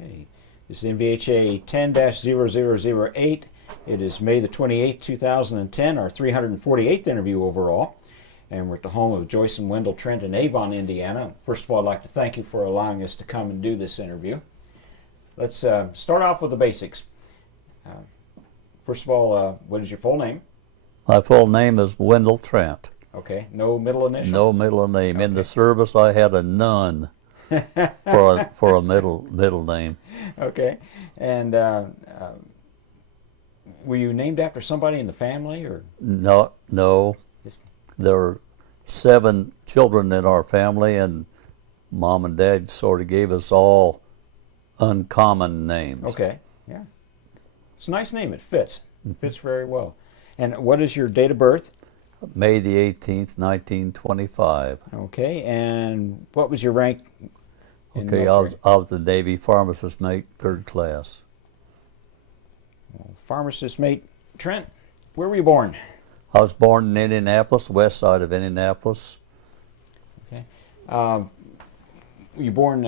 Okay. This is NVHA 10-0008. It is May the 28th, 2010, our 348th interview overall. And we're at the home of Joyce and Wendell Trent in Avon, Indiana. First of all, I'd like to thank you for allowing us to come and do this interview. Let's start off with the basics. First of all, what is your full name? My full name is Wendell Trent. Okay. No middle initial? No middle name. Okay. In the service, I had a nun for a middle name. Okay. And were you named after somebody in the family, or? No. There were 7 children in our family, and Mom and Dad sort of gave us all uncommon names. Okay, yeah. It's a nice name. It fits. It fits very well. And what is your date of birth? May the 18th, 1925. Okay, and what was your rank in Okay, I was the Navy pharmacist mate, 3rd class. Well, pharmacist mate Trent, where were you born? I was born in Indianapolis, west side of Indianapolis. Okay. Were you born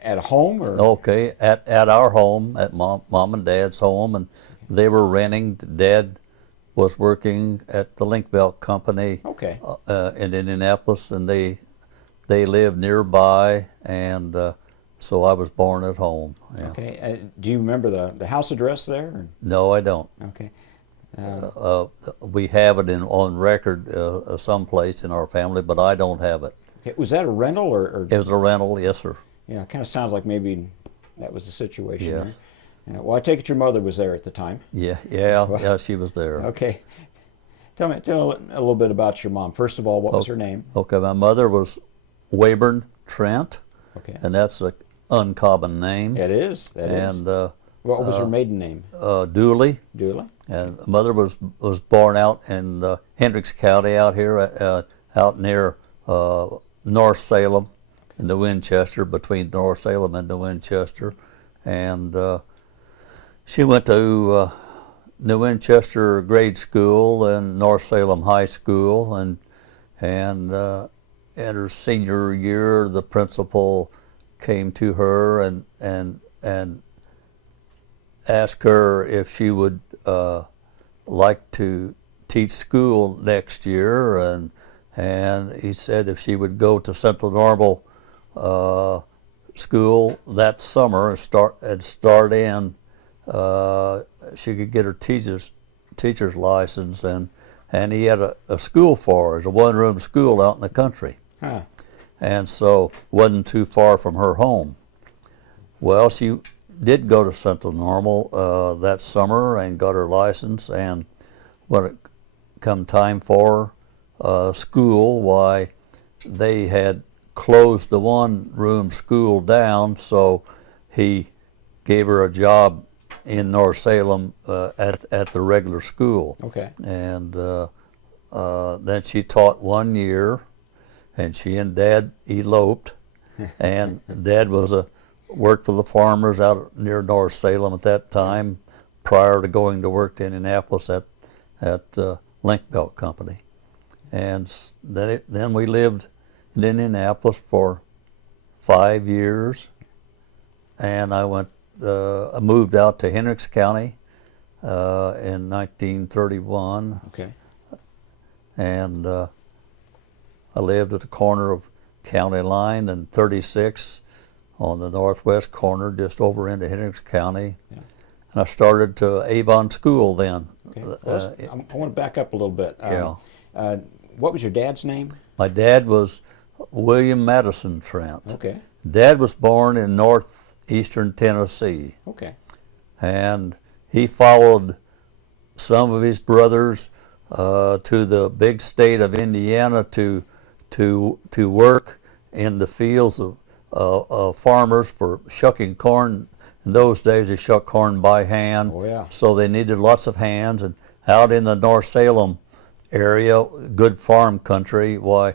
at a home, or? Okay, at our home, at Mom and Dad's home, and they were renting. Dad was working at the Link Belt Company. Okay. In Indianapolis, and they lived nearby, and so I was born at home. Yeah. Okay. Do you remember the house address there? Or? No, I don't. Okay. We have it on record someplace in our family, but I don't have it. Okay. Was that a rental, or? It was a rental, yes, sir. Yeah, it kind of sounds like maybe that was the situation Yes. there. Yeah, well, I take it your mother was there at the time. Yeah, she was there. Okay. Tell me a little bit about your mom. First of all, what was her name? Okay, my mother was Wayburn Trent, Okay. and that's an uncommon name. It is. That is. And What was her maiden name? Dooley. Dooley. And mother was born out in Hendricks County out here, out near North Salem, in the Winchester, between North Salem and the Winchester, and she went to New Winchester Grade School and North Salem High School, and in her senior year, the principal came to her and asked her if she would like to teach school next year, and he said if she would go to Central Normal school that summer and start in, she could get her teacher's license, and he had a school for her. It was a one-room school out in the country. Huh. And so wasn't too far from her home. Well, she did go to Central Normal that summer and got her license, and when it come time for school, why, they had closed the one-room school down, so he gave her a job in North Salem at the regular school. Okay. And then she taught 1 year, and she and Dad eloped, and Dad worked for the farmers out near North Salem at that time, prior to going to work in Indianapolis at Link Belt Company. And then we lived in Indianapolis for 5 years, and I moved out to Hendricks County in 1931. Okay. And I lived at the corner of County Line and 36 on the northwest corner, just over into Hendricks County. Yeah. And I started to Avon School then. Okay. Well, I want to back up a little bit. Yeah. What was your dad's name? My dad was William Madison Trent. Okay. Dad was born in northeastern Tennessee, Okay. and he followed some of his brothers to the big state of Indiana to work in the fields of farmers for shucking corn. In those days, they shucked corn by hand. Oh, yeah. So they needed lots of hands, and out in the North Salem area, good farm country, why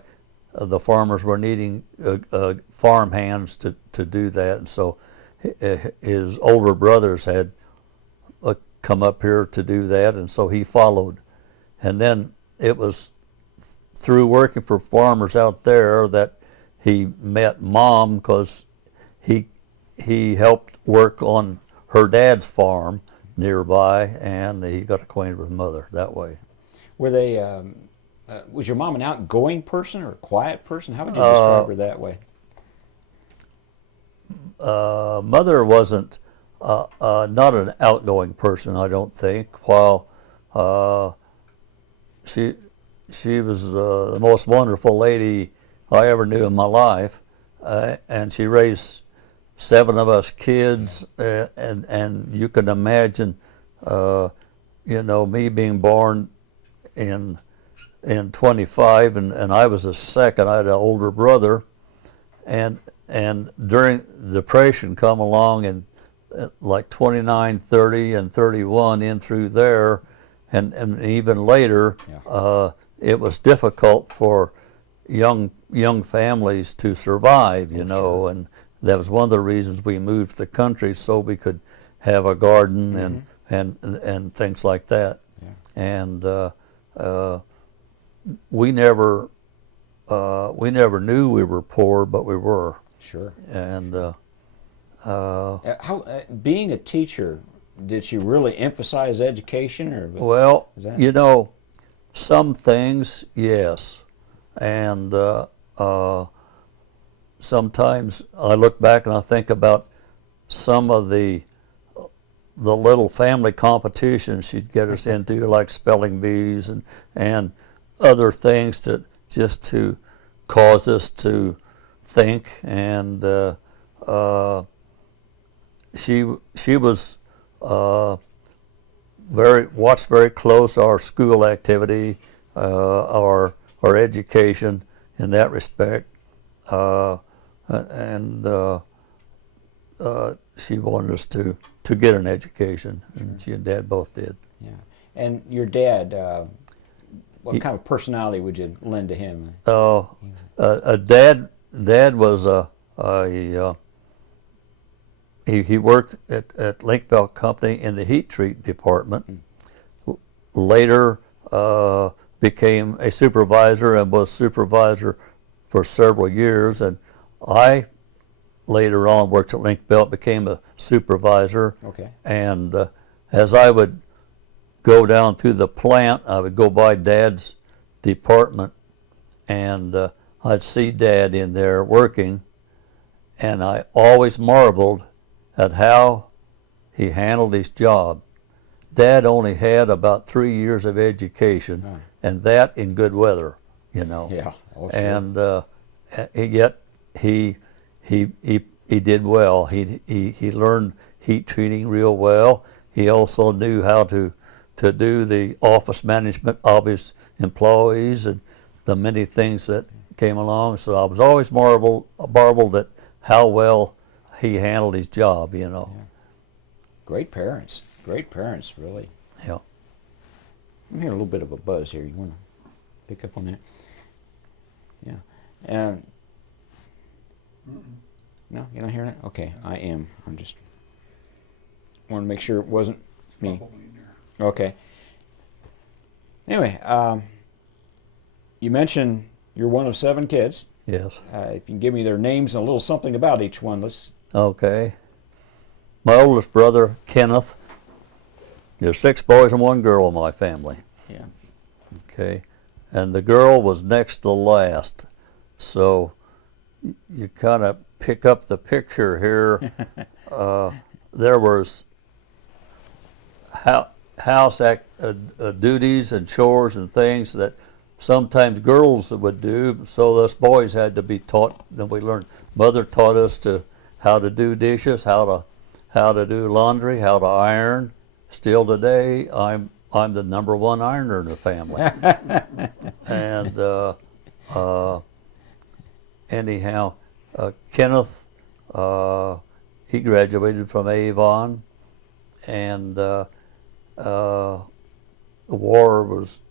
the farmers were needing farm hands to do that. And so his older brothers had come up here to do that, and so he followed. And then it was through working for farmers out there that he met Mom, because he helped work on her dad's farm nearby, and he got acquainted with Mother that way. Were they? Was your mom an outgoing person or a quiet person? How would you describe her that way? Mother wasn't not an outgoing person, I don't think. While she was the most wonderful lady I ever knew in my life, and she raised 7 of us kids, and you can imagine, me being born in 25, and I was the second. I had an older brother, and during the Depression come along, and like 29, 30, and 31 in through there, and even later, it was difficult for young families to survive, Sure. and that was one of the reasons we moved to the country, so we could have a garden and things like that. Yeah. And we never knew we were poor, but we were. Sure. And How being a teacher, did she really emphasize education, or well, is that- some things, yes, and sometimes I look back and I think about some of the little family competitions she'd get us into, like spelling bees and other things to cause us to think. And she was watched very close our school activity, our education in that respect, and she wanted us to get an education, and she and Dad both did. Yeah. And your dad, what kind of personality would you lend to him? Dad was he worked at Link Belt Company in the heat treat department. Later became a supervisor and was supervisor for several years, and I later on worked at Link Belt, became a supervisor. Okay. And as I would go down through the plant, I would go by Dad's department, and I'd see Dad in there working, and I always marveled at how he handled his job. Dad only had about 3 years of education, and that in good weather, Yeah. Oh, sure. And yet he did well. He learned heat treating real well. He also knew how to do the office management of his employees and the many things that came along. So I was always marveled at how well he handled his job. Yeah. Great parents, really. Yeah. I'm hearing a little bit of a buzz here. You want to pick up on that? Yeah. And no, you're not hearing it? Okay, I am. I'm just want to make sure it wasn't me. Okay. Anyway, you mentioned you're one of 7 kids. Yes. If you can give me their names and a little something about each one, let's. Okay. My oldest brother, Kenneth. There's 6 boys and 1 girl in my family. Yeah. Okay. And the girl was next to last. So you kind of pick up the picture here. There was house duties and chores and things that sometimes girls would do, so us boys had to be taught. Then we learned. Mother taught us how to do dishes, how to do laundry, how to iron. Still today, I'm the number 1 ironer in the family. And anyhow, Kenneth, he graduated from Avon, and the war was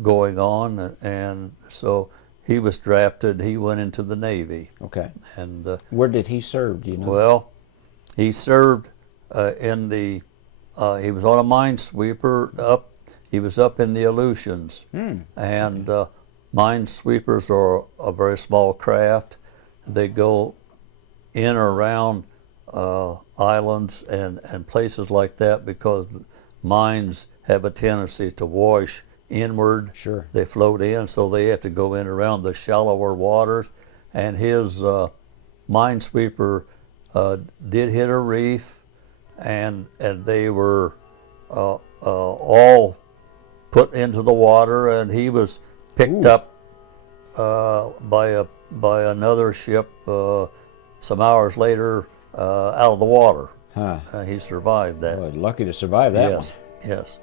going on, and so he was drafted. He went into the Navy. Okay. And where did he serve? Do you know? well, he served in the. He was on a minesweeper He was up in the Aleutians, and minesweepers are a very small craft. They go in or around islands and places like that, because mines have a tendency to wash inward. Sure. They float in, so they have to go in around the shallower waters. And his minesweeper did hit a reef, and they were all put into the water, and he was picked up by another ship some hours later out of the water. Huh. He survived that. Boy, lucky to survive that one. Yes.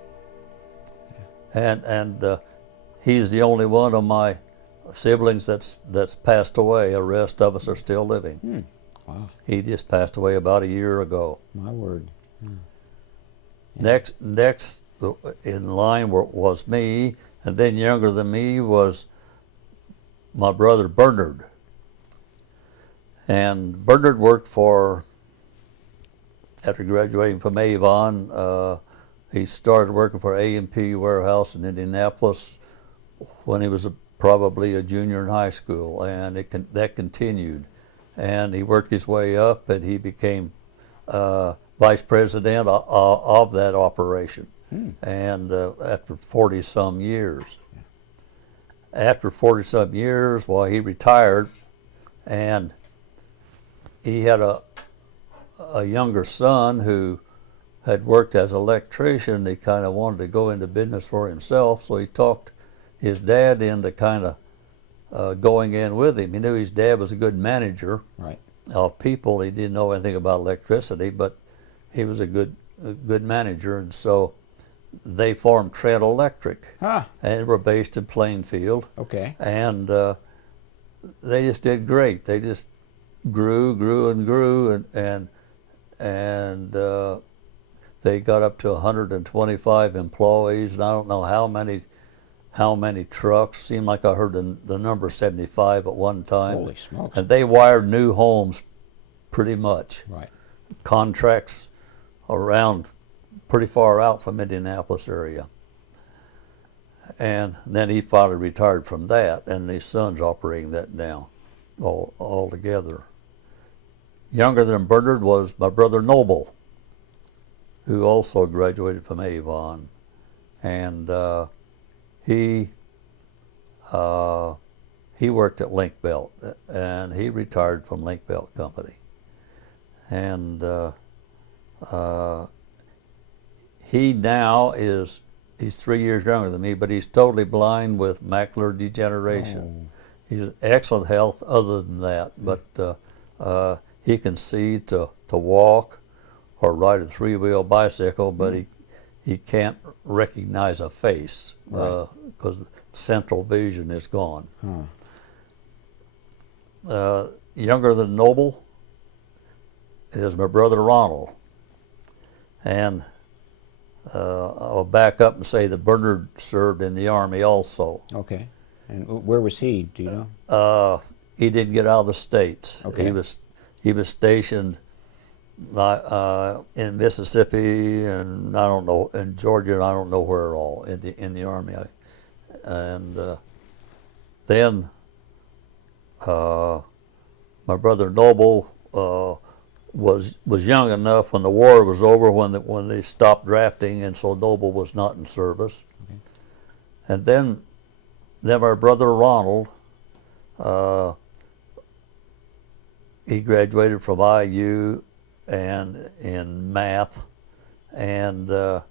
And he's the only one of my siblings that's passed away. The rest of us are still living. Wow. He just passed away about a year ago. My word. Next in line was me, and then younger than me was my brother Bernard. And Bernard worked after graduating from Avon, he started working for A&P Warehouse in Indianapolis when he was probably a junior in high school, and that continued. And he worked his way up, and he became vice president of that operation. And after 40-some years. After 40-some years, well, he retired, and he had a younger son who had worked as an electrician. He kind of wanted to go into business for himself, so he talked his dad into kind of going in with him. He knew his dad was a good manager of people. He didn't know anything about electricity, but he was a good manager, and so they formed Trent Electric, and were based in Plainfield. Okay. And they just did great. They just grew and grew, and they got up to 125 employees, and I don't know how many trucks. Seemed like I heard the number 75 at one time. Holy smokes. And they wired new homes pretty much. Right. Contracts around pretty far out from Indianapolis area. And then he finally retired from that, and his son's operating that now all together. Younger than Bernard was my brother Noble, who also graduated from Avon. And he worked at Link Belt, and he retired from Link Belt Company. And he now he's 3 years younger than me, but he's totally blind with macular degeneration. He's in excellent health other than that, but he can see to walk or ride a three-wheel bicycle, but he can't recognize a face because central vision is gone. Younger than Noble is my brother Ronald. And I'll back up and say that Bernard served in the Army also. Okay. And where was he? Do you know? He didn't get out of the States. Okay. He was stationed in Mississippi, and I don't know, in Georgia, and I don't know where all in the Army. And then my brother Noble was young enough when the war was over, when they stopped drafting, and so Noble was not in service. Okay. And then my brother Ronald, he graduated from IU and in math, and I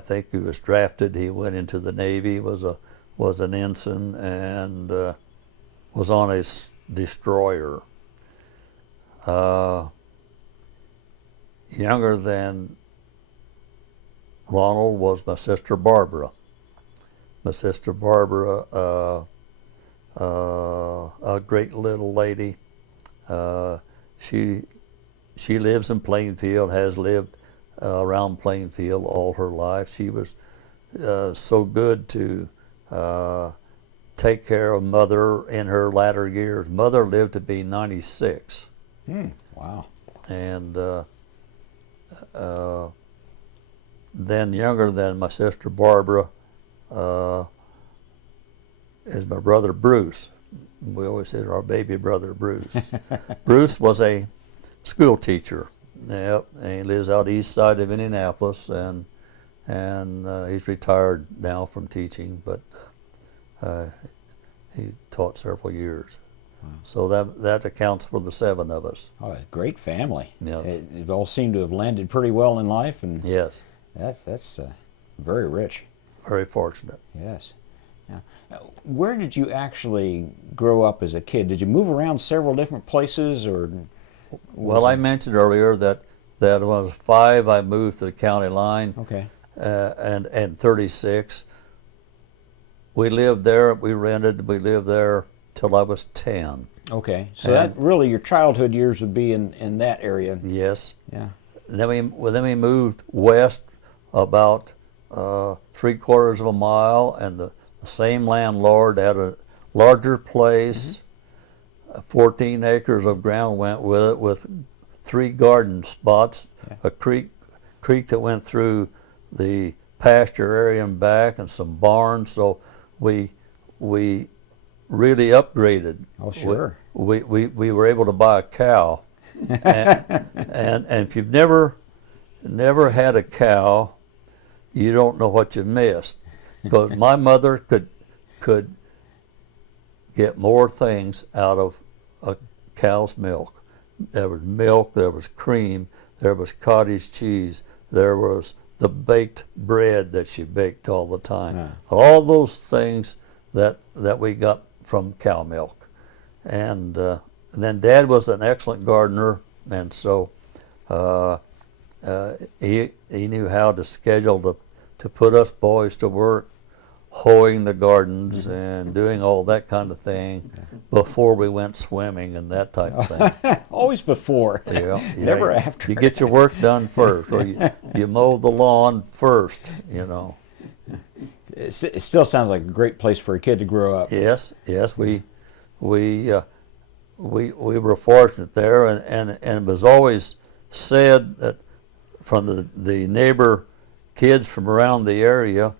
think he was drafted. He went into the Navy, was an ensign, and was on a destroyer. Younger than Ronald was my sister Barbara. My sister Barbara, a great little lady. She lives in Plainfield, has lived around Plainfield all her life. She was so good to take care of Mother in her latter years. Mother lived to be 96. Wow. And then younger than my sister Barbara is my brother Bruce. We always say our baby brother Bruce. Bruce was a school teacher. Yep, and he lives out east side of Indianapolis, and he's retired now from teaching, but he taught several years. Wow. So that accounts for the 7 of us. Oh, a great family. Yeah. It all seemed to have landed pretty well in life, and Yes, that's very rich. very fortunate. Yes. Yeah. Where did you actually grow up as a kid? Did you move around several different places, or? Well, I mentioned earlier that when I was 5, I moved to the county line, Okay. and 36. We lived there. We rented. We lived there till I was 10. Okay. So that really your childhood years would be in that area. Yes. Yeah. And then we moved west about 3/4 of a mile, and the same landlord had a larger place. 14 acres of ground went with it, with 3 garden spots, Yeah. a creek that went through the pasture area and back, and some barns. So we really upgraded. Oh, sure. We were able to buy a cow, and if you've never had a cow, you don't know what you missed, because my mother could get more things out of a cow's milk. There was milk, there was cream, there was cottage cheese, there was the baked bread that she baked all the time. Yeah. All those things that we got from cow milk. And then Dad was an excellent gardener, and so he knew how to schedule to put us boys to work hoeing the gardens and doing all that kind of thing before we went swimming and that type of thing. Always before. Yeah, Never after. You get your work done first, or you mow the lawn first, you know. It still sounds like a great place for a kid to grow up. Yes, we were fortunate there, and it was always said that from the neighbor kids from around the area,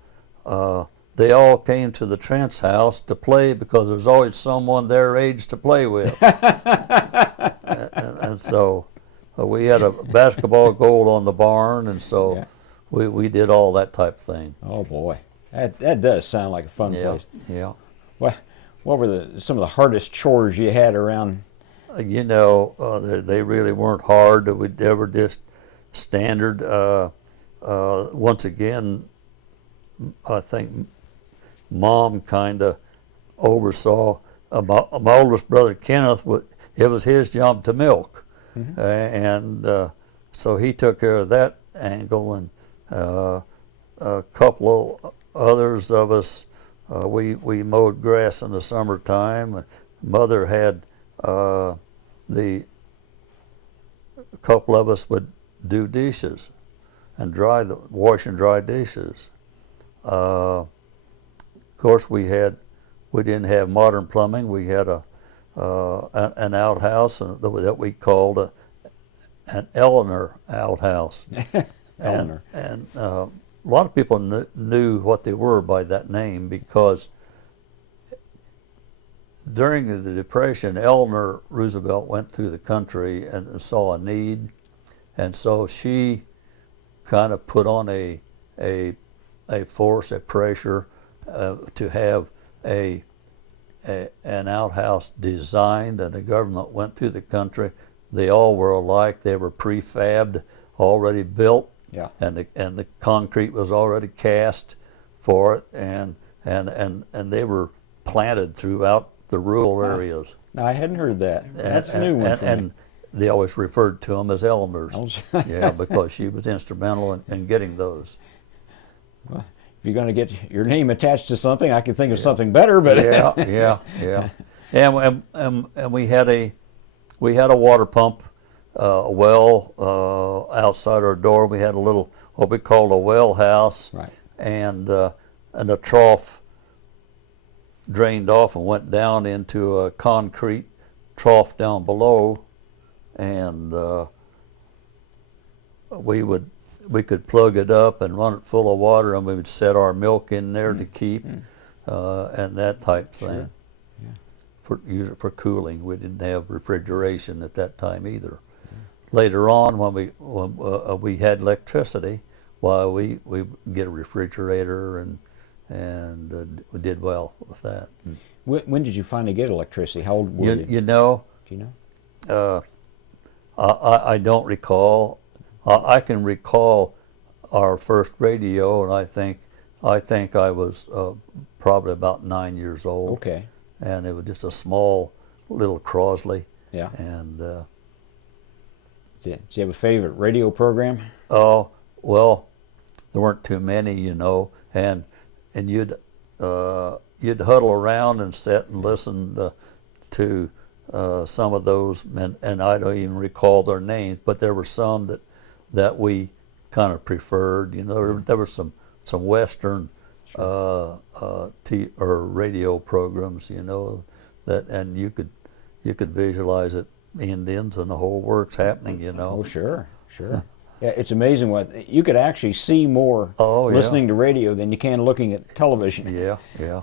they all came to the Trent's house to play because there's always someone their age to play with. and so we had a basketball goal on the barn, and so Yeah. we did all that type of thing. Oh boy, that does sound like a fun place. Yeah. What were some of the hardest chores you had around? You know, they really weren't hard. They were just standard. Once again, I think Mom kind of oversaw. My oldest brother Kenneth, it was his job to milk, and so he took care of that angle. And a couple of others of us, we mowed grass in the summertime. Mother had a couple of us would do dishes and wash and dry dishes. Of course, we didn't have modern plumbing. We had an outhouse that we called an Eleanor outhouse. Eleanor. And a lot of people knew what they were by that name, because during the Depression, Eleanor Roosevelt went through the country and saw a need, and so she kind of put on a force, a pressure to have an outhouse designed, and the government went through the country. They all were alike. They were prefabbed, already built, Yeah. and the concrete was already cast for it, and they were planted throughout the rural areas. No, I hadn't heard that. That's a new one for me. And they always referred to them as Eleanors. Oh, Yeah, because she was instrumental in getting those. Well, if you're going to get your name attached to something, I can think of something better. But Yeah. And we had a water pump, a well outside our door. We had a little, what we called a well house, Right. and a trough drained off and went down into a concrete trough down below, and we could plug it up and run it full of water, and we would set our milk in there to keep, and that type of thing. Yeah. Use it for cooling. We didn't have refrigeration at that time either. later on, when we had electricity, why we get a refrigerator and we did well with that. When did you finally get electricity? How old were you? You know, Do you know? I don't recall. I can recall our first radio, and I think I was probably about 9 years old. Okay. And it was just a small little Crosley. Yeah. And Did you have a favorite radio program? oh well, there weren't too many, you know, and you'd huddle around and sit and listen to some of those, and I don't even recall their names, but there were some that we kind of preferred. You know, there were some Western or radio programs, you know, that, and you could visualize it, Indians and the whole works happening, you know. Oh, sure, sure. Yeah, it's amazing what you could actually see more Oh, yeah. listening to radio than you can looking at television. Yeah, yeah.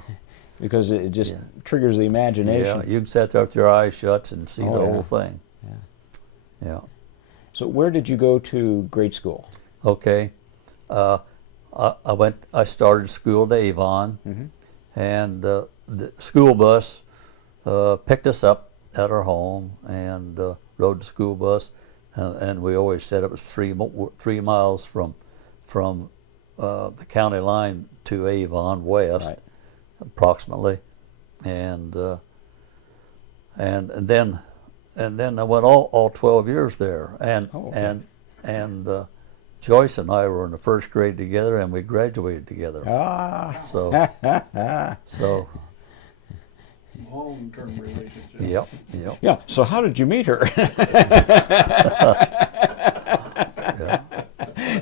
Because it just Yeah. triggers the imagination. Yeah, you can sit there with your eyes shut and see Oh, the yeah. whole thing. Yeah. Yeah. So where did you go to grade school? Okay. I started school at Avon, and the school bus picked us up at our home and rode the school bus, and we always said it was 3 miles from the county line to Avon West, Right. approximately, and then I went all 12 years there, and Oh, okay. and Joyce and I were in the first grade together, and we graduated together. Ah. So Long-term relationship. yep. Yeah. So how did you meet her?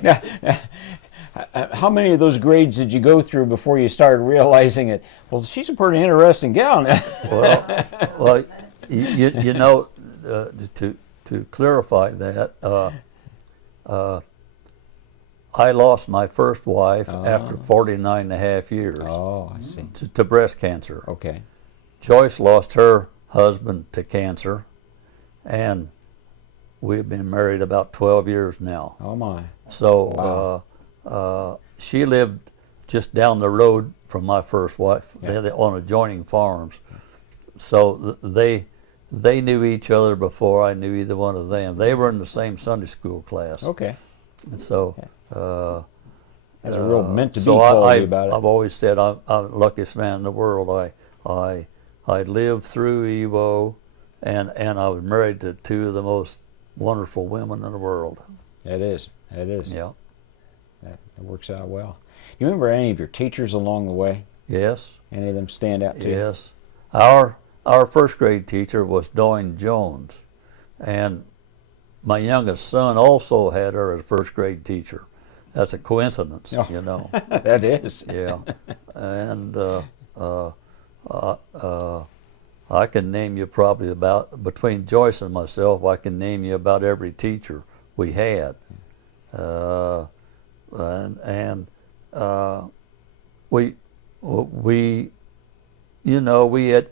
Now, how many of those grades did you go through before you started realizing it? Well, she's a pretty interesting gal. Well, you know, to clarify that, I lost my first wife after 49 and a half years Oh, I see. to breast cancer. Okay. Joyce lost her husband to cancer, and we've been married about 12 years now. Oh my. So she lived just down the road from my first wife. Yeah. They on adjoining farms. So they knew each other before I knew either one of them. They were in the same Sunday school class. Okay. And so That's a real meant to be so quality about it. I've always said I'm the luckiest man in the world. I lived through Iwo, and I was married to two of the most wonderful women in the world. It is. It is. Yeah. That works out well. You remember any of your teachers along the way? Yes. Any of them stand out to you? Yes. Our first grade teacher was Doyne Jones, and my youngest son also had her as a first grade teacher. That's a coincidence, Oh. you know. That is. Yeah. And I can name you probably about, between Joyce and myself, I can name you about every teacher we had. We you know, we had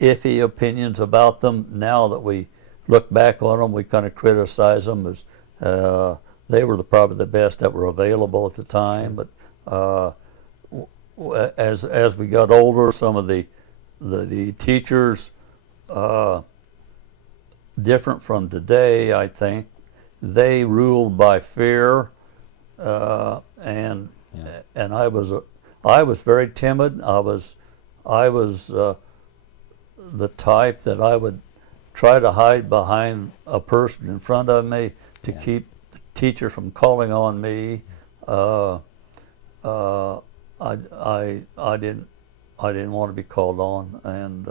iffy opinions about them. Now that we look back on them, we kind of criticize them as they were probably the best that were available at the time. But as we got older, some of the teachers, different from today, I think, they ruled by fear, and I was very timid. I was the type that I would try to hide behind a person in front of me to keep the teacher from calling on me. I didn't want to be called on, and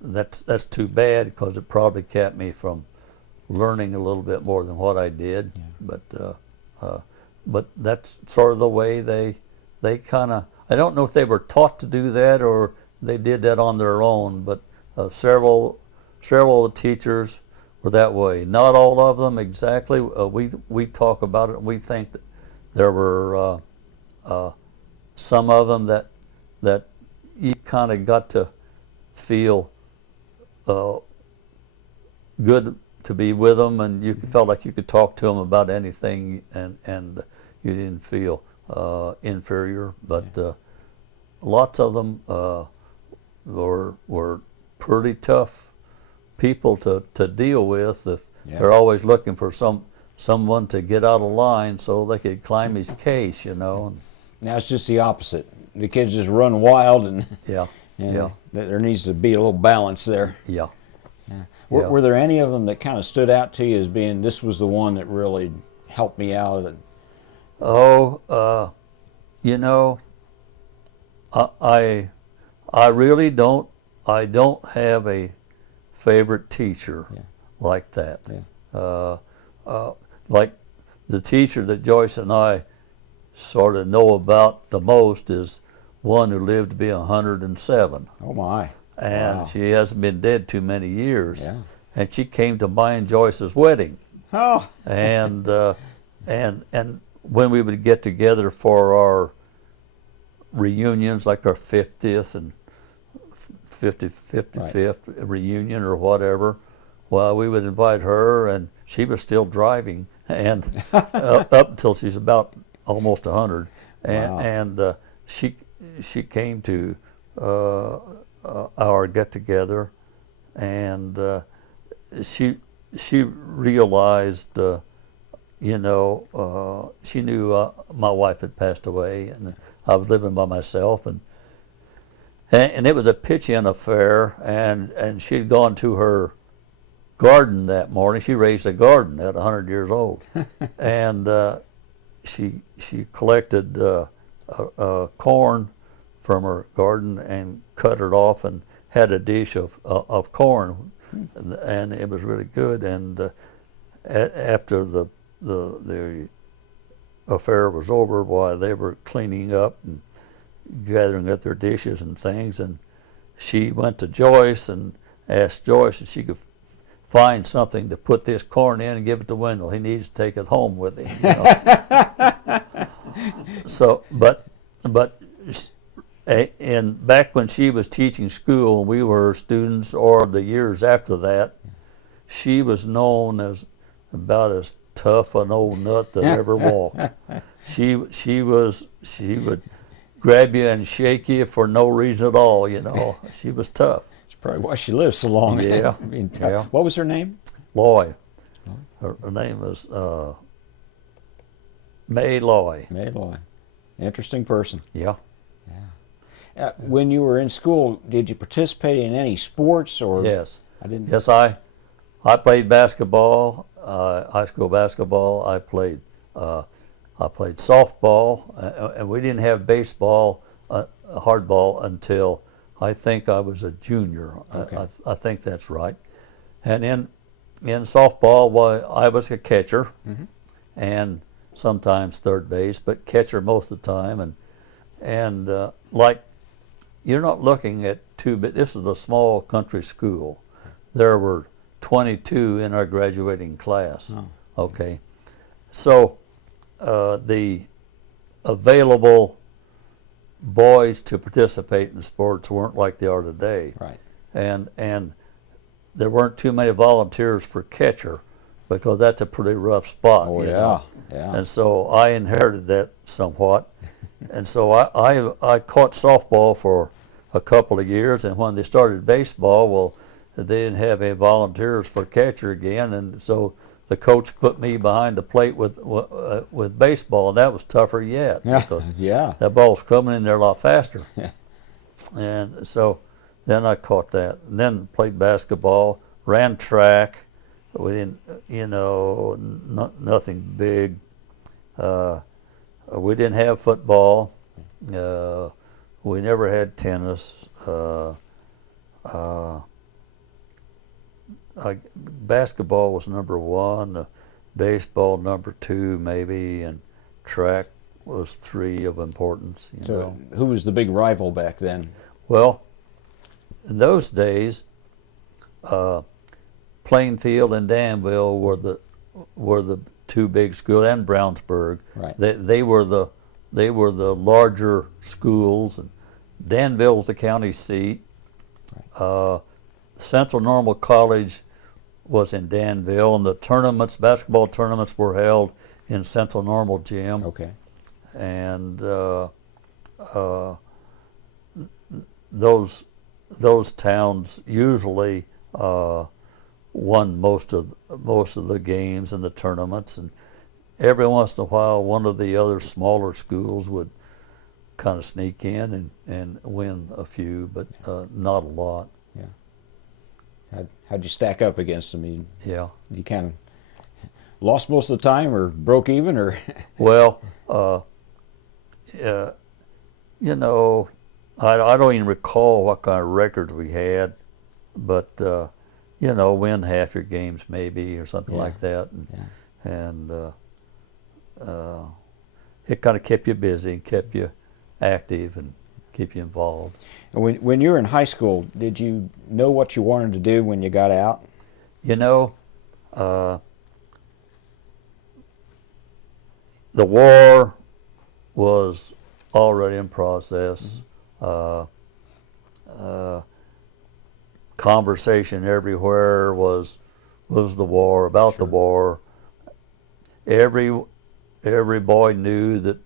that's too bad, because it probably kept me from learning a little bit more than what I did. Yeah. But that's sort of the way they kind of, I don't know if they were taught to do that or they did that on their own, but several of the teachers were that way. Not all of them exactly. We talk about it. We think that there were some of them that you kind of got to feel good to be with them, and you felt like you could talk to them about anything, and you didn't feel inferior. But lots of them were pretty tough people to deal with. If they're always looking for someone to get out of line so they could climb his case, you know. Now it's just the opposite. The kids just run wild, and there needs to be a little balance there. Yeah. Were there any of them that kind of stood out to you as being, this was the one that really helped me out? You know, I really don't. I don't have a favorite teacher like that. Like the teacher that Joyce and I sort of know about the most is one who lived to be 107. Oh my! And she hasn't been dead too many years. Yeah. And she came to mine and Joyce's wedding. Oh. And when we would get together for our reunions, like our 50th and 55th reunion or whatever, well, we would invite her, and she was still driving, and up until she's about almost 100, and she came to our get together, and she realized, you know, she knew my wife had passed away, and I was living by myself, and it was a pitching affair, and she'd gone to her garden that morning. She raised a garden at 100 years old, and she collected corn from her garden and cut it off and had a dish of corn, and it was really good. And after the affair was over, why they were cleaning up and gathering up their dishes and things, and she went to Joyce and asked Joyce if she could find something to put this corn in and give it to Wendell. He needs to take it home with him. You know? So, but and back when she was teaching school and we were students, or the years after that, she was known as about as tough an old nut that ever walked. She would grab you and shake you for no reason at all, you know. She was tough. That's probably why she lived so long. Yeah. Being tough. What was her name? Loy. Her name was May Loy. May Loy. Interesting person. Yeah. When you were in school, did you participate in any sports or? Yes. I didn't. Yes, I played basketball, high school basketball. I played softball, and we didn't have baseball, hardball until I think I was a junior. Okay. I think that's right. And in softball, well, I was a catcher, and sometimes third base, but catcher most of the time. And like, you're not looking at this is a small country school. There were 22 in our graduating class. Oh. Okay, so the available boys to participate in sports weren't like they are today. Right. And there weren't too many volunteers for catcher, because that's a pretty rough spot. Oh, you yeah. know? Yeah. And so I inherited that somewhat. And so I caught softball for a couple of years, and when they started baseball, well, they didn't have any volunteers for catcher again, and so the coach put me behind the plate with baseball, and that was tougher yet. Yeah. That ball was coming in there a lot faster. Yeah. And so then I caught that, and then played basketball, ran track. We didn't, you know, nothing big. We didn't have football. We never had tennis. Basketball was number one, baseball number two maybe, and track was three of importance. You know. Who was the big rival back then? Well, in those days, Plainfield and Danville were the two big schools, and Brownsburg. Right. They were the larger schools, and Danville was the county seat. Right. Central Normal College was in Danville, and the tournaments, basketball tournaments, were held in Central Normal Gym. Okay. And those towns usually won most of the games and the tournaments, and every once in a while one of the other smaller schools would kind of sneak in and win a few, but not a lot. Yeah. How'd you stack up against them? You kind of lost most of the time, or broke even, or? Well, you know, I don't even recall what kind of records we had, but you know, win half your games maybe or something like that, and it kind of kept you busy and kept you active and keep you involved. And when you were in high school, did you know what you wanted to do when you got out? You know, the war was already in process. Conversation everywhere was the war, about the war. Every boy knew that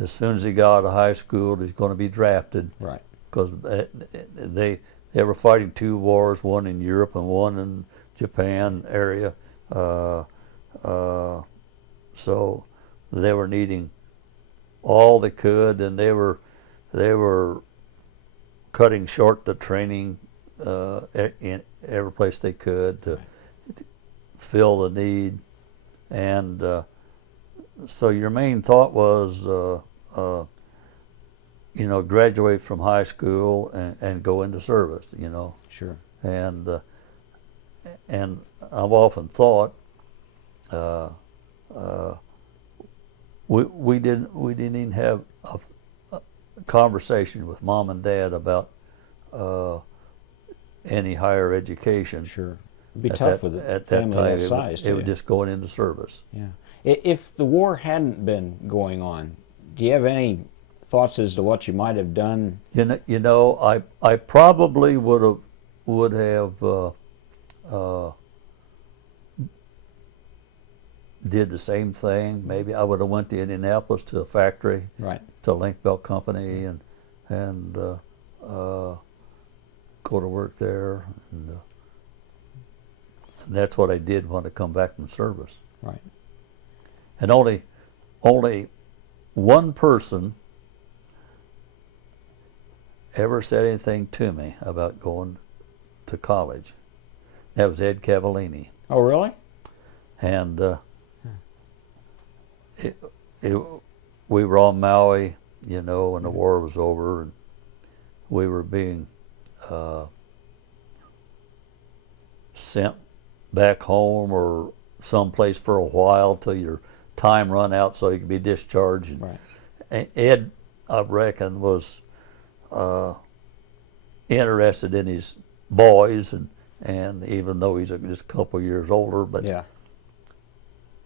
as soon as he got out of high school, he's going to be drafted. Right. Because they were fighting two wars, one in Europe and one in Japan area. So they were needing all they could, and they were cutting short the training in every place they could to fill the need. And so your main thought was, you know, graduate from high school and go into service, you know. Sure. And I've often thought we didn't even have a conversation with Mom and Dad about any higher education. Sure. It'd be tough with a family that size, too. It was just going into service. Yeah. If the war hadn't been going on, do you have any thoughts as to what you might have done? You know, I probably would have did the same thing. Maybe I would have went to Indianapolis to a factory, right, to a link belt company, and go to work there. And that's what I did when I come back from service. Right. And only one person ever said anything to me about going to college. That was Ed Cavallini. Oh, really? And we were on Maui, you know, when the war was over, and we were being sent back home or someplace for a while till your time run out so you could be discharged. Right. And Ed, I reckon, was interested in his boys, and even though he's just a couple years older, but yeah.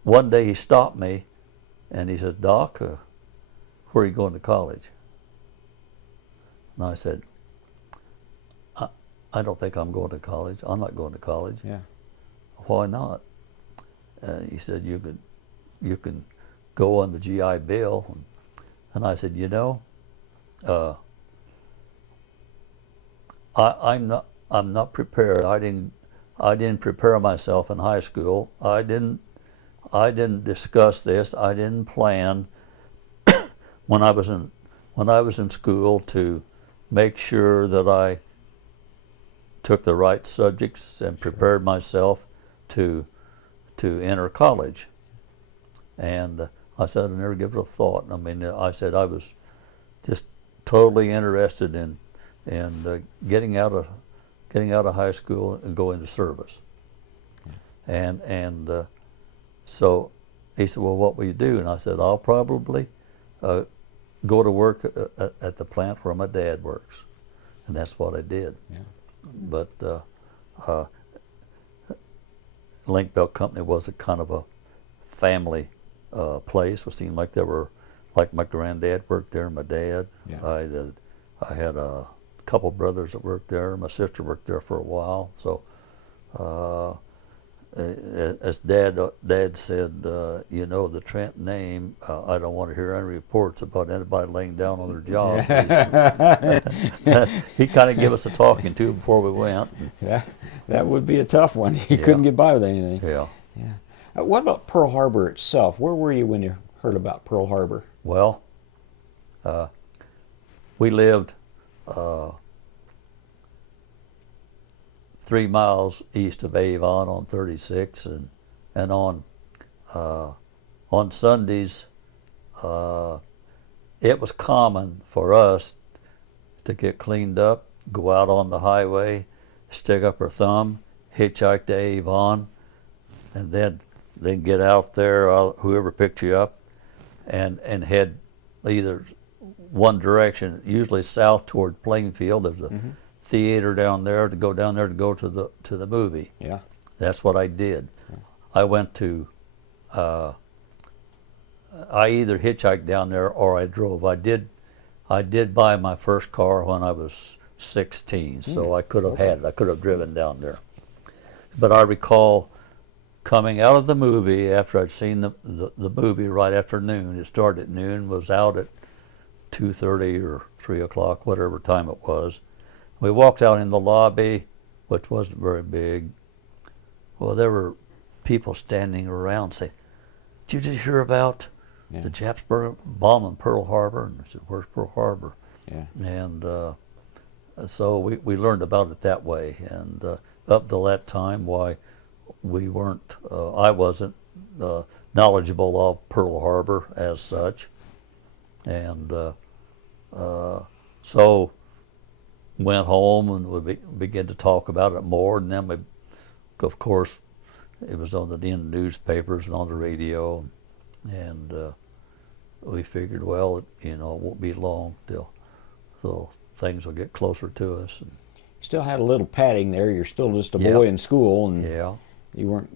One day he stopped me and he said, "Doc, where are you going to college?" And I said, I don't think I'm going to college. I'm not going to college. Yeah. Why not? He said, you can go on the GI Bill. And I said, you know, I'm not prepared. I didn't prepare myself in high school. I didn't discuss this. I didn't plan when I was in school to make sure that I took the right subjects and prepared myself to enter college. And I said, I never give it a thought. I mean, I said I was just totally interested in getting out of high school and going into service. And so he said, well, what will you do? And I said, I'll probably go to work at the plant where my dad works. And that's what I did. Yeah. But Link Belt Company was a kind of a family place. It seemed like there were, like my granddad worked there, my dad. Yeah. I had a couple brothers that worked there. My sister worked there for a while. So as Dad said, you know, the Trent name, I don't want to hear any reports about anybody laying down on their job. He kind of gave us a talking to before we went. Yeah, that would be a tough one. You Yeah. couldn't get by with anything. Yeah. Yeah. What about Pearl Harbor itself? Where were you when you heard about Pearl Harbor? Well, we lived 3 miles east of Avon on 36, and on Sundays, it was common for us to get cleaned up, go out on the highway, stick up our thumb, hitchhike to Avon, and then get out there, whoever picked you up, and head either one direction, usually south toward Plainfield. There's a theater down there, to go to the movie. Yeah. That's what I did. Yeah. I went to I either hitchhiked down there or I drove. I did buy my first car when I was 16, so I could have had it. I could have driven down there. But I recall coming out of the movie after I'd seen the movie right after noon. It started at noon, was out at 2:30 or 3 o'clock, whatever time it was. We walked out in the lobby, which wasn't very big. Well, there were people standing around saying, "Did you just hear about the Japs bombing Pearl Harbor?" And I said, "Where's Pearl Harbor?" Yeah. And so we learned about it that way. And up till that time, why we weren't, I wasn't knowledgeable of Pearl Harbor as such. And so went home and we began to talk about it more, and then of course, it was in the newspapers and on the radio, and we figured, well, it won't be long till things will get closer to us. And you still had a little padding there. You're still just a boy in school, and you weren't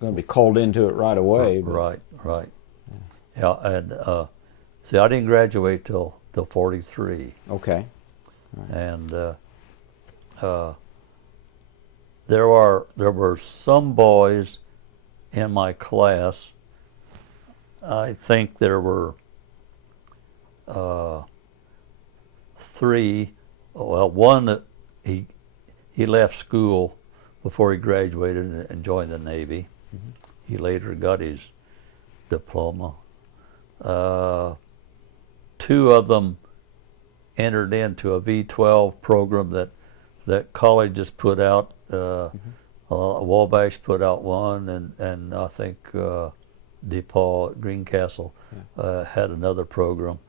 going to be called into it right away. Right. Yeah, and see, I didn't graduate till 43. Okay. Right. And there were some boys in my class. I think there were 3. Well, one that he left school before he graduated and joined the Navy. Mm-hmm. He later got his diploma. 2 of them entered into a V-12 program that colleges put out. Wabash put out one, and I think DePaul at Greencastle had another program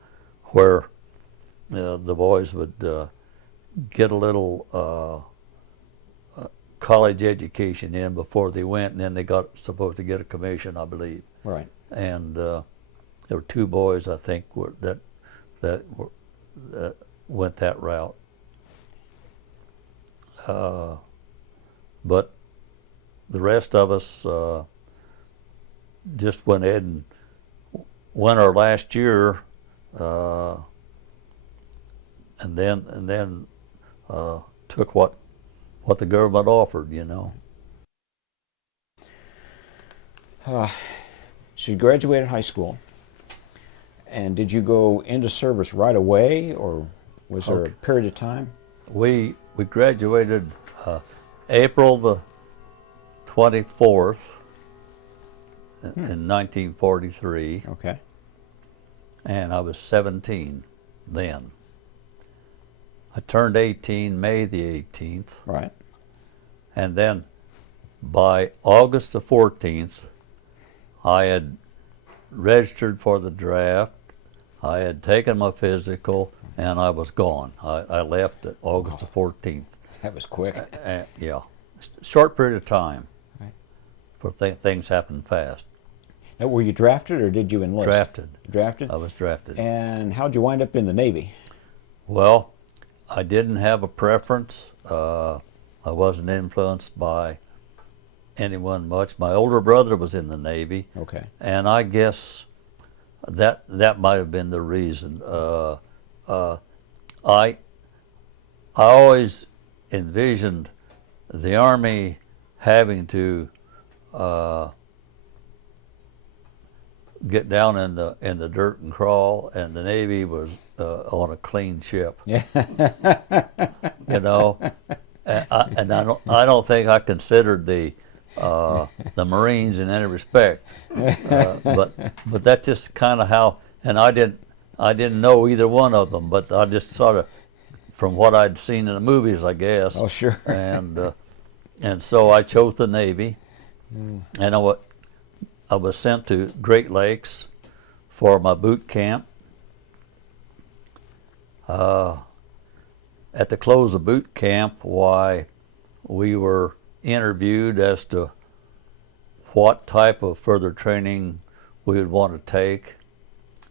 where the boys would get a little college education in before they went, and then they got supposed to get a commission, I believe. Right. And there were 2 boys, I think, that went that route. But the rest of us just went ahead and went our last year, and then took what the government offered, So you graduated high school, and did you go into service right away, or was there a period of time? We graduated April the 24th in 1943. Okay. And I was 17 then. I turned 18 May the 18th. Right. And then by August the 14th, I had registered for the draft, I had taken my physical, and I was gone. I left at August the 14th. That was quick. Yeah. Short period of time. Right. For things happen fast. Now, were you drafted or did you enlist? Drafted. Drafted? I was drafted. And how'd you wind up in the Navy? Well, I didn't have a preference. I wasn't influenced by anyone much. My older brother was in the Navy. Okay. And I guess that might have been the reason. I always envisioned the Army having to get down in the dirt and crawl, and the Navy was on a clean ship. Yeah. You know, and I don't think I considered the Marines in any respect, but that's just kind of how. And I didn't know either one of them, but I just sort of, from what I'd seen in the movies, I guess. Oh, sure. And so I chose the Navy, and I was sent to Great Lakes for my boot camp. At the close of boot camp, we were interviewed as to what type of further training we would want to take,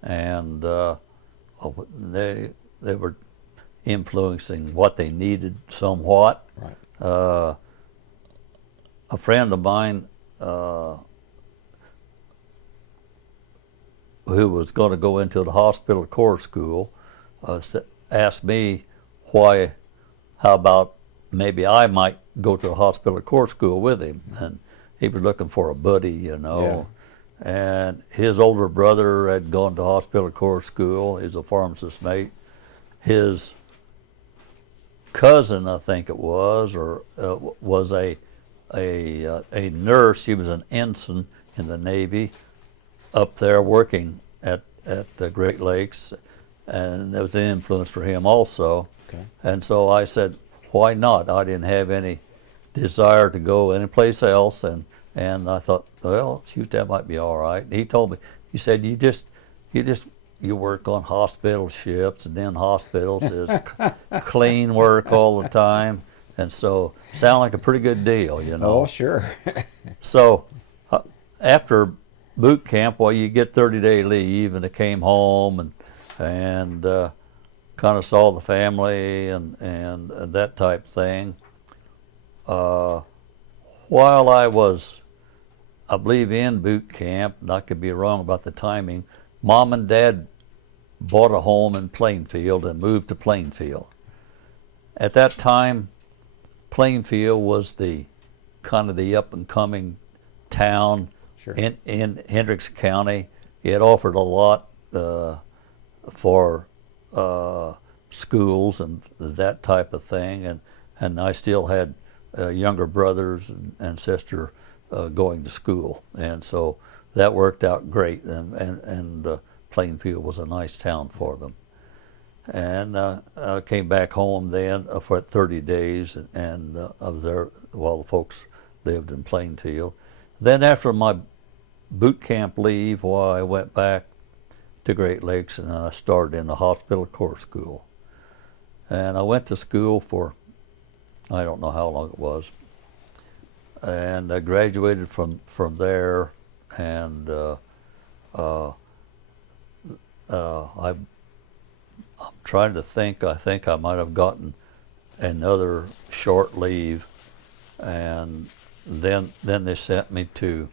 and they were influencing what they needed somewhat. Right. A friend of mine who was going to go into the hospital corps school asked me how about maybe I might go to the hospital corps school with him, and he was looking for a buddy, you know. Yeah. And his older brother had gone to hospital corps school. He's a pharmacist mate. His cousin, I think it was, was a nurse. She was an ensign in the Navy up there working at the Great Lakes, and there was an influence for him also. Okay. And so I said, why not? I didn't have any desire to go anyplace else, and I thought, well, shoot, that might be all right. He told me, he said, you work on hospital ships, and then hospitals is clean work all the time, and so sound like a pretty good deal, you know. Oh, sure. So after boot camp, well, you get 30-day leave, and I came home and kind of saw the family and that type thing. While I was, I believe, in boot camp, and I could be wrong about the timing, Mom and Dad bought a home in Plainfield and moved to Plainfield. At that time, Plainfield was the kind of the up-and-coming town. Sure. in Hendricks County. It offered a lot for schools and that type of thing, and I still had younger brothers and sister going to school, and so that worked out great, and Plainfield was a nice town for them. And I came back home then for 30 days, and I was there while the folks lived in Plainfield. Then after my boot camp leave, I went back to Great Lakes, and I started in the hospital corps school. And I went to school for, I don't know how long it was, and I graduated from there, and I'm trying to think. I think I might have gotten another short leave, and then they sent me to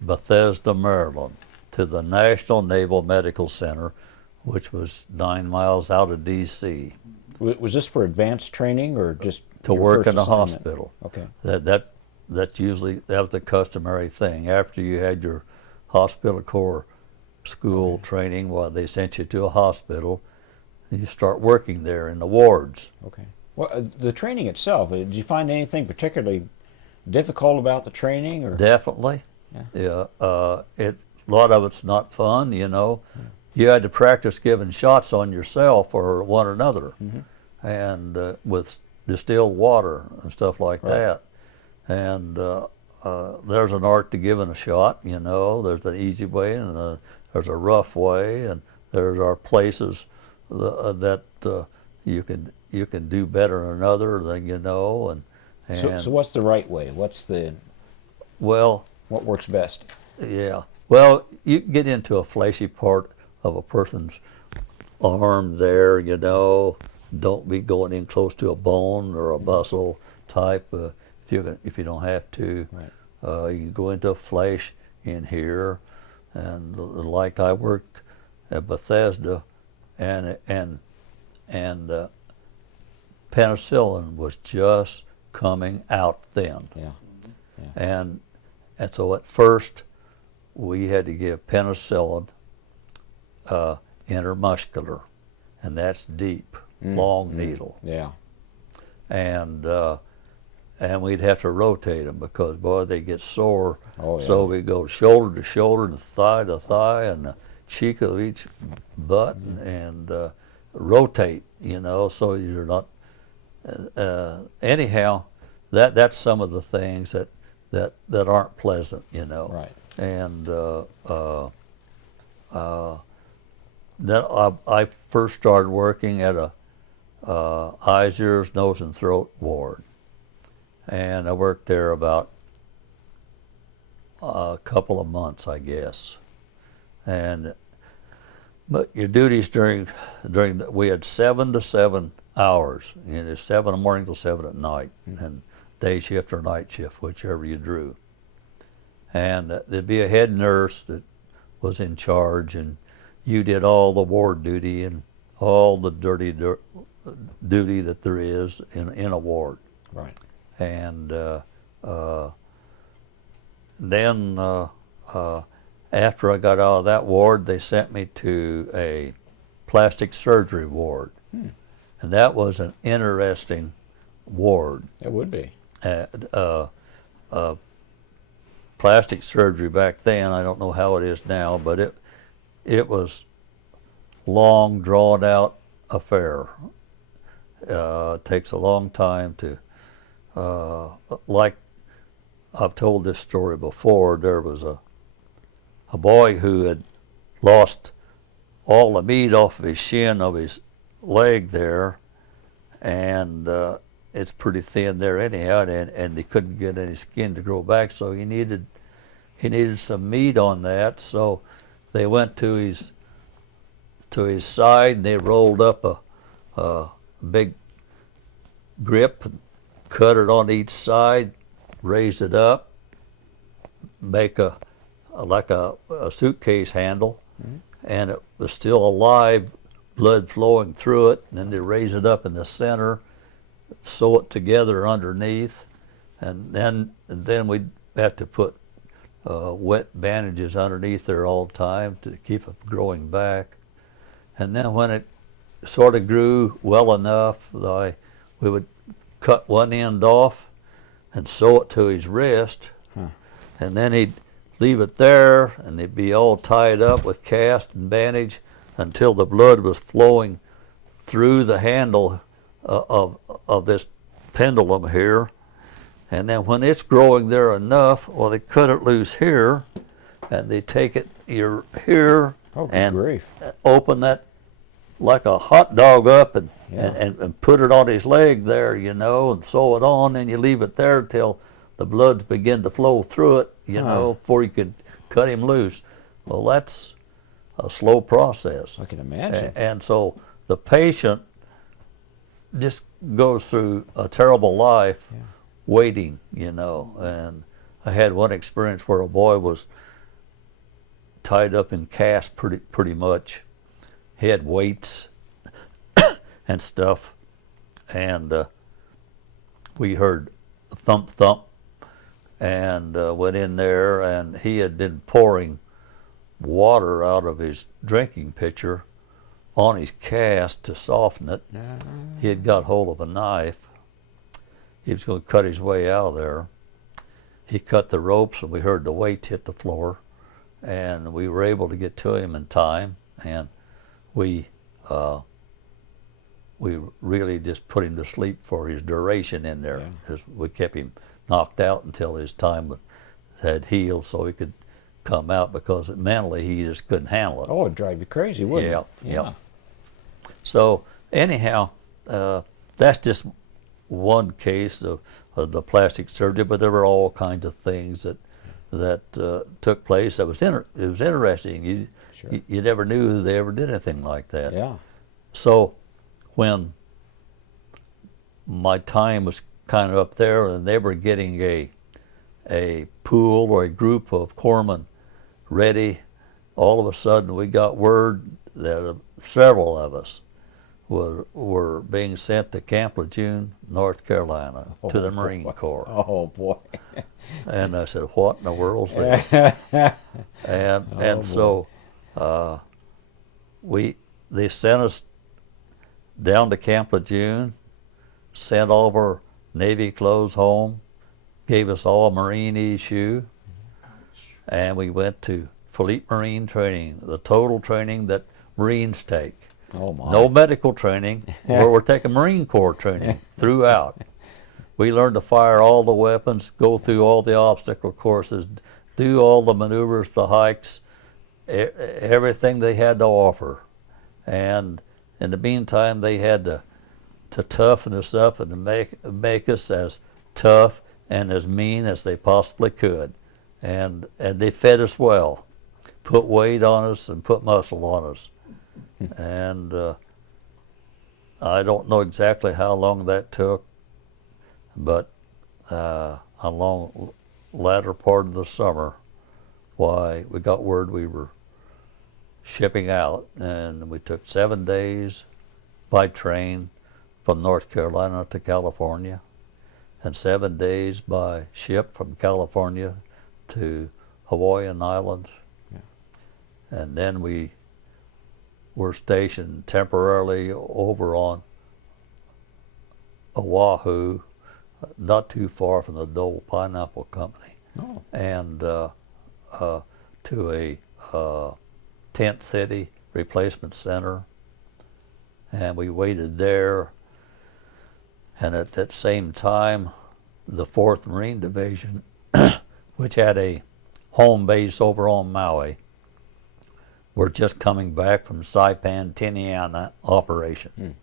Bethesda, Maryland, to the National Naval Medical Center, which was 9 miles out of D.C. Was this for advanced training or just to work in a hospital? Okay. That's usually, that was the customary thing. After you had your hospital corps school training, well, they sent you to a hospital, and you start working there in the wards. Okay. Well, the training itself, did you find anything particularly difficult about the training? Or? Definitely. Yeah. A lot of it's not fun, you know. Yeah. You had to practice giving shots on yourself or one another, and with distilled water and stuff like that. And there's an art to giving a shot, you know. There's an easy way and there's a rough way, and there are places that you can do better than another, than you know. And so what's the right way? What works best? Yeah. Well, you get into a fleshy part of a person's arm there, you know. Don't be going in close to a bone or a muscle type if you don't have to. Right. You can go into flesh in here, and like I worked at Bethesda, and penicillin was just coming out then. Yeah. And so at first, we had to give penicillin intramuscular, and that's deep, long needle. Yeah. And we'd have to rotate them because, boy, they get sore. Oh, yeah. So we go shoulder to shoulder and thigh to thigh and the cheek of each butt and rotate, you know, so you're not. Anyhow, that's some of the things that aren't pleasant, you know. Right. And then I first started working at a eyes, ears, nose, and throat ward, and I worked there about a couple of months, I guess. But your duties we had 7 to 7 hours, 7 in the morning till 7 at night, and day shift or night shift, whichever you drew. And there'd be a head nurse that was in charge, and you did all the ward duty and all the dirty duty that there is in a ward. Right. And then after I got out of that ward, they sent me to a plastic surgery ward. And that was an interesting ward. It would be. Plastic surgery back then, I don't know how it is now, but it was long, drawn out affair. It takes a long time to, like I've told this story before, there was a boy who had lost all the meat off of his shin of his leg there, and it's pretty thin there anyhow, and they couldn't get any skin to grow back, so he needed some meat on that. So they went to his side, and they rolled up a big grip and cut it on each side, raise it up, make like a suitcase handle, and it was still alive, blood flowing through it, and then they raise it up in the center, sew it together underneath, and then we'd have to put wet bandages underneath there all the time to keep it growing back. And then when it sort of grew well enough, we would cut one end off and sew it to his wrist, and then he'd leave it there, and they'd be all tied up with cast and bandage until the blood was flowing through the handle of this pendulum here. And then when it's growing there enough, well, they cut it loose here, and they take it here and grief. open that like a hot dog up and put it on his leg there, and sew it on, and you leave it there till the blood begin to flow through it, before you could cut him loose. Well, that's a slow process. I can imagine. And so the patient just goes through a terrible life waiting, And I had one experience where a boy was tied up in cast pretty much. He had weights and stuff, and we heard thump thump, and went in there, and he had been pouring water out of his drinking pitcher on his cast to soften it. He had got hold of a knife. He was going to cut his way out of there. He cut the ropes, and we heard the weights hit the floor, and we were able to get to him in time, and we really just put him to sleep for his duration in there. We kept him knocked out until his time had healed, so he could come out, because mentally he just couldn't handle it. Oh, it'd drive you crazy, wouldn't it? Yeah. So anyhow, that's just one case of the plastic surgery, but there were all kinds of things that took place. It was interesting. You never knew they ever did anything like that. Yeah. So when my time was kind of up there, and they were getting a pool or a group of corpsmen ready, all of a sudden we got word that several of us were being sent to Camp Lejeune, North Carolina, to the Marine Corps. Oh boy! And I said, "What in the world's this?" and so they sent us down to Camp Lejeune, sent all of our Navy clothes home, gave us all a Marine issue, and we went to Fleet Marine training, the total training that Marines take. Oh my! No medical training, where we're taking Marine Corps training throughout. We learned to fire all the weapons, go through all the obstacle courses, do all the maneuvers, the hikes, everything they had to offer. And in the meantime, they had to toughen us up and to make us as tough and as mean as they possibly could. And they fed us well, put weight on us and put muscle on us. And I don't know exactly how long that took, but along latter part of the summer, why we got word we were shipping out, and we took 7 days by train from North Carolina to California, and 7 days by ship from California to Hawaiian Islands. Yeah. And then we were stationed temporarily over on Oahu, not too far from the Dole Pineapple Company, and to a tent city replacement center, and we waited there. And at that same time, the 4th Marine Division, which had a home base over on Maui, were just coming back from Saipan, Tinian operation.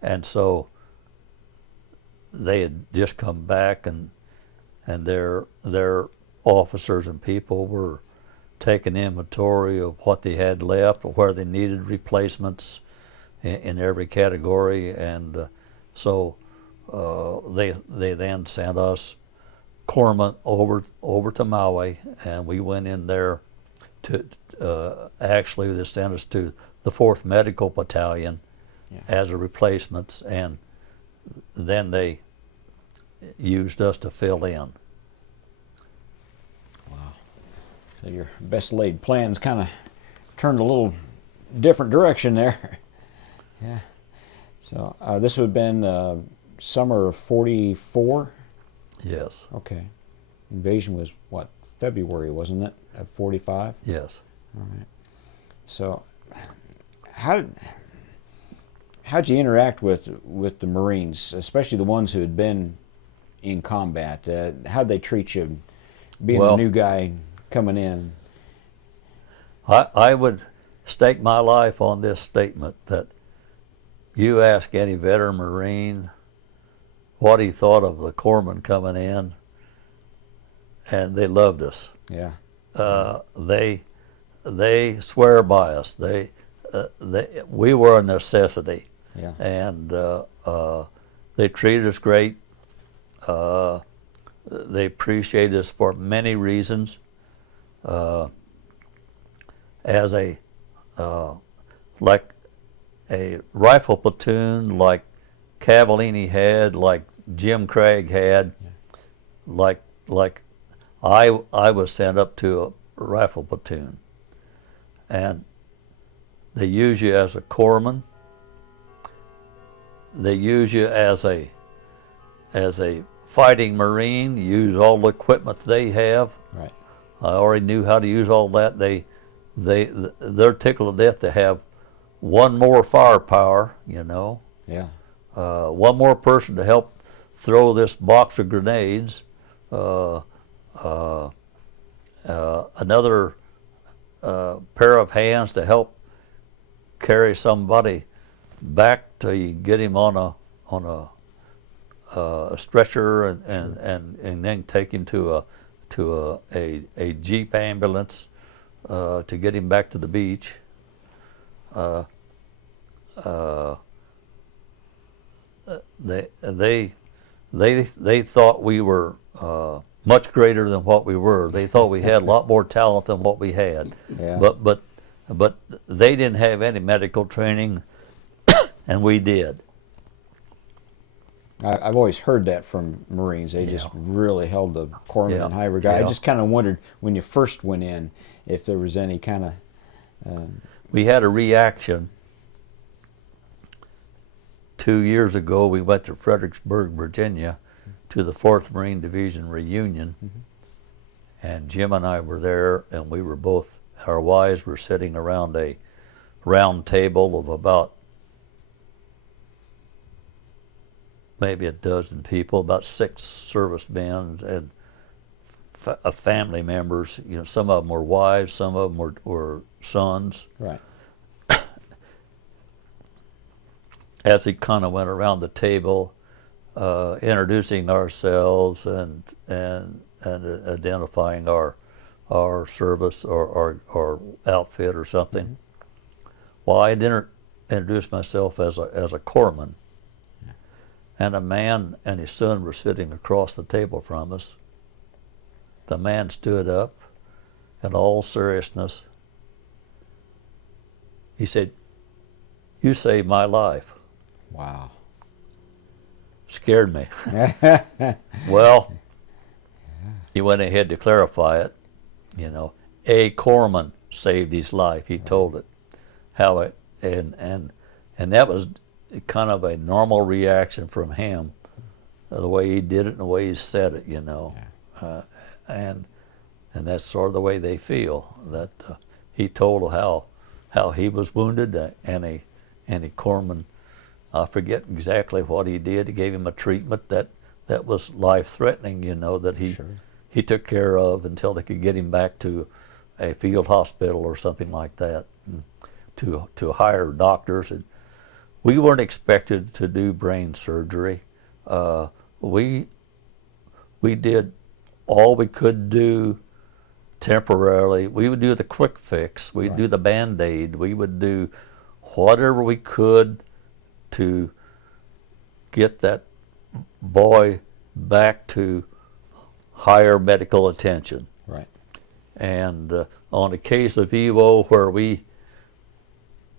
And so they had just come back, and their officers and people were taking inventory of what they had left, or where they needed replacements in every category. And so they then sent us corpsmen over to Maui, and we went in there to actually they sent us to the 4th Medical Battalion as a replacements, and then they used us to fill in. Wow. So your best laid plans kind of turned a little different direction there. Yeah. So this would have been summer of 44? Yes. Okay. Invasion was what, February, wasn't it, of 45? Yes. All right. So how'd you interact with the Marines, especially the ones who had been in combat? How'd they treat you, being a new guy coming in? I would stake my life on this statement that you ask any veteran Marine what he thought of the corpsman coming in, and they loved us. Yeah. They swear by us. We were a necessity. Yeah. And they treated us great. They appreciated us for many reasons. As like a rifle platoon, like Cavallini had, like Jim Craig had, like I was sent up to a rifle platoon, and they use you as a corpsman. They use you as a fighting Marine. You use all the equipment they have. Right. I already knew how to use all that. They're tickled to death to have one more firepower, you know. Yeah. One more person to help throw this box of grenades. Another pair of hands to help carry somebody back till you get him on a stretcher and then take him to a Jeep ambulance to get him back to the beach. They thought we were much greater than what we were. They thought we had a lot more talent than what we had. Yeah. But they didn't have any medical training. And we did. I've always heard that from Marines. They just really held the corpsmen in high regard. I just kind of wondered when you first went in if there was any kind of... We had a reaction. 2 years ago, we went to Fredericksburg, Virginia, to the 4th Marine Division reunion, and Jim and I were there, and we were both, our wives were sitting around a round table of about maybe a dozen people, about 6 servicemen and family members. You know, some of them were wives, some of them were sons. Right. As we kind of went around the table, introducing ourselves and identifying our service or our outfit or something. Well, I didn't introduce myself as a corpsman, and a man and his son were sitting across the table from us. The man stood up, in all seriousness. He said, "You saved my life." Wow. Scared me. Well, he went ahead to clarify it. You know, a corpsman saved his life. He told it. How it and that was kind of a normal reaction from him, the way he did it and the way he said it. You know, and that's sort of the way they feel. That he told how he was wounded, and a corpsman. I forget exactly what he did. He gave him a treatment that was life-threatening, you know, that he took care of until they could get him back to a field hospital or something like that, and to hire doctors. And we weren't expected to do brain surgery. We did all we could do temporarily. We would do the quick fix. We'd do the Band-Aid. We would do whatever we could to get that boy back to higher medical attention. Right. And on the case of Iwo, where we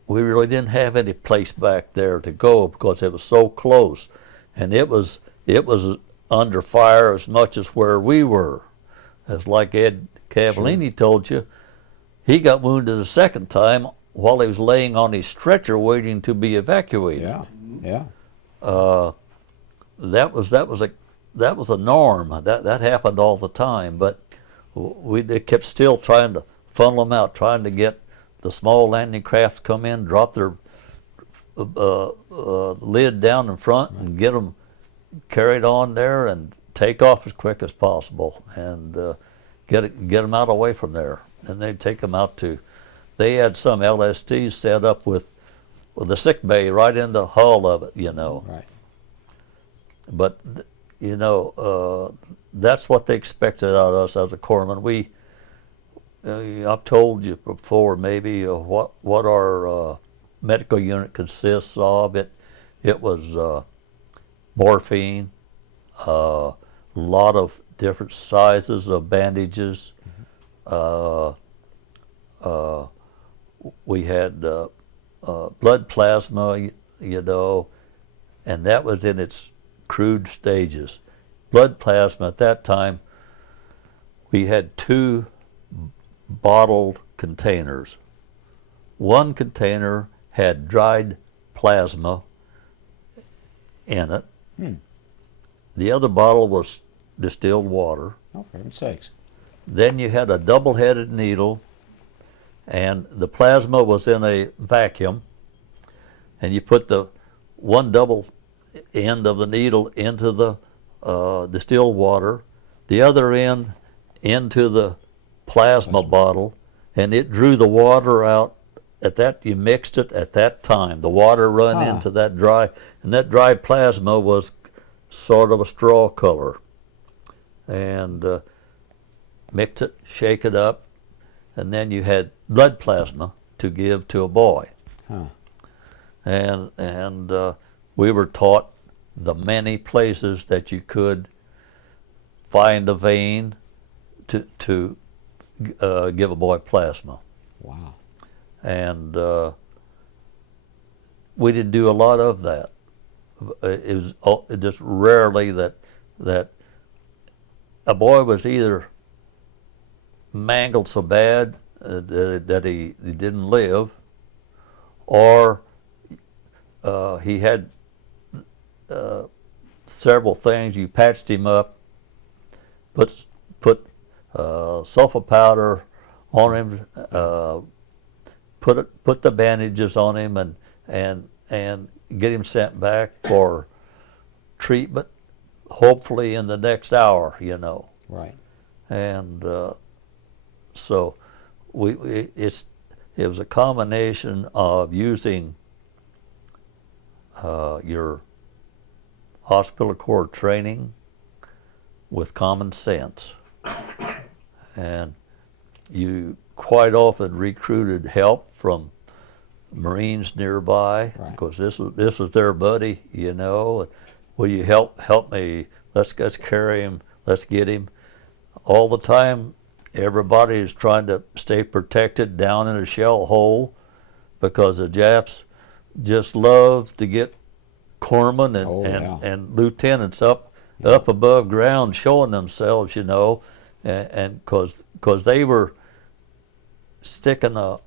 really didn't have any place back there to go because it was so close, and it was under fire as much as where we were. As like Ed Cavallini told you, he got wounded a second time while he was laying on his stretcher waiting to be evacuated. Yeah. That was a norm. That happened all the time, but they kept still trying to funnel them out, trying to get the small landing crafts come in, drop their lid down in front, and get them carried on there and take off as quick as possible, and get them out away from there. And they'd take them out to. They had some LSDs set up with the sick bay right in the hull of it, you know. Right. But, you know, that's what they expected out of us as a corpsman. I've told you before maybe what our medical unit consists of. It was morphine, a lot of different sizes of bandages. We had blood plasma, you know, and that was in its crude stages. Blood plasma at that time, we had 2 bottled containers. One container had dried plasma in it. The other bottle was distilled water. Oh, for heaven's sakes. Then you had a double-headed needle, and the plasma was in a vacuum, and you put the one double end of the needle into the distilled water, the other end into the plasma bottle, and it drew the water out. At that, you mixed it at that time. The water run into that dry, and that dry plasma was sort of a straw color. And mix it, shake it up, and then you had blood plasma to give to a boy. And we were taught the many places that you could find a vein to give a boy plasma. Wow. And we didn't do a lot of that. It was just rarely that a boy was either mangled so bad that he didn't live, or he had several things. You patched him up, put sulfa powder on him, put the bandages on him, and get him sent back for treatment, hopefully in the next hour, you know. Right. And so it was a combination of using your hospital corps training with common sense, and you quite often recruited help from Marines nearby, Right. because this was their buddy, you know. Will you help me? Let's carry him. Let's get him. All the time, everybody is trying to stay protected down in a shell hole, because the Japs just love to get corpsmen and lieutenants up above ground showing themselves, you know, and because they were sticking a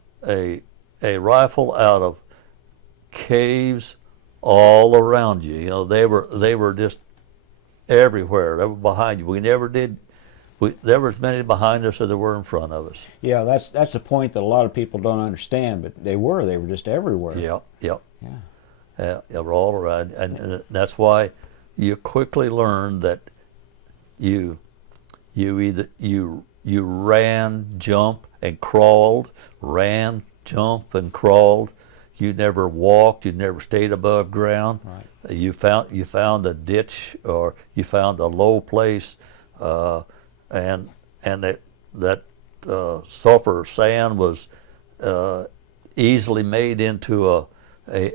rifle out of caves all around you. You know, they were just everywhere. They were behind you. We never did. There were as many behind us as there were in front of us. Yeah, that's a point that a lot of people don't understand, but they were just everywhere. Yep. Yeah. They were all around, and that's why you quickly learn that you ran, jumped, and crawled. Ran, jumped, and crawled. You never walked. You never stayed above ground. Right. You found a ditch, or you found a low place, and that sulfur sand was easily made into a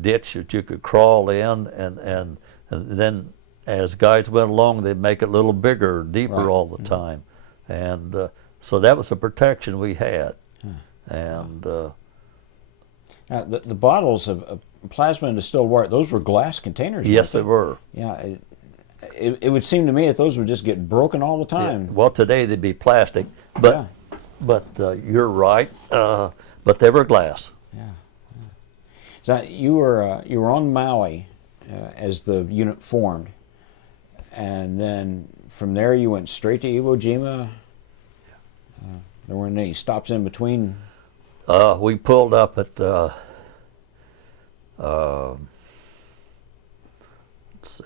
ditch that you could crawl in, and then as guys went along, they'd make it a little bigger, deeper Right. all the time, and so that was the protection we had. And the bottles of plasma and distilled water, those were glass containers. yes, they weren't were. Yeah, it would seem to me that those would just get broken all the time. Yeah. Well, today they'd be plastic, but you're right. But they were glass. Yeah. So you were on Maui as the unit formed, and then from there you went straight to Iwo Jima. There weren't any stops in between. We pulled up at let's see,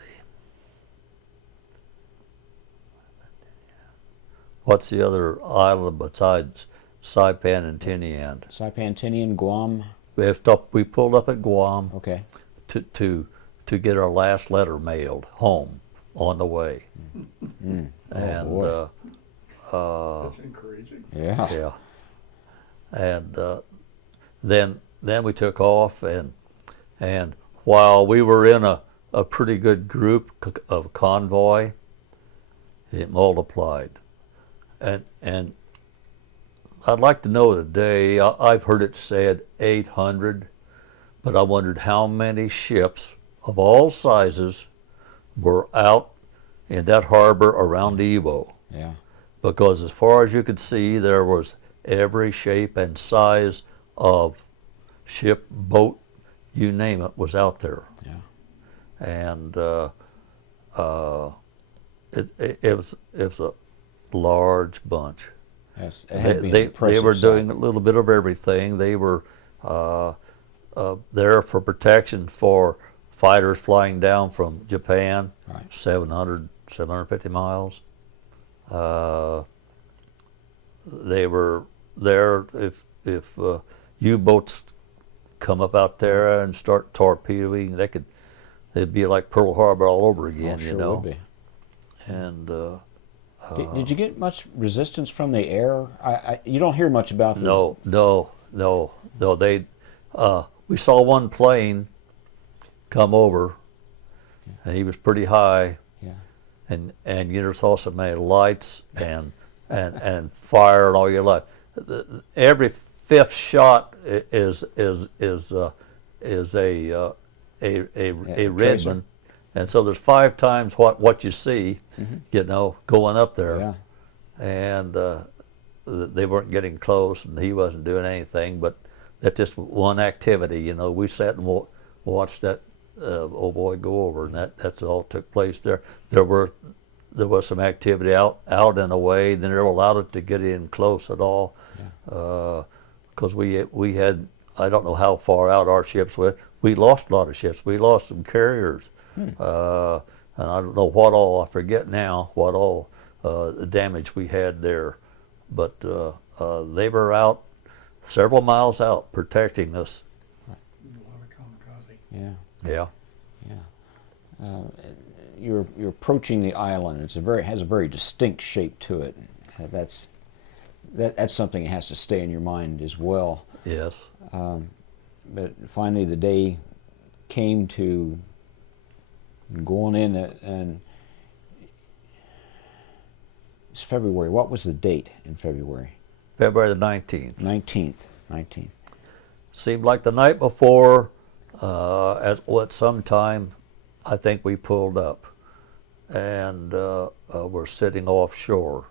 what's the other island besides Saipan and Tinian? Saipan, Tinian, Guam. We pulled up at Guam Okay. to get our last letter mailed home on the way. Mm. And boy. That's encouraging. Yeah. yeah, and then we took off, and while we were in a pretty good group of convoy, it multiplied, and I'd like to know today. I've heard it said 800, but I wondered how many ships of all sizes were out in that harbor around Iwo. Yeah. Because as far as you could see, there was every shape and size of ship, boat, you name it, was out there. Yeah. And it was a large bunch. Yes. It had to be an They impressive were sight. doing a little bit of everything. They were there for protection for fighters flying down from Japan, Right. 750 miles. They were there if U-boats come up out there and start torpedoing, they'd be like Pearl Harbor all over again, Sure you know. would be. And Did you get much resistance from the air? You don't hear much about them. no. They we saw one plane come over, and he was pretty high. Yeah. And you never saw so many lights and fire and all your life. Every fifth shot is is a tracer. Redmond, and so there's 5 times what you see, you know, going up there, Yeah. and they weren't getting close, and he wasn't doing anything, but that's just one activity, you know. We sat and watched that old boy go over, and that's all took place there. There was some activity out in the way. They never allowed it to get in close at all, because we had, I don't know how far out our ships went. We lost a lot of ships. We lost some carriers, and I don't know what all. I forget now what all the damage we had there, but they were out several miles out protecting us. A lot of kamikaze. Yeah. Yeah. You're approaching the island. Has a very distinct shape to it. That's something that has to stay in your mind as well. Yes. But finally, the day came to going in, and it's February. What was the date in February? February the 19th. 19th. Seemed like the night before, at some time, I think we pulled up, and we're sitting offshore.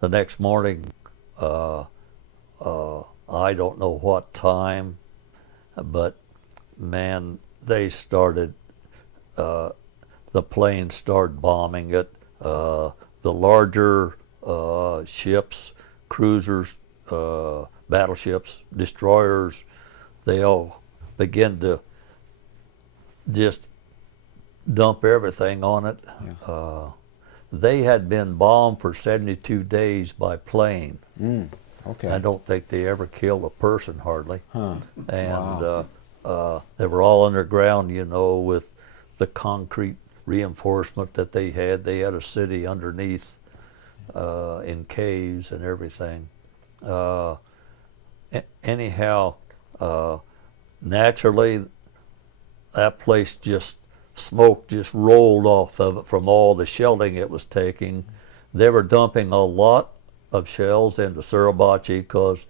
The next morning, I don't know what time, but man, they started, the planes started bombing it. The larger ships, cruisers, battleships, destroyers, they all began to just dump everything on it. Yeah. They had been bombed for 72 days by plane. Okay. I don't think they ever killed a person hardly. Huh. And they were all underground, you know, with the concrete reinforcement that they had. They had a city underneath in caves and everything. Anyhow, naturally, that place smoke just rolled off of it from all the shelling it was taking. They were dumping a lot of shells into Suribachi because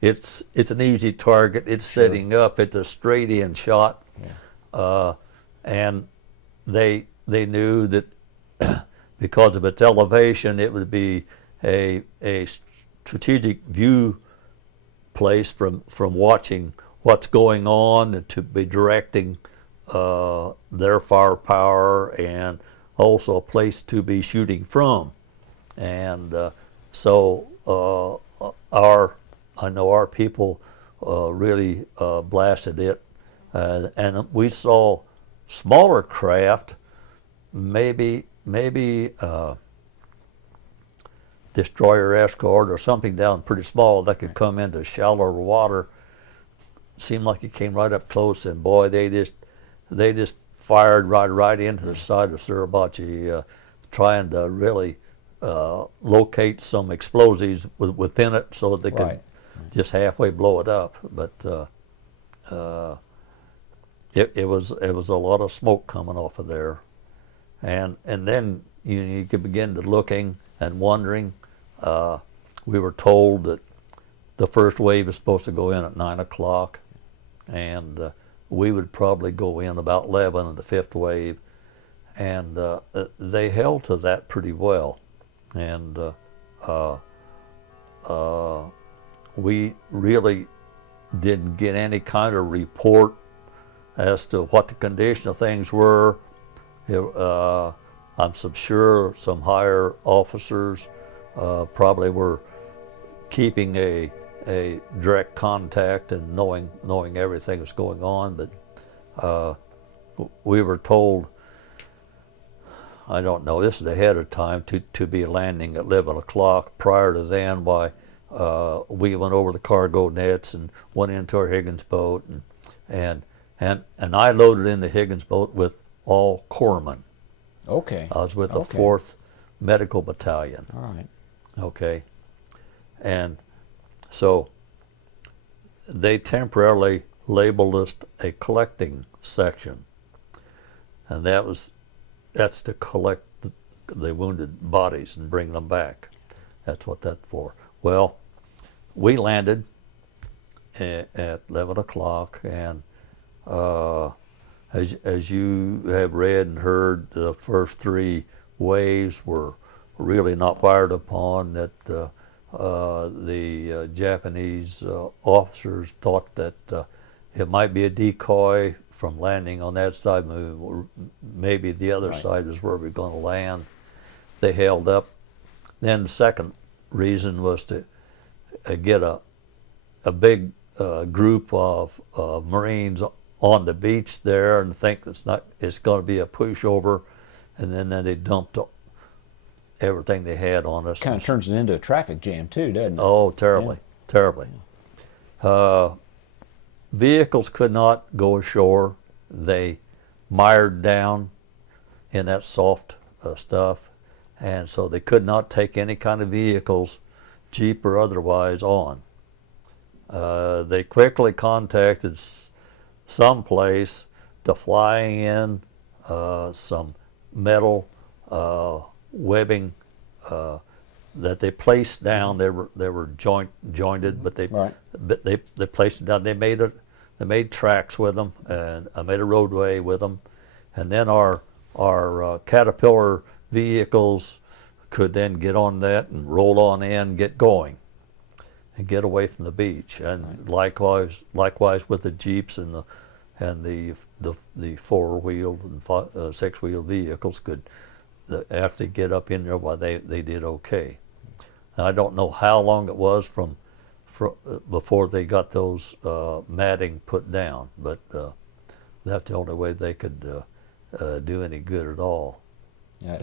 it's an easy target. It's setting up. It's a straight in shot, and they knew that because of its elevation, it would be a strategic view place from watching what's going on and to be directing their firepower, and also a place to be shooting from. And so I know our people really blasted it, and we saw smaller craft, maybe destroyer escort or something down pretty small that could come into shallower water. Seemed like it came right up close, and boy, they just fired right into the side of Suribachi, trying to really locate some explosives within it so that they could just halfway blow it up. But it was a lot of smoke coming off of there, and then you could begin to looking and wondering. We were told that the first wave is supposed to go in at 9 o'clock, and we would probably go in about 11 in the fifth wave, and they held to that pretty well. And we really didn't get any kind of report as to what the condition of things were. I'm sure some higher officers probably were keeping a direct contact and knowing everything that's going on, but we were told, I don't know, this is ahead of time, to be landing at 11 o'clock. Prior to then, we went over the cargo nets and went into our Higgins boat, and I loaded in the Higgins boat with all corpsmen. Okay. I was with the 4th Medical Battalion. All right. Okay. And so they temporarily labeled us a collecting section, and that's to collect the wounded bodies and bring them back. That's what that's for. Well, we landed at 11 o'clock, and As you have read and heard, the first three waves were really not fired upon. That the Japanese officers thought that it might be a decoy from landing on that side. Maybe the other side is where we're going to land. They held up. Then the second reason was to get a big group of Marines on the beach there and think it's going to be a pushover, and then they dumped everything they had on us. Kind of turns it into a traffic jam too, doesn't it? Oh, terribly, terribly. Vehicles could not go ashore. They mired down in that soft stuff, and so they could not take any kind of vehicles, Jeep or otherwise, on. They quickly contacted some place to fly in some metal webbing that they placed down. They were jointed, but they placed it down. They made tracks with them, and I made a roadway with them, and then our Caterpillar vehicles could then get on that and roll on in, get going, and get away from the beach. And likewise with the Jeeps and the four-wheeled and six-wheeled vehicles could, after they get up in there, well, they did okay. Now, I don't know how long it was from before they got those matting put down, but that's the only way they could do any good at all. A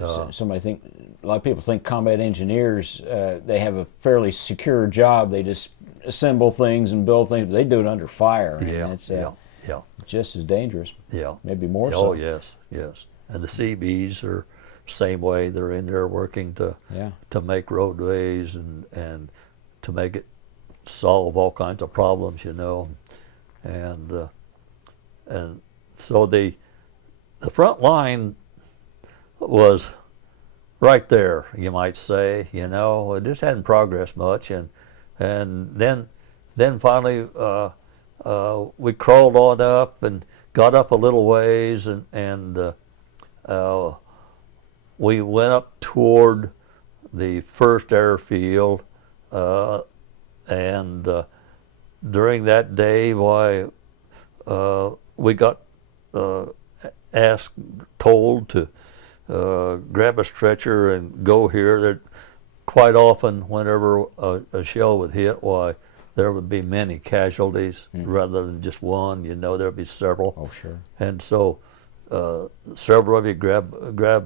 lot of people think combat engineers, they have a fairly secure job. They just assemble things and build things, but they do it under fire. And it's just as dangerous. Yeah. Maybe more so. Oh, yes. And the CBs are the same way. They're in there working to make roadways and to make it solve all kinds of problems, and so the front line was right there, you might say. It just hadn't progressed much, and then finally we crawled on up and got up a little ways, and we went up toward the first airfield, and during that day, we got told to grab a stretcher and go here. That quite often, whenever a shell would hit, there would be many casualties rather than just one. There'd be several. Oh, sure. And so several of you grab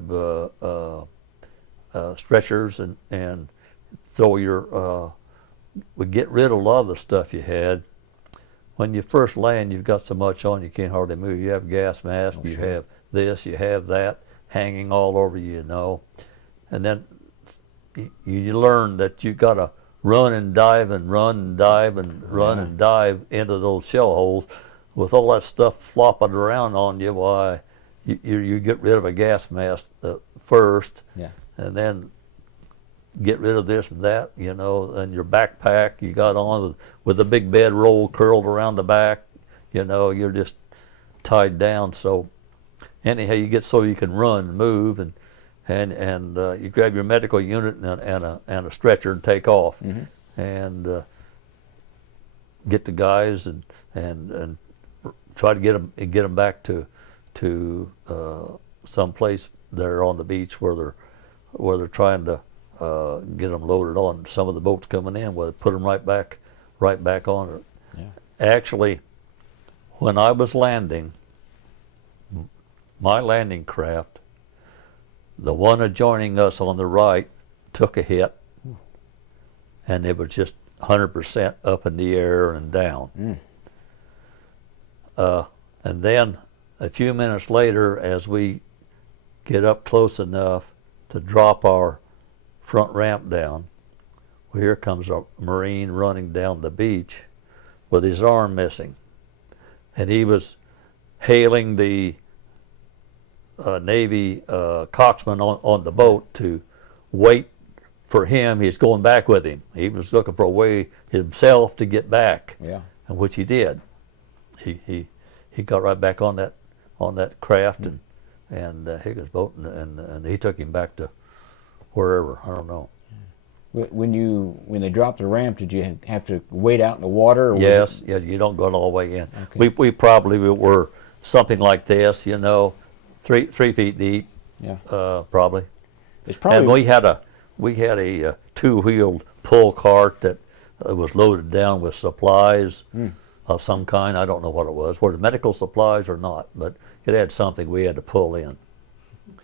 stretchers and throw your would get rid of a lot of the stuff you had. When you first land, you've got so much on you can't hardly move. You have gas mask, you have this, you have that hanging all over you, and then you learn that you got to run and dive and run and dive and run and dive into those shell holes. With all that stuff flopping around on you, you get rid of a gas mask first, and then get rid of this and that, and your backpack you got on with a big bedroll curled around the back, you're just tied down. So anyhow, you get so you can run and move, and you grab your medical unit and a stretcher and take off, and get the guys and try to get them back to some place there on the beach where they're trying to get them loaded on some of the boats coming in, where they put them right back on it. Yeah. Actually, when I was landing, my landing craft, the one adjoining us on the right, took a hit, and it was just 100% up in the air and down. And then a few minutes later, as we get up close enough to drop our front ramp down, here comes a Marine running down the beach with his arm missing, and he was hailing the Navy coxman on the boat to wait for him. He's going back with him. He was looking for a way himself to get back, Yeah. and which he did. He he got right back on that craft and Higgins boat, and he took him back to wherever, I don't know. When they dropped the ramp, did you have to wade out in the water? Or Yes, you don't go all the way in. Okay. We probably were something like this, 3 feet deep, Yeah. probably. It's probably And we had a two-wheeled pull cart that was loaded down with supplies of some kind. I don't know what it was, whether medical supplies or not, but it had something we had to pull in.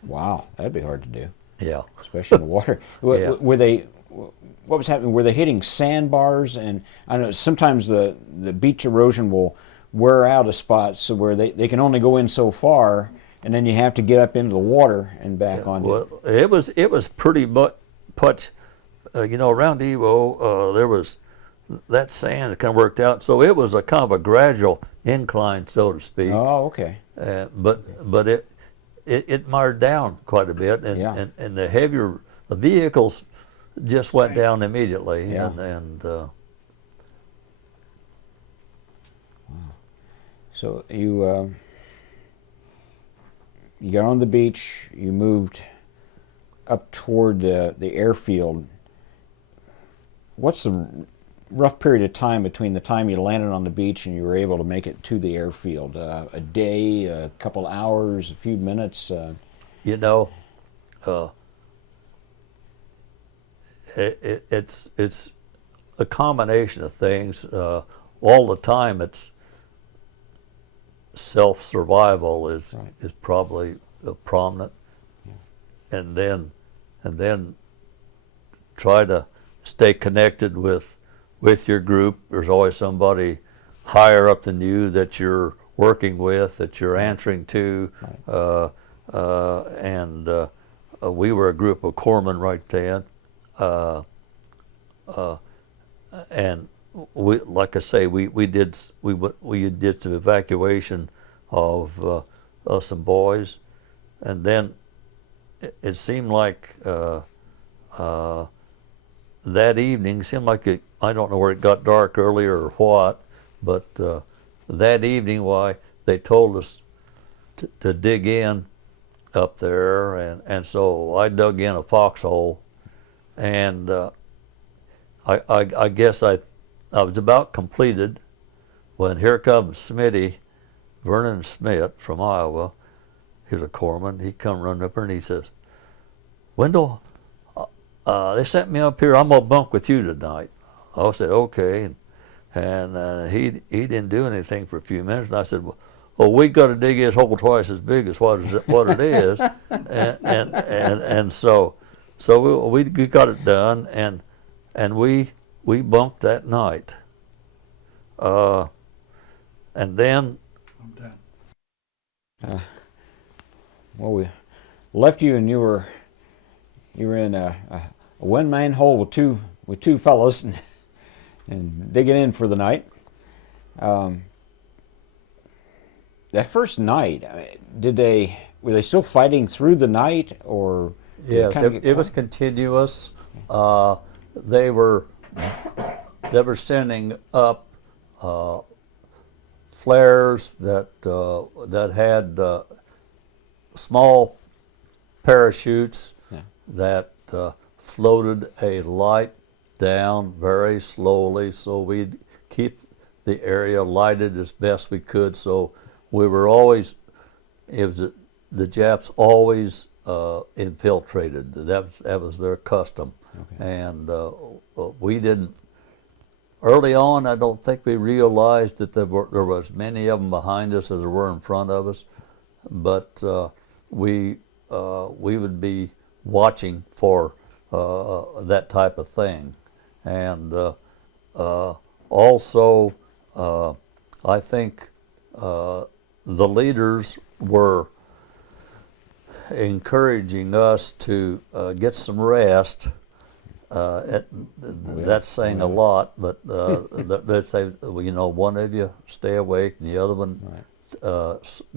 wow. That'd be hard to do, Yeah. especially in the water. Yeah. Were they? What was happening? Were they hitting sandbars? And I know sometimes the beach erosion will wear out a spot, so where they can only go in so far, and then you have to get up into the water and back on. Well, it was pretty much, around Iwo, there was that sand kind of worked out, so it was a kind of a gradual incline, so to speak. Oh, okay. But it mired down quite a bit, and Yeah. and the vehicles just went Sank. down immediately, Yeah. and So you got on the beach. You moved up toward the airfield. What's the rough period of time between the time you landed on the beach and you were able to make it to the airfield? A day, a couple hours, a few minutes? It's a combination of things. All the time, it's self-survival is Right. is probably prominent, and then try to stay connected with your group. There's always somebody higher up than you that you're working with, that you're answering to, and we were a group of corpsmen right then, and we, like I say, we did some evacuation of some boys, and then it seemed like that evening seemed like I don't know where it got dark earlier or what, but that evening, why they told us to dig in up there, and so I dug in a foxhole, and I guess I was about completed when here comes Smitty, Vernon Smith from Iowa. He was a corpsman. He come running up here and he says, "Wendell, they sent me up here. I'm gonna bunk with you tonight." I said, "Okay," and he didn't do anything for a few minutes. And I said, "Well, we got to dig his hole twice as big as what it is," and so we got it done, and we bunked that night, and then I'm done. Well, we left you, and you were in a one-man hole with two fellows, and digging in for the night. That first night, were they still fighting through the night, or? did yes, kinda get it was quiet? continuous. They were sending up flares that had small parachutes Yeah. that floated a light down very slowly, so we'd keep the area lighted as best we could. So we were always, the Japs always infiltrated. That was their custom, and we didn't. Early on, I don't think we realized that there was many of them behind us as there were in front of us, but we would be watching for that type of thing, and also I think the leaders were encouraging us to get some rest. That's saying a lot, but they say, one of you stay awake and the other one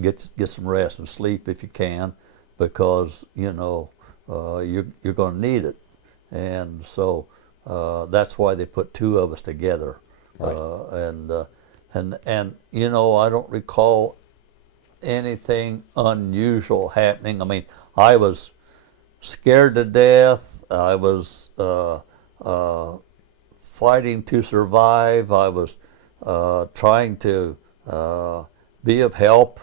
get some rest and sleep if you can, because you're going to need it, and so that's why they put two of us together, Right. and I don't recall anything unusual happening. I mean, I was scared to death. I was fighting to survive. I was trying to be of help.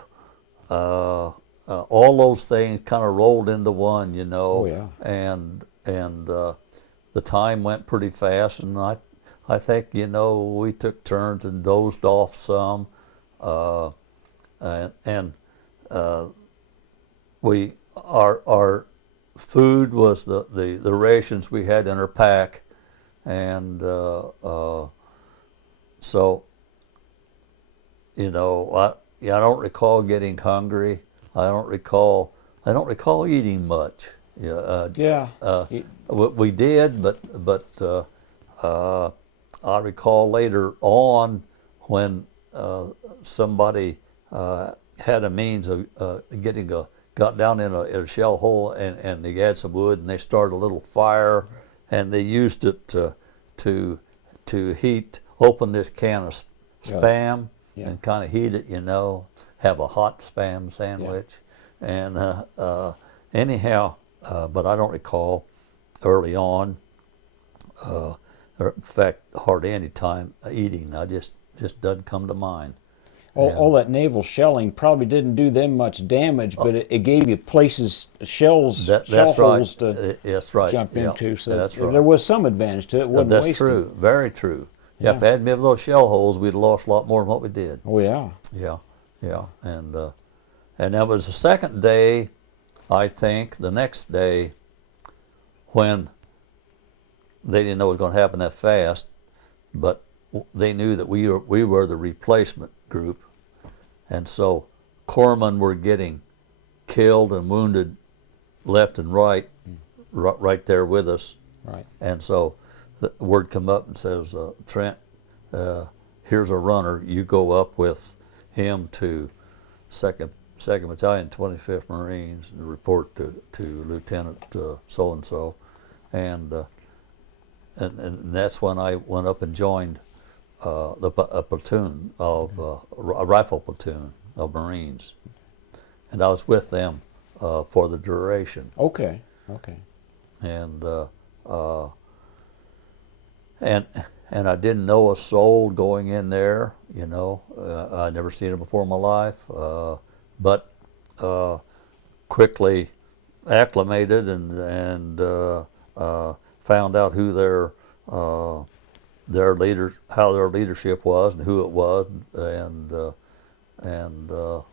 All those things kind of rolled into one, you know. Oh, yeah. And the time went pretty fast, and I think, you know, we took turns and dozed off some, and our food was the rations we had in our pack, and so, you know, I don't recall getting hungry. I don't recall eating much. Yeah. We did, but I recall later on when somebody had a means of got down in a shell hole, and they had some wood, and they started a little fire, and they used it to open this can of spam and kind of heat it, you know, have a hot spam sandwich, and anyhow, but I don't recall early on, or in fact, hardly any time eating. I just doesn't come to mind. All that naval shelling probably didn't do them much damage, but it gave you places, shell holes to that's right. jump into. So that's right. there was some advantage to it. It wasn't That's wasted. true. Very true. Yeah, if it hadn't been for those shell holes, we'd have lost a lot more than what we did. Oh, yeah. Yeah. And that was the second day, I think, the next day, when they didn't know it was going to happen that fast, but they knew that we were the replacement group, and so corpsmen were getting killed and wounded left and right there with us. Right. And so the word come up and says, Trent, here's a runner. You go up with him to Second Battalion, 25th Marines, and report to Lieutenant so and so, and that's when I went up and joined a platoon of a rifle platoon of Marines, and I was with them for the duration. Okay. And I didn't know a soul going in there. You know, I'd never seen it before in my life, but quickly acclimated and found out who their leaders, how their leadership was, and who it was, and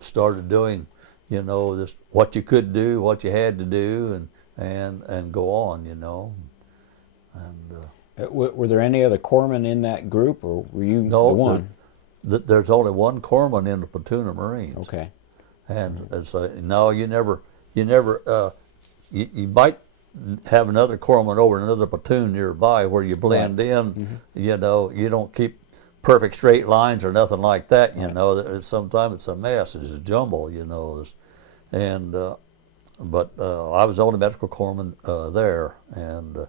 started doing, you know, this what you could do, what you had to do, and go on, you know. And were there any other corpsmen in that group, or were you the one? There's only one corpsman in the platoon of Marines. Okay. And so no, you might have another corpsman over in another platoon nearby where you blend in. You know, you don't keep perfect straight lines or nothing like that. You know, sometimes it's a mess. It's a jumble. You know, but I was the only medical corpsman there, and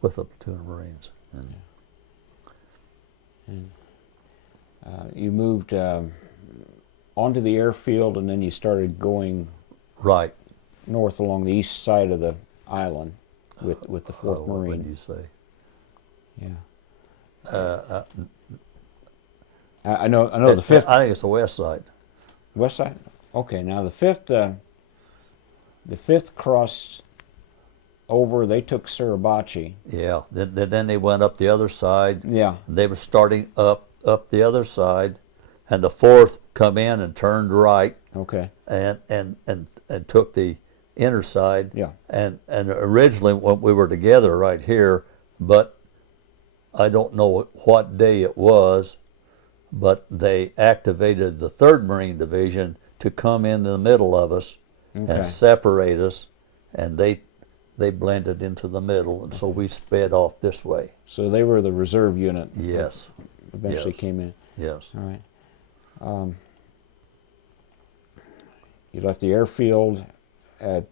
with the platoon of Marines. And you moved onto the airfield, and then you started going right north along the east side of the island with the 4th Marine. What did you say? Yeah. I know the 5th. I think it's the west side. West side. Okay. Now the 5th crossed over. They took Suribachi. Yeah. Then they went up the other side. Yeah. They were starting up the other side, and the 4th come in and turned right. Okay. And took the inner side. Yeah. And originally when we were together right here, but I don't know what day it was, but they activated the 3rd Marine Division to come in the middle of us and separate us, and they blended into the middle, and so we sped off this way. So they were the reserve unit. Yes. Eventually came in. Yes. All right. You left the airfield. At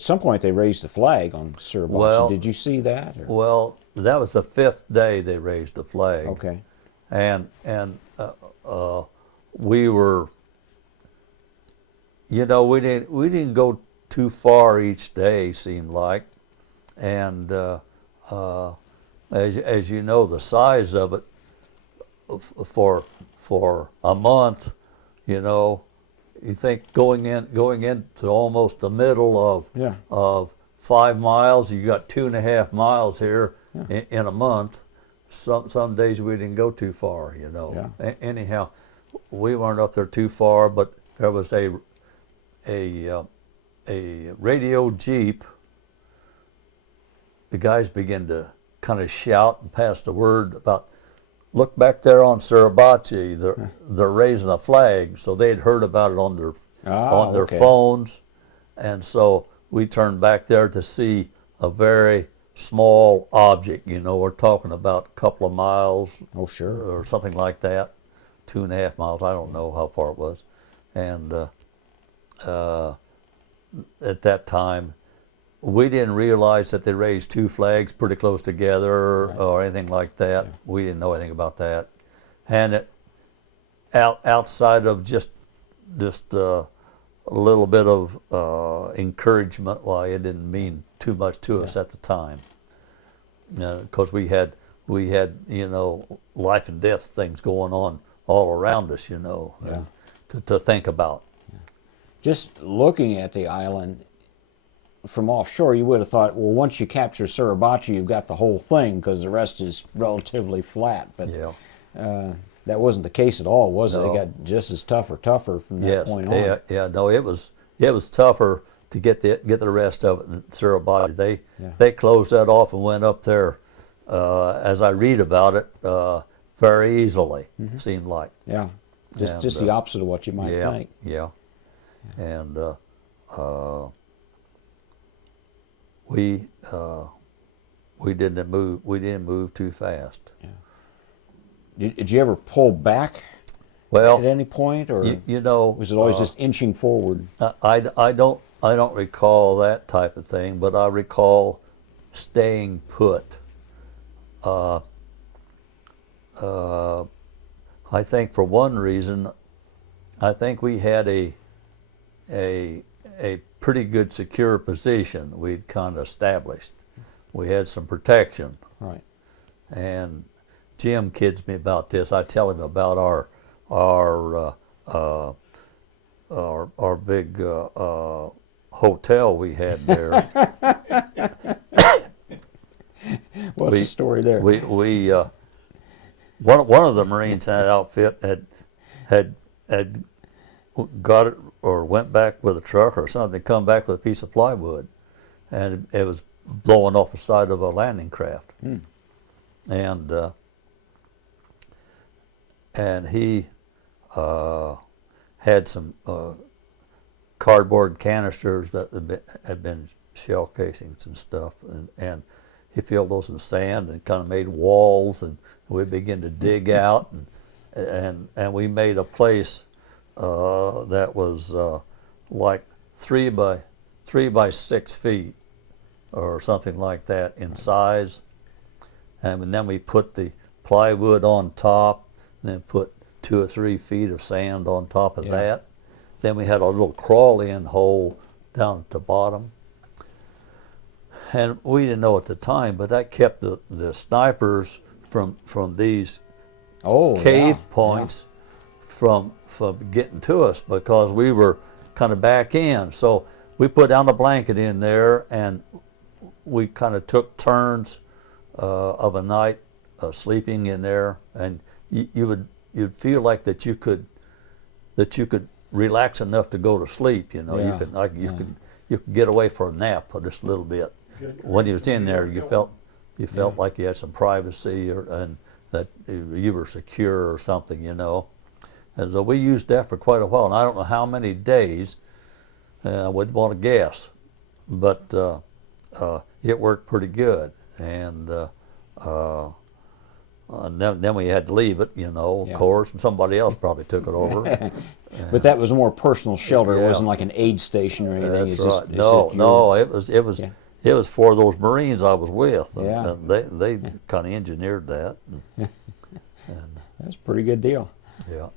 some point, they raised the flag on Suribachi. Well, did you see that? Or? Well, that was the 5th day they raised the flag. Okay. And we were You know, we didn't go too far each day, seemed like, and as you know, the size of it for a month, you know, you think going into almost the middle of 5 miles, you got 2.5 miles here in a month. Some days we didn't go too far, you know. Anyhow, we weren't up there too far, but there was a radio jeep. The guys began to kind of shout and pass the word about, look back there on Suribachi, they're raising a flag. So they'd heard about it on their phones, and so we turned back there to see a very small object. You know, we're talking about a couple of miles, or something like that, 2.5 miles. I don't know how far it was, and at that time, we didn't realize that they raised two flags pretty close together or anything like that. We didn't know anything about that. And outside of just a little bit of encouragement, why it didn't mean too much to us at the time. Because we had, you know, life and death things going on all around us, you know, to think about. Just looking at the island from offshore, you would have thought, well, once you capture Suribachi, you've got the whole thing because the rest is relatively flat. But that wasn't the case at all, was it? It got just as tougher from that point on. No, it was tougher to get the rest of it in Suribachi. They closed that off and went up there, as I read about it, very easily. Seemed like. Yeah, just the opposite of what you might think. And we didn't move too fast. Did you ever pull back at any point, or you know, was it always just inching forward? I don't recall that type of thing, but I recall staying put. I think for one reason, I think we had a pretty good secure position we'd kind of established. We had some protection. Right. And Jim kids me about this. I tell him about our big hotel we had there. What's the story there? One of the Marines in that outfit had got it or went back with a truck or something, come back with a piece of plywood, and it was blowing off the side of a landing craft. And he had some cardboard canisters that had been shell casings and stuff, and he filled those in sand and kind of made walls, and we began to dig out, and we made a place that was like 3 by 6 feet or something like that in size, and then we put the plywood on top, and then put 2 or 3 feet of sand on top of that. Then we had a little crawl-in hole down at the bottom, and we didn't know at the time, but that kept the snipers from these cave points from getting to us, because we were kind of back in. So we put down a blanket in there, and we kind of took turns of a night sleeping in there, and you'd feel like that you could relax enough to go to sleep. You know, you could get away for a nap for just a little bit. When you was in there, you felt like you had some privacy, and that you were secure or something. You know. And so we used that for quite a while, and I don't know how many days. I wouldn't want to guess, but it worked pretty good. And then we had to leave it, you know, of course, and somebody else probably took it over. But that was a more personal shelter. It wasn't like an aid station or anything. That's right. No, it was for those Marines I was with. And they kind of engineered that. That's a pretty good deal. Yeah.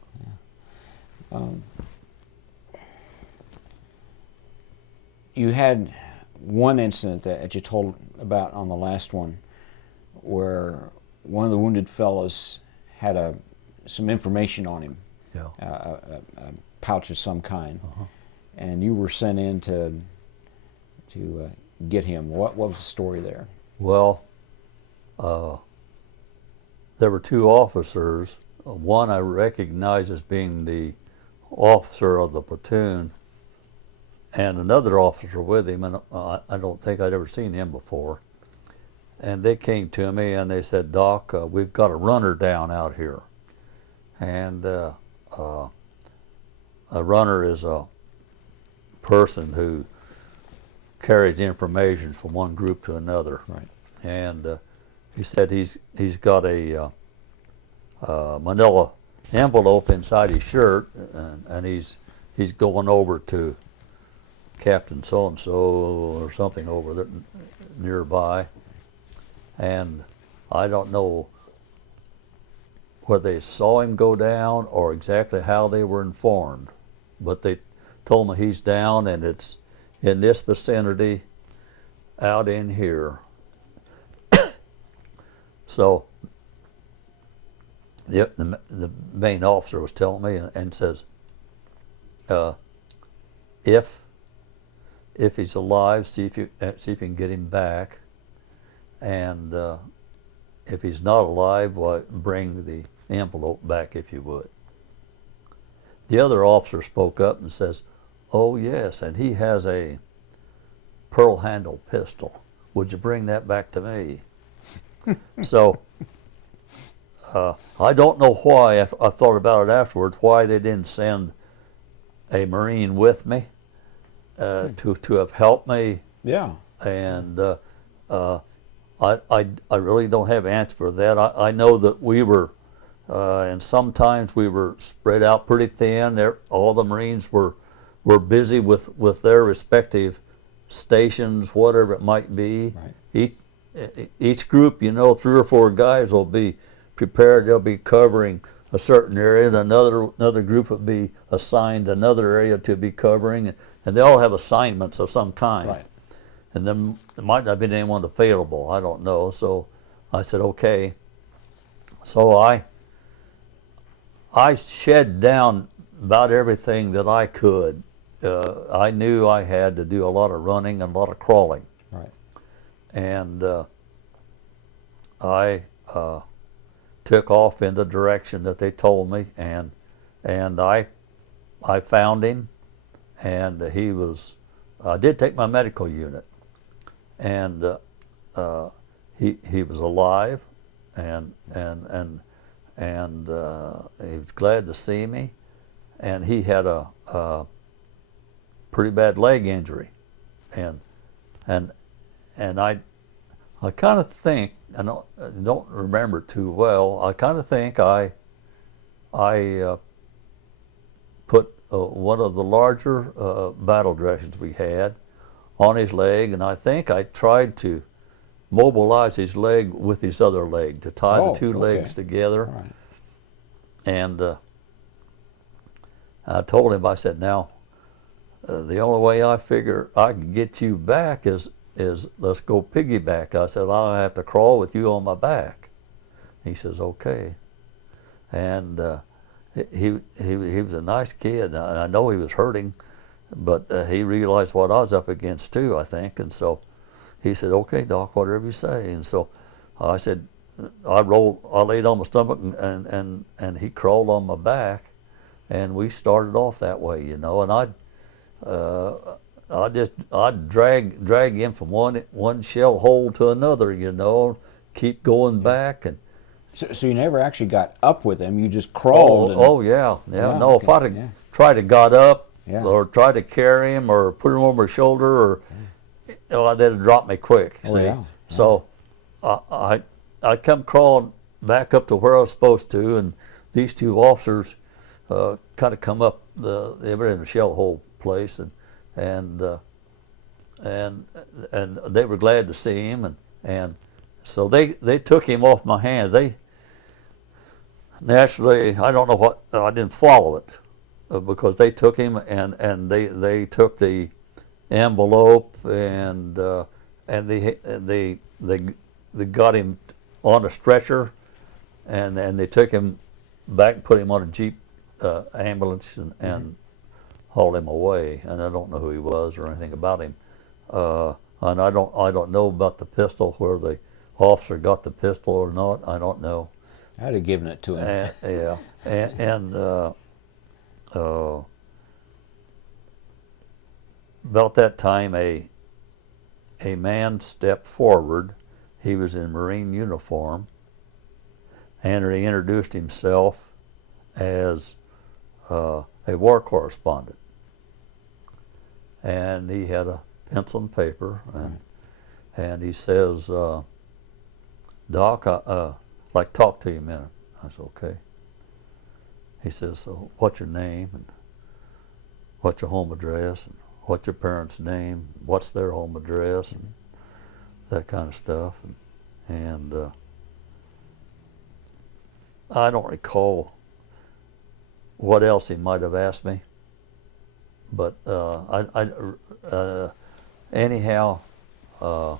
you had one incident that you told about on the last one, where one of the wounded fellows had some information on him, Yeah. a pouch of some kind, and you were sent in to get him. What was the story there? Well, there were two officers. One I recognized as being the officer of the platoon, and another officer with him, and I don't think I'd ever seen him before. And they came to me and they said, "Doc, we've got a runner down out here." And a runner is a person who carries information from one group to another. Right. And he said he's got a manila envelope inside his shirt, and he's going over to Captain so-and-so or something over there nearby. And I don't know whether they saw him go down or exactly how they were informed, but they told me he's down and it's in this vicinity out in here. So the main officer was telling me and says, if he's alive, see if you can get him back, and if he's not alive, why, bring the envelope back if you would. The other officer spoke up and says, "Oh yes, and he has a pearl handle pistol. Would you bring that back to me?" So I don't know why. I thought about it afterwards. Why they didn't send a Marine with me to have helped me. Yeah. And I really don't have an answer for that. I know that we were, and sometimes we were spread out pretty thin. All the Marines were busy with their respective stations, whatever it might be. Right. Each group, 3 or 4 guys will be prepared. They'll be covering a certain area. And another group will be assigned another area to be covering, and they all have assignments of some kind. Right. And then there might not have been anyone available. I don't know. So I said, okay. So I shed down about everything that I could. I knew I had to do a lot of running and a lot of crawling. Right. And I took off in the direction that they told me, and I found him, and he was. I did take my medical unit, and he was alive, and he was glad to see me, and he had a pretty bad leg injury, and I kind of think, I don't remember too well, I kind of think I put one of the larger battle directions we had on his leg, and I think I tried to mobilize his leg with his other leg to tie the two legs together. Right. And I told him, I said, now, the only way I figure I can get you back is let's go piggyback. I said, I'll have to crawl with you on my back. He says, okay. And he was a nice kid. I know he was hurting, but he realized what I was up against too, I think. And so he said, okay, Doc, whatever you say. And so I said, I laid on my stomach, and he crawled on my back, and we started off that way, and I'd drag him from one shell hole to another, keep going back. And So you never actually got up with him, you just crawled. Yeah. No, okay, if I'd have tried to got up, Yeah. or tried to carry him, or put him over my shoulder, or they'd have dropped me quick. Oh, See? yeah. So I come crawling back up to where I was supposed to, and these two officers kind of come up. They were in a shell hole place, and they were glad to see him, and so they took him off my hands. They naturally, I don't know what, I didn't follow it, because they took him, and they took the envelope, and they got him on a stretcher, and they took him back and put him on a Jeep ambulance and hauled him away. And I don't know who he was or anything about him. And I don't know about the pistol, where the officer got the pistol or not. I don't know. I'd have given it to him. Yeah, and about that time, a man stepped forward. He was in Marine uniform, and he introduced himself as a war correspondent. And he had a pencil and paper, and he says, "Doc, I'd like to talk to you a minute." I said, "Okay." He says, "So what's your name, and what's your home address, and what's your parents' name, what's their home address," and that kind of stuff. And I don't recall what else he might have asked me, but anyhow, a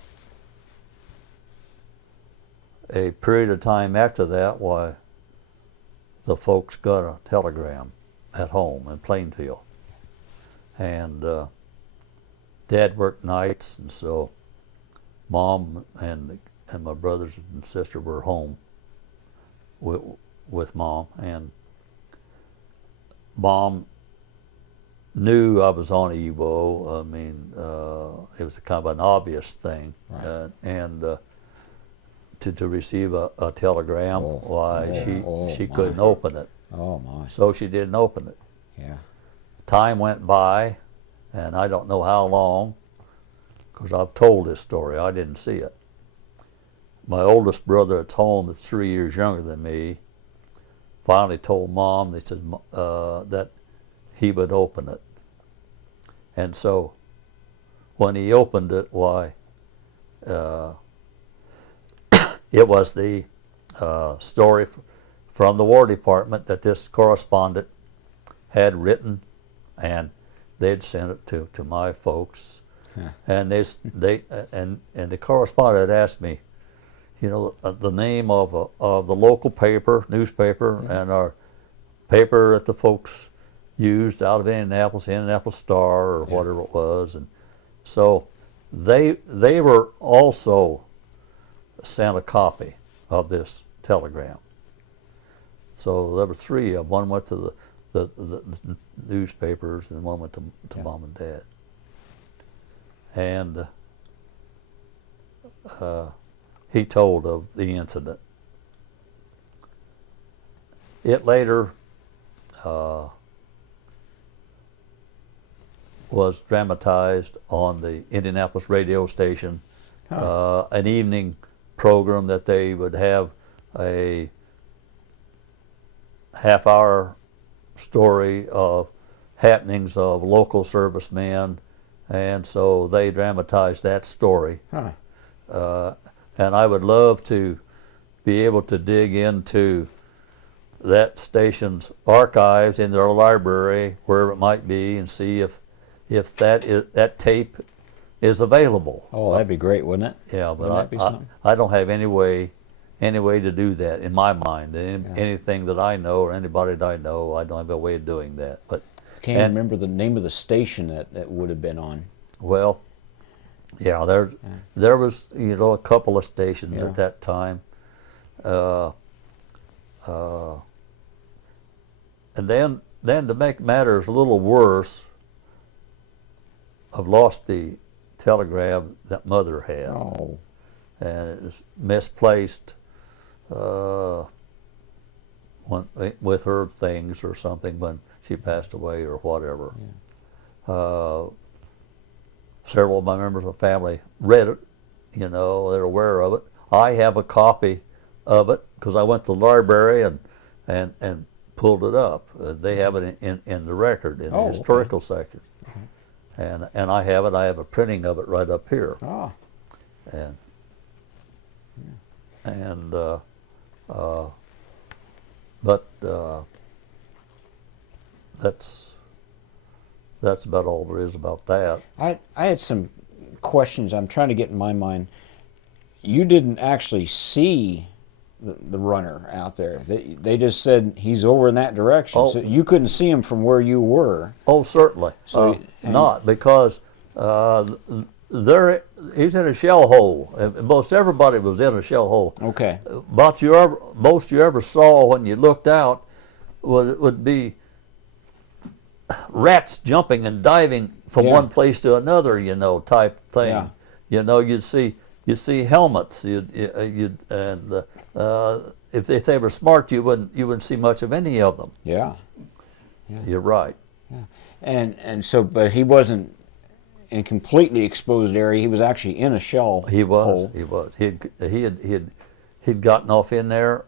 period of time after that, why, the folks got a telegram at home in Plainfield. And Dad worked nights, and so Mom and my brothers and sister were home with Mom. And Mom knew I was on Evo. I mean, it was kind of an obvious thing. Right. And to receive a telegram, she my. couldn't open it. Oh my. So she didn't open it. Yeah. Time went by, and I don't know how long, because I've told this story. I didn't see it. My oldest brother at home, that's 3 years younger than me, finally told Mom, they said, that he would open it. And so when he opened it, why, it was the story from the War Department that this correspondent had written, and they'd sent it to my folks. Huh. And the correspondent had asked me, you know, the name of the local newspaper, and our paper that the folks used out of Indianapolis Star or whatever it was. And so they were also sent a copy of this telegram. So there were three of them. One went to the newspapers, and one went to Mom and Dad. And he told of the incident. It later was dramatized on the Indianapolis radio station, an evening program that they would have a half-hour story of happenings of local servicemen, and so they dramatized that story. And I would love to be able to dig into that station's archives in their library, wherever it might be, and see if that tape is available. Oh, that'd be great, wouldn't it? Yeah, Wouldn't that be but something? I don't have any way to do that in my mind. Anything that I know or anybody that I know, I don't have a way of doing that. But Can't remember the name of the station that would have been on. well, yeah, there was, you know, a couple of stations Yeah. at that time. And then to make matters a little worse, I've lost the telegram that Mother had. Oh. And it was misplaced with her things or something when she passed away or whatever. Several of my members of the family read it, you know, they're aware of it. I have a copy of it because I went to the library and pulled it up. They have it in the record in the historical section. And I have it. I have a printing of it right up here. Ah. That's that's about all there is about that. I had some questions I'm trying to get in my mind. You didn't actually see the runner out there. They just said he's over in that direction. Oh. So you couldn't see him from where you were. Oh, certainly. So Not because he's in a shell hole. Most everybody was in a shell hole. Okay. Most you ever saw when you looked out would be rats jumping and diving from Yeah. one place to another, type thing. Yeah. You'd see helmets. If they were smart, you wouldn't see much of any of them. Yeah. You're right. And so, but he wasn't in completely exposed area. He was actually in a shell hole. He was. He'd gotten off in there.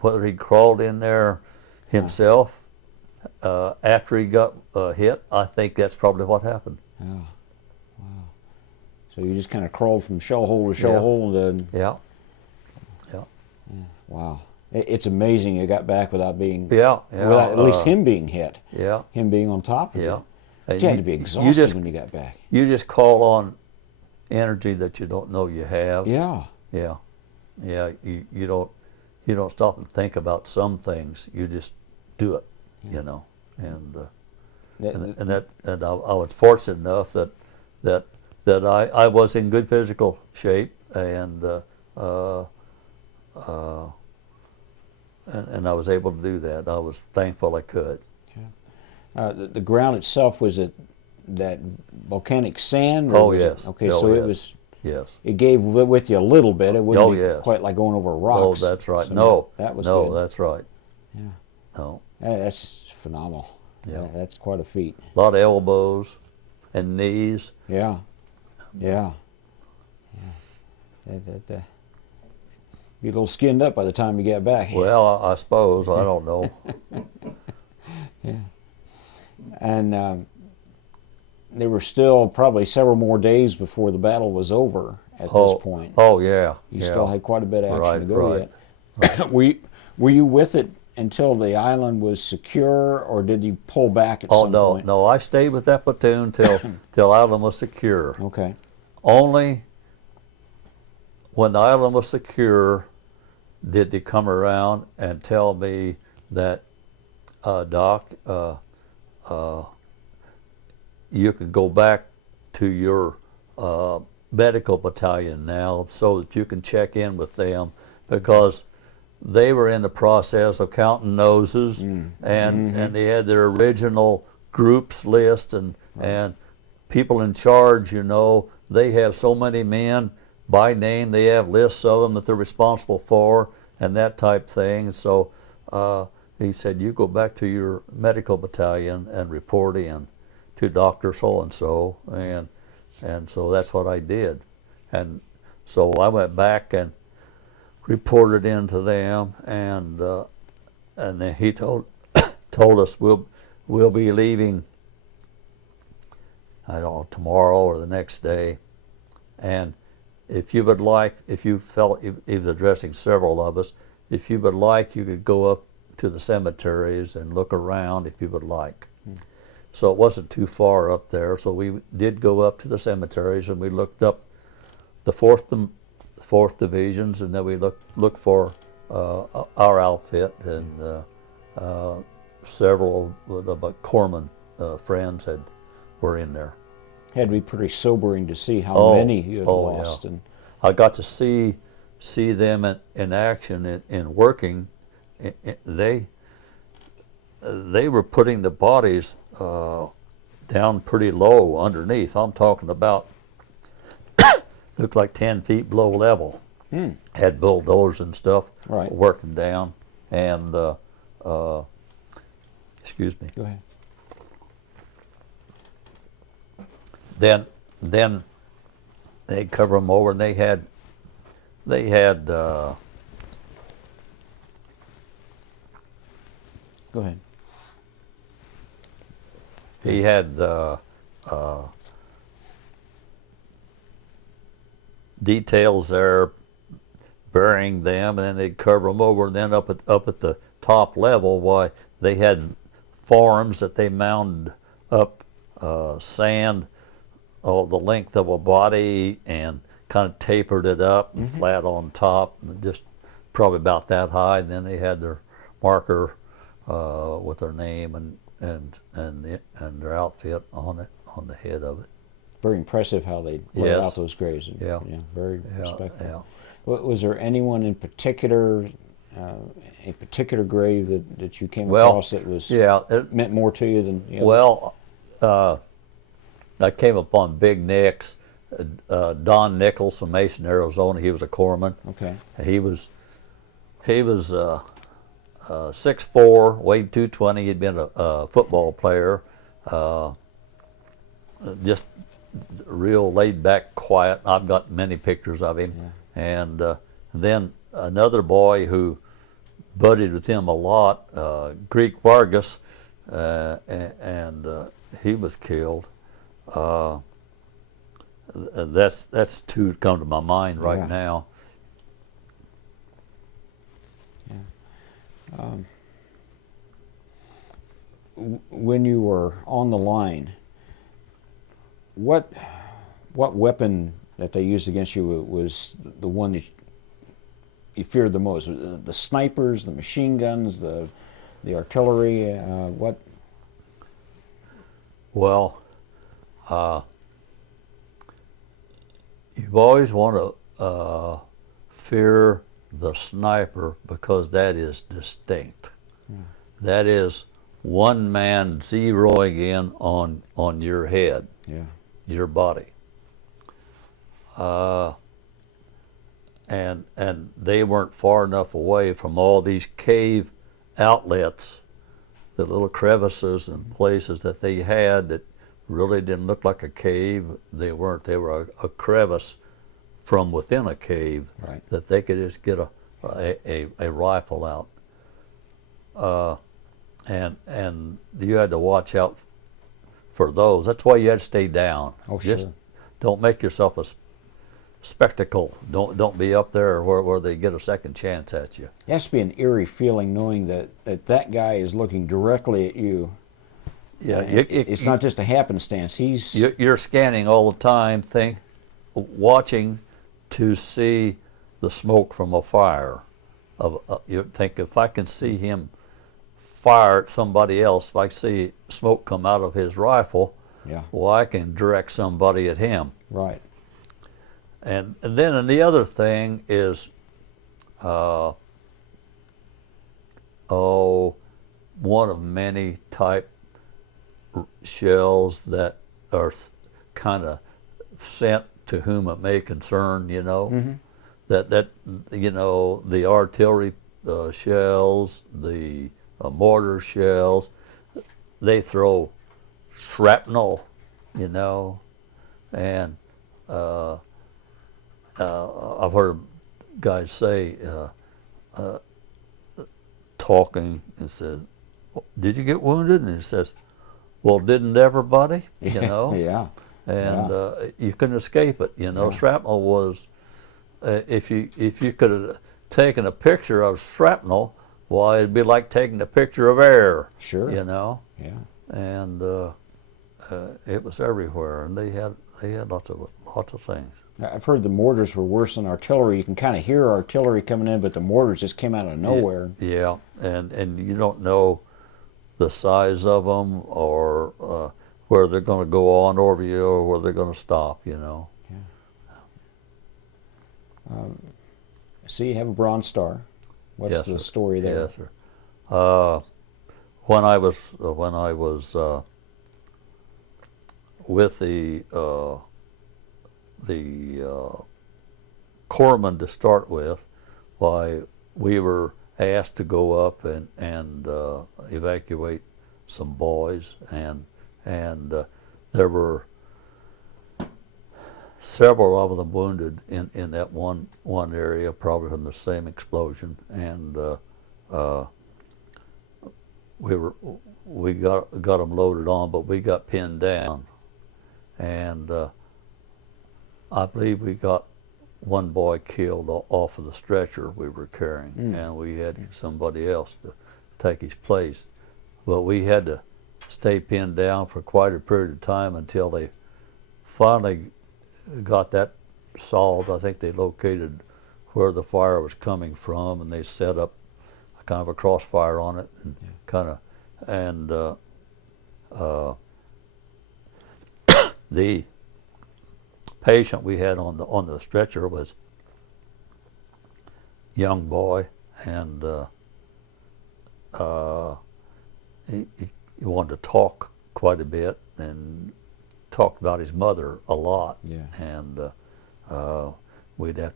Whether he crawled in there himself after he got hit, I think that's probably what happened. Yeah. Wow. So you just kind of crawled from shell hole to shell hole, and then Yeah. wow, it's amazing you got back without being Yeah. without at least him being hit. Yeah. Him being on top of Yeah. you. And You had to be exhausted when you got back. You just call on energy that you don't know you have. Yeah. Yeah. Yeah. You don't stop and think about some things. You just do it. And I was fortunate enough that I was in good physical shape and I was able to do that. I was thankful I could. The ground itself, was it that volcanic sand? Or Oh, was yes. It, okay, Oh, so it yes. was. Yes. It gave with you a little bit. It wouldn't Oh, be yes. quite like going over Oh, rocks. that's right. So No, that was no, good. that's right. Yeah. No, That's phenomenal. Yeah. That's quite a feat. a lot of elbows and knees. Yeah. Yeah. Be a little skinned up by the time you get back. Well, I suppose, I don't know. And there were still probably several more days before the battle was over at this point. Oh, yeah. You yeah. still had quite a bit of action Right, to go right. yet. Were you with it until the island was secure, or did you pull back at Oh, some no, point? no, I stayed with that platoon till island was secure. Okay. Only when the island was secure did they come around and tell me that, Doc, you can go back to your medical battalion now so that you can check in with them, because they were in the process of counting noses and they had their original groups list and people in charge, they have so many men by name, they have lists of them that they're responsible for and that type thing. So he said, you go back to your medical battalion and report in to Dr. So-and-so, and so that's what I did. And so I went back and reported in to them, and then he told us we'll be leaving, I don't know, tomorrow or the next day, and if you would like, if you felt, he was addressing several of us, if you would like, you could go up to the cemeteries and look around if you would like. So it wasn't too far up there, so we did go up to the cemeteries and we looked up the fourth divisions, and then we looked for our outfit, and several of the corpsmen friends were in there. Had to be pretty sobering to see how many you had oh, lost. yeah. And I got to see them in action in working. They were putting the bodies down pretty low underneath. I'm talking about looked like 10 feet below level. Had bulldozers and stuff working down, and excuse me. go ahead. Then they'd cover them over, and they had Go ahead. he had details there burying them, and then they'd cover them over, and then up at the top level, why they had forms that they mounted up sand the length of a body and kind of tapered it up and flat on top, and just probably about that high. And then they had their marker with their name and their outfit on it, on the head of it. Very impressive how they lay Yes. out those graves. Yeah. Very Yeah, respectful. yeah. Was there anyone in particular, a particular grave that you came Well, across that was yeah, it, meant more to you than the others? well, I came upon Big Nick's, Don Nichols from Mason, Arizona. He was a corpsman. Okay. He was 6'4", weighed 220. He'd been a football player, just real laid back, quiet. I've got many pictures of him. Yeah. And then another boy who buddied with him a lot, Greek Vargas, and he was killed. That's two that come to my mind right Yeah. now. When you were on the line, what weapon that they used against you was the one that you feared the most? The snipers, the machine guns, the artillery. What? Well, you've always want to fear the sniper because that is distinct. That is one man zeroing in on your head, Yeah. your body. And they weren't far enough away from all these cave outlets, the little crevices and places that they had that really didn't look like a cave. They weren't. They were a crevice from within a cave. Right. That they could just get a rifle out. And you had to watch out for those. That's why you had to stay down. Oh, Just sure. don't make yourself a spectacle. Don't be up there where they get a second chance at you. It has to be an eerie feeling knowing that guy is looking directly at you. Yeah, It's not just a happenstance. You're scanning all the time, watching to see the smoke from a fire. You think, if I can see him fire at somebody else, if I see smoke come out of his rifle, Yeah. well, I can direct somebody at him. Right. And then the other thing is, one of many type shells that are kind of sent to whom it may concern, you know. Mm-hmm. That you know, the artillery shells, the mortar shells, they throw shrapnel, you know, and I've heard guys say, talking, and said, "Did you get wounded?" And he says, "Well, didn't everybody?" You know. Yeah. And you couldn't escape it. You know, Yeah. shrapnel was, if you could have taken a picture of shrapnel, why, it'd be like taking a picture of air. Sure. You know, Yeah. and it was everywhere, and they had lots of things. I've heard the mortars were worse than artillery. You can kind of hear artillery coming in, but the mortars just came out of nowhere. Yeah, and you don't know the size of them or where they're going to go on over you or where they're going to stop. You know. See, you have a Bronze Star. What's Yes, the sir. story there? Yes, sir. When I was with the corpsman to start with, why, we were asked to go up and evacuate some boys, and there were several of them wounded in that one area, probably from the same explosion, and we got them loaded on, but we got pinned down, and I believe we got one boy killed off of the stretcher we were carrying, and we had somebody else to take his place, but we had to stay pinned down for quite a period of time until they finally got that solved. I think they located where the fire was coming from, and they set up a kind of a crossfire on it, and the patient we had on the stretcher was a young boy, and he wanted to talk quite a bit and talked about his mother a lot. Yeah. And we'd have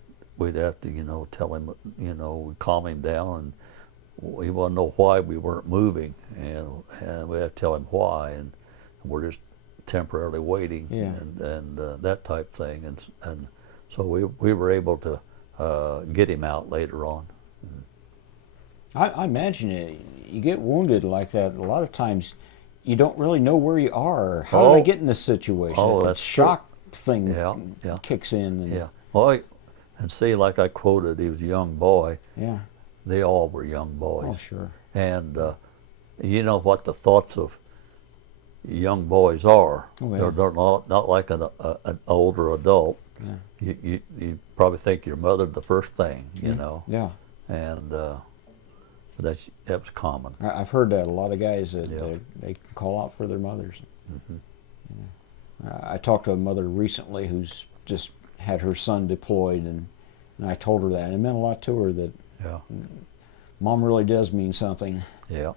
to tell him, we'd calm him down, and he wanted to know why we weren't moving, and we'd have to tell him why, and we're just temporarily waiting. Yeah. and that type thing, and so we were able to get him out later on. I imagine you get wounded like that, a lot of times you don't really know where you are or how did I get in this situation. Oh, that that's shock thing Yeah. kicks in. And, Yeah. Well, and see, like I quoted, he was a young boy. Yeah. They all were young boys. Oh, sure. And you know what the thoughts of young boys are. Oh, yeah. They're not like an older adult. Yeah. You probably think your mother's the first thing, you know. Yeah. And that was common. I've heard that a lot of guys that Yeah. they can call out for their mothers. Mm-hmm. I talked to a mother recently who's just had her son deployed, and I told her that, and it meant a lot to her that Yeah. Mom really does mean something. Yeah.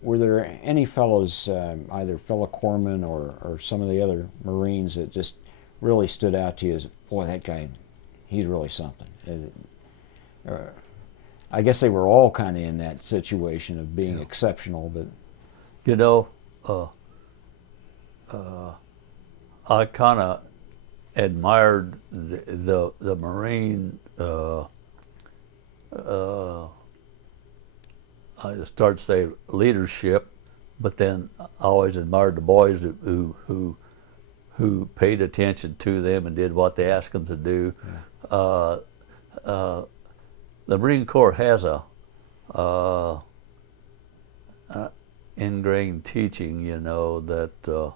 Were there any fellows, either fellow corpsmen or some of the other Marines, that just really stood out to you as, boy, that guy, he's really something? I guess they were all kind of in that situation of being exceptional, but You know, I kind of admired the Marine. I started to say leadership, but then I always admired the boys who paid attention to them and did what they asked them to do. Yeah. The Marine Corps has a ingrained teaching, that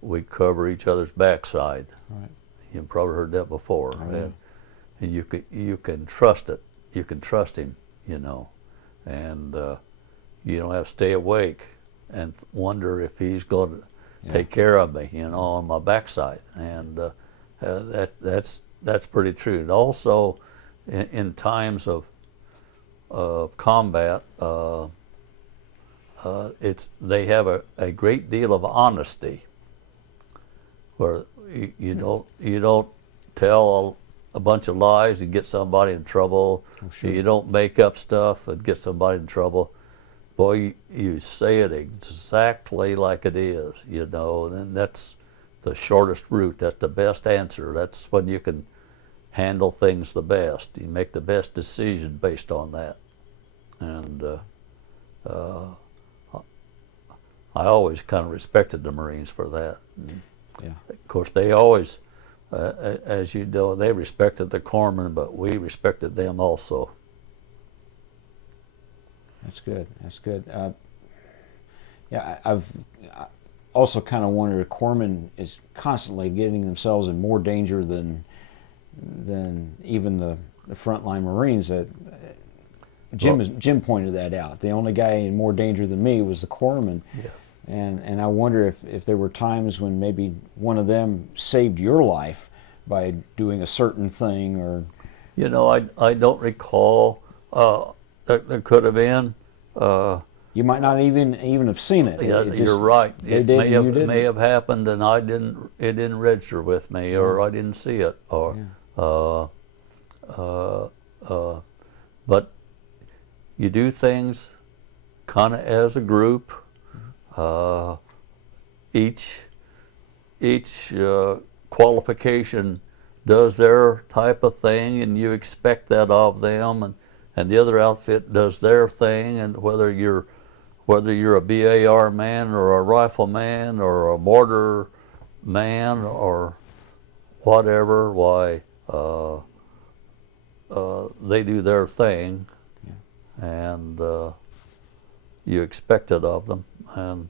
we cover each other's backside. Right. You've probably heard that before. Oh, yeah. And you can trust it. You can trust him, and you don't have to stay awake and wonder if he's going to take care of me, on my backside. And that's pretty true. And also, in times of combat, they have a great deal of honesty, where you don't tell a bunch of lies and get somebody in trouble. Oh, sure. You don't make up stuff and get somebody in trouble. Boy, you say it exactly like it is, and that's the shortest route. That's the best answer. That's when you can handle things the best. You make the best decision based on that. And I always kind of respected the Marines for that. Yeah. Of course, they always, as you know, they respected the corpsmen, but we respected them also. That's good. That's good. I've also kind of wondered if corpsmen is constantly getting themselves in more danger than even the frontline Marines. Jim pointed that out. The only guy in more danger than me was the corpsman. Yeah. And I wonder if there were times when maybe one of them saved your life by doing a certain thing, or I don't recall. There could have been. you might not even have seen it. Yeah, It just- you're right. They It did, may and you have didn't. may have happened, and it didn't register with me, or I didn't see it, or. But you do things kind of as a group. Each qualification does their type of thing, and you expect that of them, and the other outfit does their thing, and whether you're a BAR man or a rifleman or a mortar man or whatever, why they do their thing, and you expect it of them, and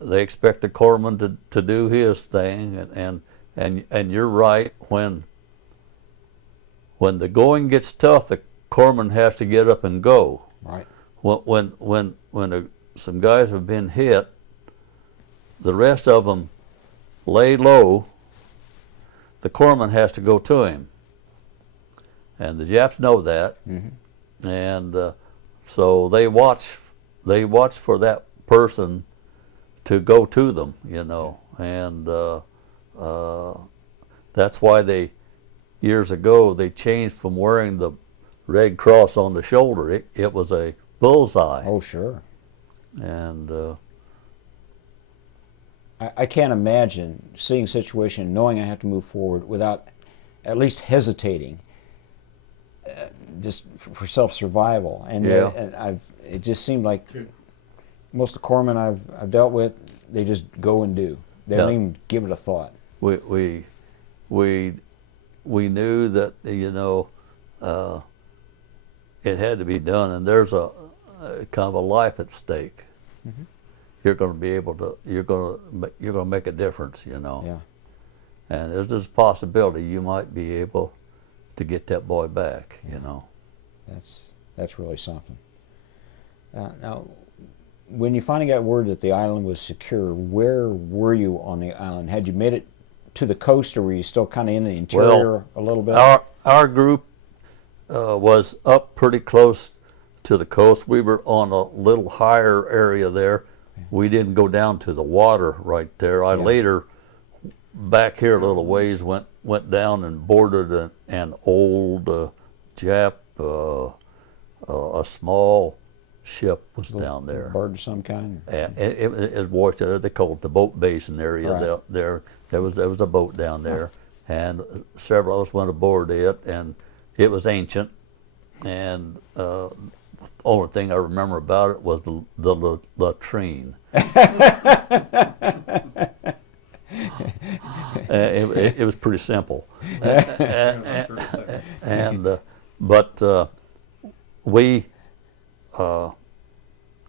they expect the corpsman to do his thing, and you're right, when the going gets tough, the corpsman has to get up and go. Right. When some guys have been hit, the rest of them lay low. The corpsman has to go to him, and the Japs know that, Mm-hmm. and so they watch for that person to go to them, and that's why years ago they changed from wearing the Red Cross on the shoulder. It was a bullseye. Oh, sure. And I can't imagine seeing a situation, knowing I have to move forward without at least hesitating, just for self-survival. And, Yeah. and it just seemed like most of the corpsmen I've dealt with, they just go and do. They don't Yeah. even give it a thought. we knew that it had to be done, and there's a kind of a life at stake. Mm-hmm. You're going to be able to. You're going to make a difference. Yeah. And there's this possibility you might be able to get that boy back. That's really something. Now, when you finally got word that the island was secure, where were you on the island? Had you made it to the coast, or were you still kind of in the interior a little bit? Our group was up pretty close to the coast. We were on a little higher area there. We didn't go down to the water right there. I later, back here a little ways, went down and boarded an old Jap, a small ship was down there. Bird of some kind? And it was washed out. They call it the boat basin area. Right. There was a boat down there, and several of us went aboard it, and it was ancient, and only thing I remember about it was the latrine. It was pretty simple, but we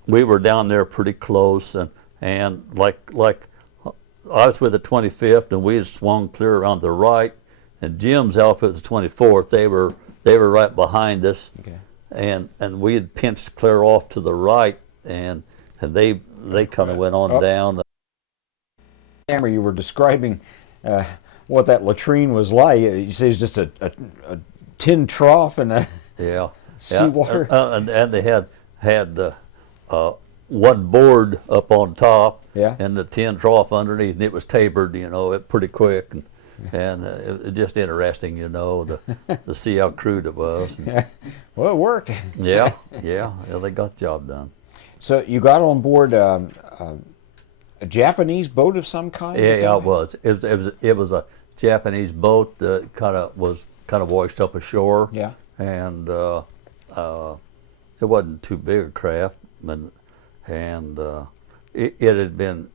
were down there pretty close, and like I was with the 25th, and we had swung clear around the right, and Jim's outfit was the 24th. They were right behind us. Okay. And we had pinched clear off to the right, and they kind of went on down. Camera, you were describing what that latrine was like. You say it's just a tin trough and seawater. And they had one board up on top, and the tin trough underneath, and it was tapered, it pretty quick. And it was just interesting, to see how crude it was. Well, it worked. Yeah, they got the job done. So you got on board a Japanese boat of some kind? Yeah, it was. It was a Japanese boat that was kind of washed up ashore. Yeah. And it wasn't too big a craft, and it had been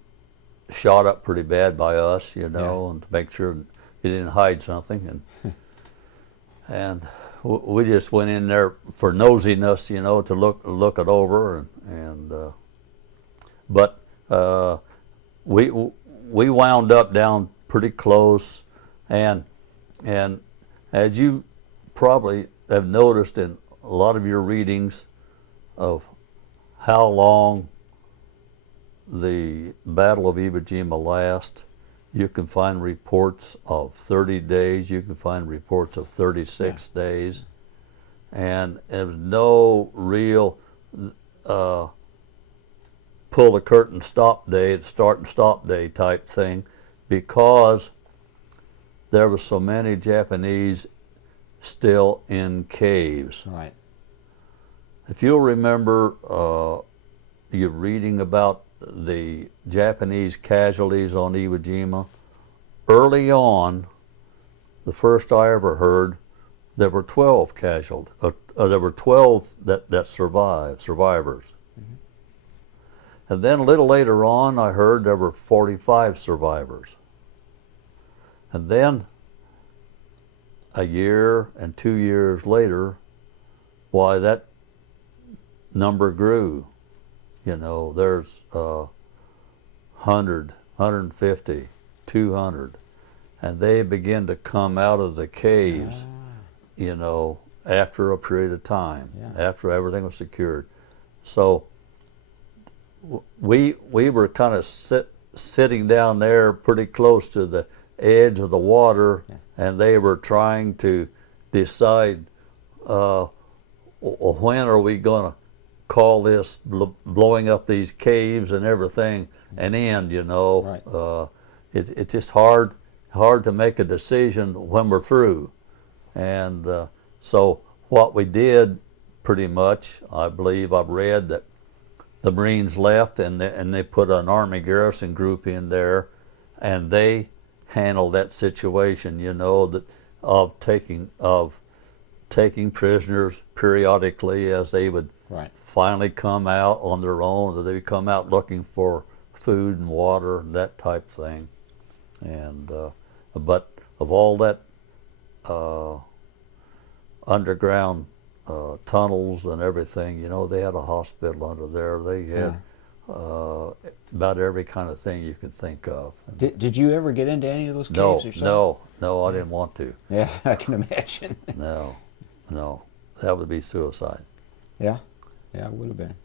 shot up pretty bad by us, and to make sure it didn't hide something, and we just went in there for nosiness, to look it over, but we wound up down pretty close, and as you probably have noticed in a lot of your readings of how long the Battle of Iwo Jima lasts, you can find reports of 30 days, you can find reports of 36 days, and there's no real pull the curtain start and stop day type thing, because there were so many Japanese still in caves. Right. If you'll remember, you're reading about the Japanese casualties on Iwo Jima. Early on, the first I ever heard, there were 12 casualties. There were 12 that survivors. Mm-hmm. And then a little later on, I heard there were 45 survivors. And then a year and 2 years later, why, that number grew. You know, there's 100, 150, 200, and they begin to come out of the caves, you know, after a period of time, after everything was secured. So we were kind of sitting down there pretty close to the edge of the water, and they were trying to decide when are we going to call this blowing up these caves and everything an end, you know. Right. It's just hard to make a decision when we're through. And so what we did pretty much, I believe I've read that the Marines left and they put an Army garrison group in there, and they handled that situation, you know, that of taking prisoners periodically as they would finally come out on their own, or they would come out looking for food and water and that type thing. And but of all that underground tunnels and everything, you know, they had a hospital under there. They had about every kind of thing you could think of. Did you ever get into any of those caves yourself? No, I didn't want to. Yeah, I can imagine. No, that would be suicide. Yeah, it would have been.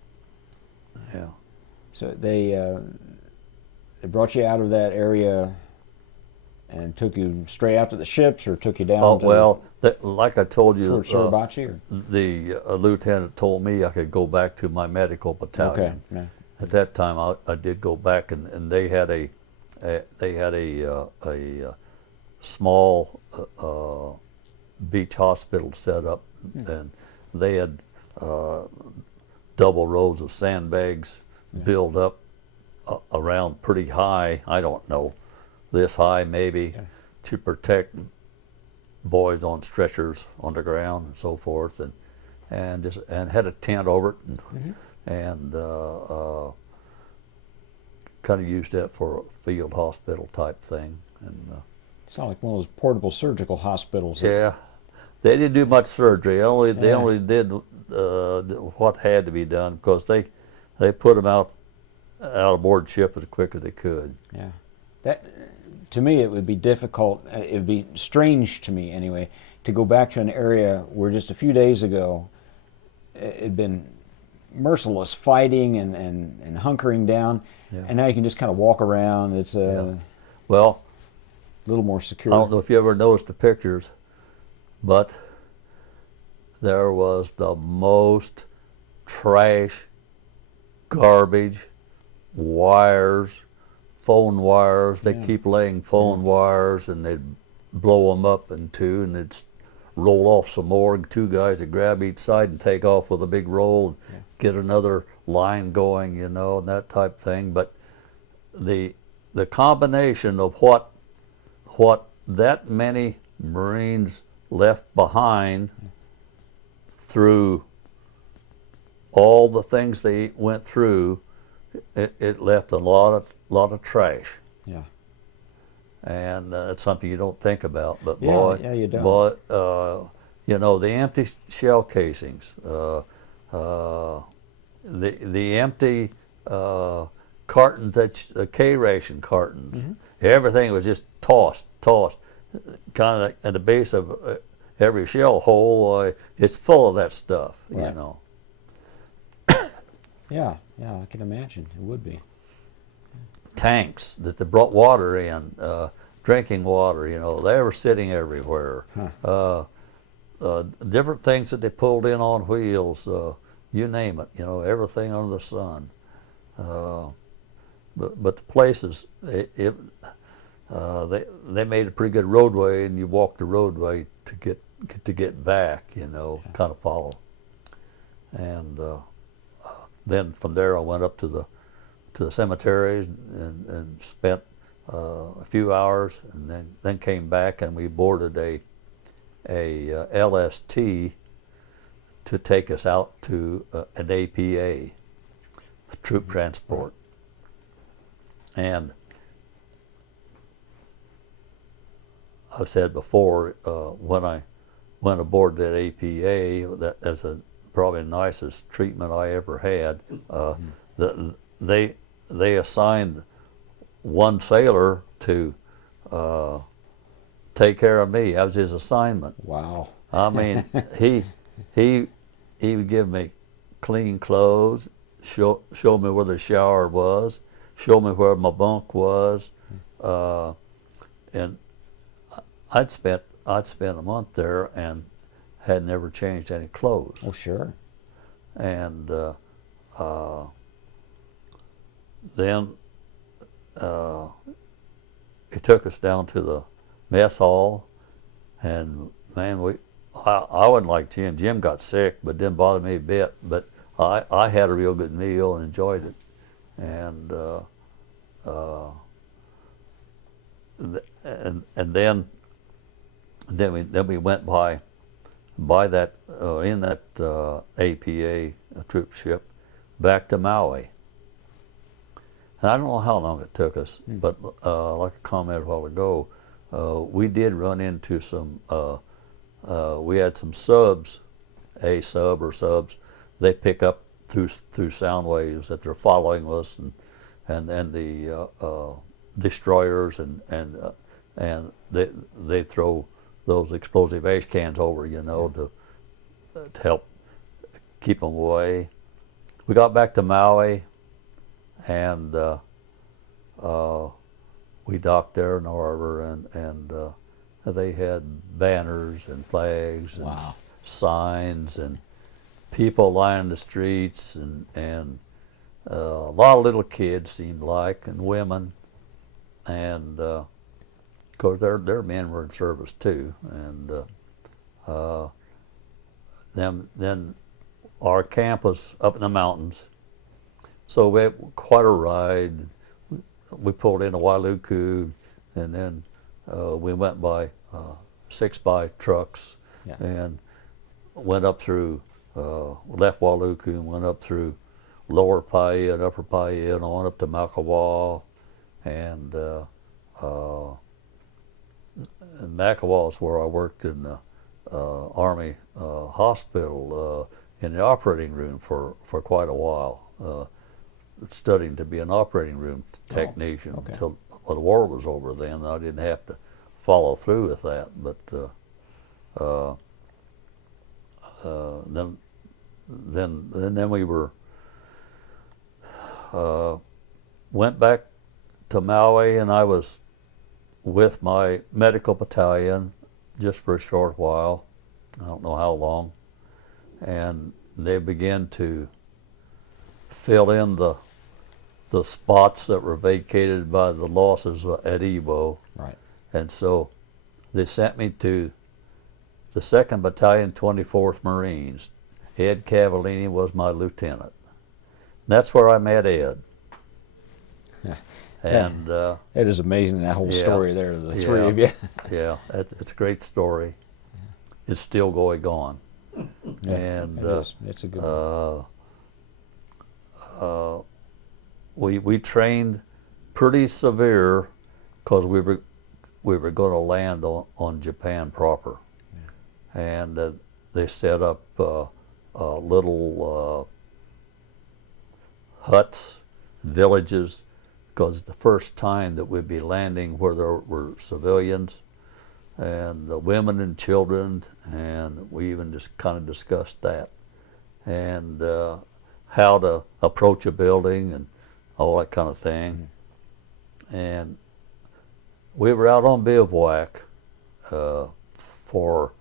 Yeah. So they brought you out of that area and took you straight out to the ships, or took you down to like I told you, Suribachi, or? The lieutenant told me I could go back to my medical battalion. Okay. Yeah. At that time, I did go back, and they had a small beach hospital set up, and they had double rows of sandbags built up around pretty high. I don't know, this high maybe, to protect boys on stretchers on the ground and so forth, and had a tent over it, and kind of used that for a field hospital type thing. And sound like one of those portable surgical hospitals. Yeah, they didn't do much surgery. They only did what had to be done, because they put them out aboard ship as quick as they could. Yeah, that to me it would be difficult. It would be strange to me anyway to go back to an area where just a few days ago it'd been merciless fighting and hunkering down, and now you can just kind of walk around. It's well, a little more secure. I don't know if you ever noticed the pictures, but there was the most trash, garbage, wires, phone wires. They keep laying phone wires, and they'd blow them up in two, and they'd roll off some more. Two guys would grab each side and take off with a big roll, and get another line going, you know, and that type thing. But the combination of what that many Marines left behind through all the things they went through, it left a lot of trash. Yeah. And it's something you don't think about, but you don't. boy, you know, the empty shell casings, the empty cartons, the K-ration cartons, everything was just tossed, kind of at the base of every shell hole. It's full of that stuff, you know. Yeah, I can imagine it would be. Tanks that they brought water in, drinking water, you know, they were sitting everywhere. Different things that they pulled in on wheels, you name it, you know, everything under the sun. But the places, they made a pretty good roadway, and you walk the roadway to get back, you know, kind of follow. And then from there I went up to the cemeteries and spent a few hours, and then came back, and we boarded a LST to take us out to an APA, a troop transport. And I've said before, when I went aboard that APA, that as a probably the nicest treatment I ever had. They assigned one sailor to take care of me. That was his assignment. Wow. I mean, he would give me clean clothes, show me where the shower was, show me where my bunk was, and I'd spent a month there and had never changed any clothes. Oh, sure. And then he took us down to the mess hall, and man, I wasn't like Jim. Jim got sick, but didn't bother me a bit. But I had a real good meal and enjoyed it, and then we went by that in that APA troop ship back to Maui. And I don't know how long it took us, but like I commented a while ago, we did run into some. We had some subs, a sub or subs. They pick up through sound waves that they're following us, and the destroyers and they throw those explosive ash cans over, to help keep them away. We got back to Maui, and we docked there in the harbor, and they had banners and flags and Wow. signs and people lining the streets, and a lot of little kids seemed like, and women, and of course their men were in service too, and then our camp was up in the mountains, so we had quite a ride. We pulled into Wailuku, and then we went by 6x trucks, Yeah. and went up through, left Wailuku and went up through Lower Paia and Upper Paia and on up to Makawa, and Makawa is where I worked in the Army hospital in the operating room for quite a while, studying to be an operating room technician okay. until the war was over. Then I didn't have to follow through with that, but then we were went back to Maui, and I was with my medical battalion just for a short while. I don't know how long, and they began to fill in the spots that were vacated by the losses at Iwo. Right. And so they sent me to the 2nd Battalion, 24th Marines. Ed Cavallini was my lieutenant. And that's where I met Ed. Yeah. And It is amazing, that whole yeah, story there, the three yeah, of you. yeah, it's a great story. It's still going on. Yeah, And it is. It's a good one. we trained pretty severe because we were going to land on Japan proper, and they set up little huts, villages, because the first time that we'd be landing where there were civilians and the women and children, and we even just kind of discussed that, and how to approach a building and all that kind of thing. And we were out on bivouac for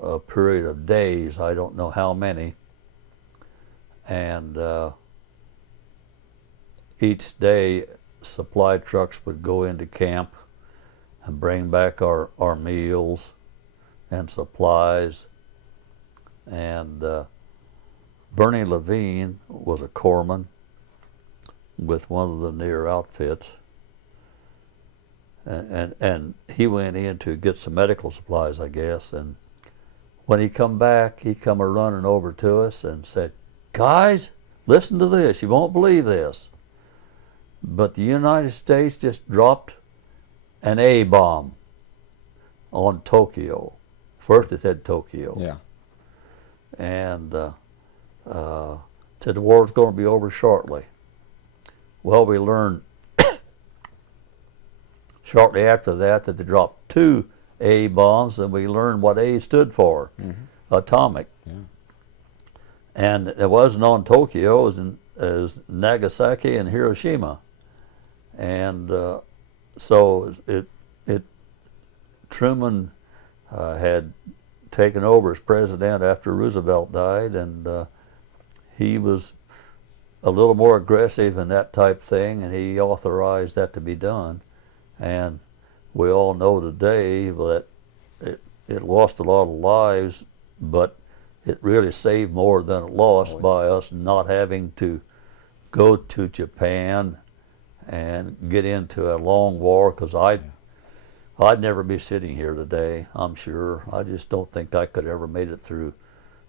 a period of days, I don't know how many, and each day supply trucks would go into camp and bring back our meals and supplies. And Bernie Levine was a corpsman with one of the near outfits, and he went in to get some medical supplies, I guess. And when he come back, he come a running over to us and said, "Guys, listen to this. You won't believe this, but the United States just dropped an A-bomb on Tokyo." First it said Tokyo. Yeah. and said the war's going to be over shortly. Well, we learned shortly after that they dropped 2 A bombs, and we learned what A stood for, atomic. Yeah. And it wasn't on Tokyo, it was Nagasaki and Hiroshima. And so Truman had taken over as president after Roosevelt died, and he was a little more aggressive in that type thing, and he authorized that to be done. And we all know today that it lost a lot of lives, but it really saved more than it lost by us not having to go to Japan and get into a long war, because I'd never be sitting here today, I'm sure. I just don't think I could ever made it through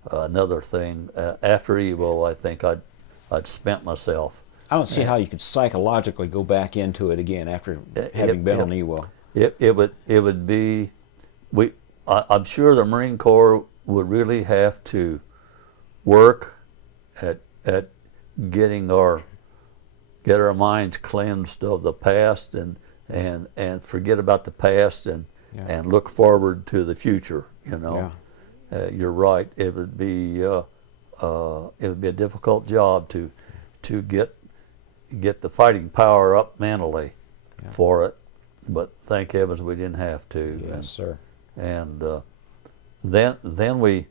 another thing. After Iwo, I think I'd spent myself. I don't see how you could psychologically go back into it again after having been on Iwo. It would be, I'm sure the Marine Corps would really have to work at get our minds cleansed of the past and forget about the past and look forward to the future. You know, you're right. It would be a difficult job to get the fighting power up mentally for it, but thank heavens we didn't have to. Yes, sir. And then we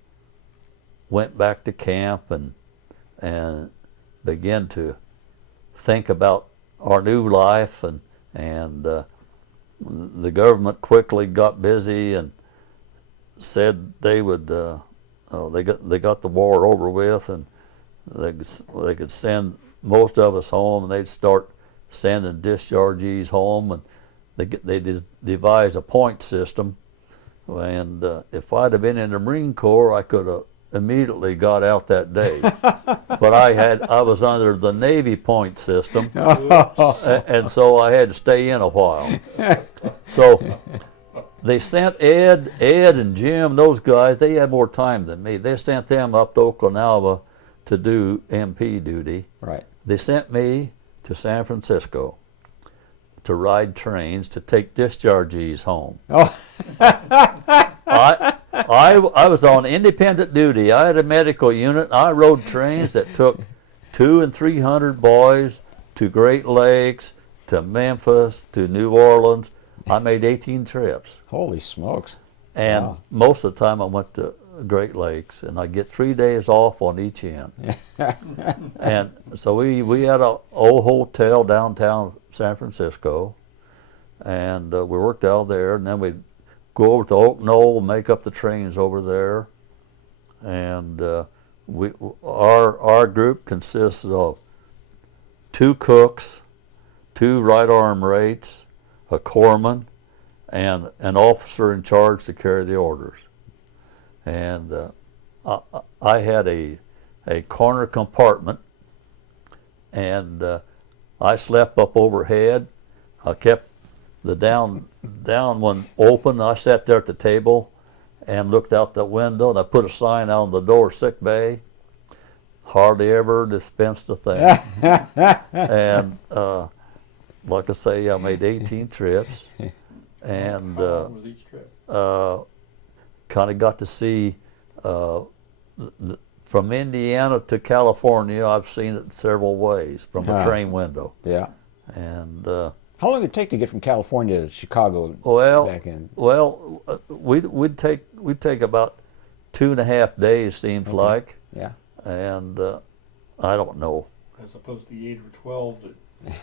went back to camp and began to think about our new life, and the government quickly got busy and said they would they got the war over with, and they could send most of us home, and they'd start sending dischargees home, and they devised a point system. And if I'd have been in the Marine Corps, I could have immediately got out that day. But I was under the Navy point system, and so I had to stay in a while. So they sent Ed and Jim, those guys, they had more time than me. They sent them up to Okinawa to do MP duty. Right. They sent me to San Francisco to ride trains to take dischargees home. Oh. I was on independent duty. I had a medical unit. I rode trains that took 200 and 300 boys to Great Lakes, to Memphis, to New Orleans. I made 18 trips. Holy smokes. And Wow. most of the time I went to Great Lakes, and I get 3 days off on each end. And so we had a old hotel downtown San Francisco, and we worked out there, and then we'd go over to Oak Knoll, make up the trains over there, and our group consists of 2 cooks, 2 right arm rates, a corpsman, and an officer in charge to carry the orders. And I had a corner compartment, and I slept up overhead. I kept the down one open. I sat there at the table and looked out the window, and I put a sign out on the door, sick bay. Hardly ever dispensed a thing. And like I say, I made 18 trips, and How long was each trip? kind of got to see from Indiana to California. I've seen it several ways from a train window. Yeah. And How long did it take to get from California to Chicago back in? well, we'd take about 2.5 days, seemed like. Yeah. And I don't know. As opposed to the 8 or 12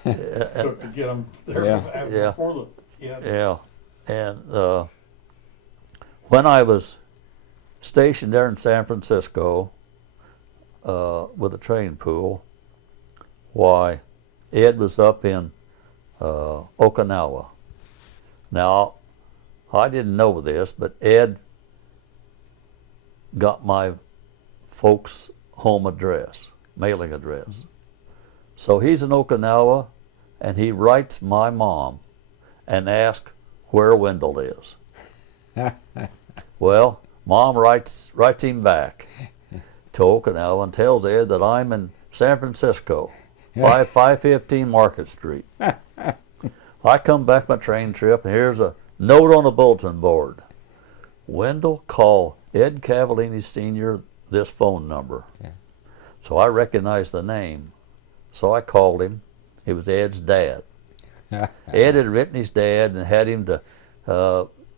that took to get them there Yeah. before the Yeah. And when I was stationed there in San Francisco with a train pool, why, Ed was up in Okinawa. Now, I didn't know this, but Ed got my folks' home address, mailing address. So he's in Okinawa, and he writes my mom and asks where Wendell is. Well, Mom writes him back, to Okinawa and tells Ed that I'm in San Francisco, Yeah. 515 Market Street. I come back my train trip, and here's a note on the bulletin board. Wendell, call Ed Cavallini Sr. this phone number. Yeah. So I recognized the name. So I called him. It was Ed's dad. Ed had written his dad and had him to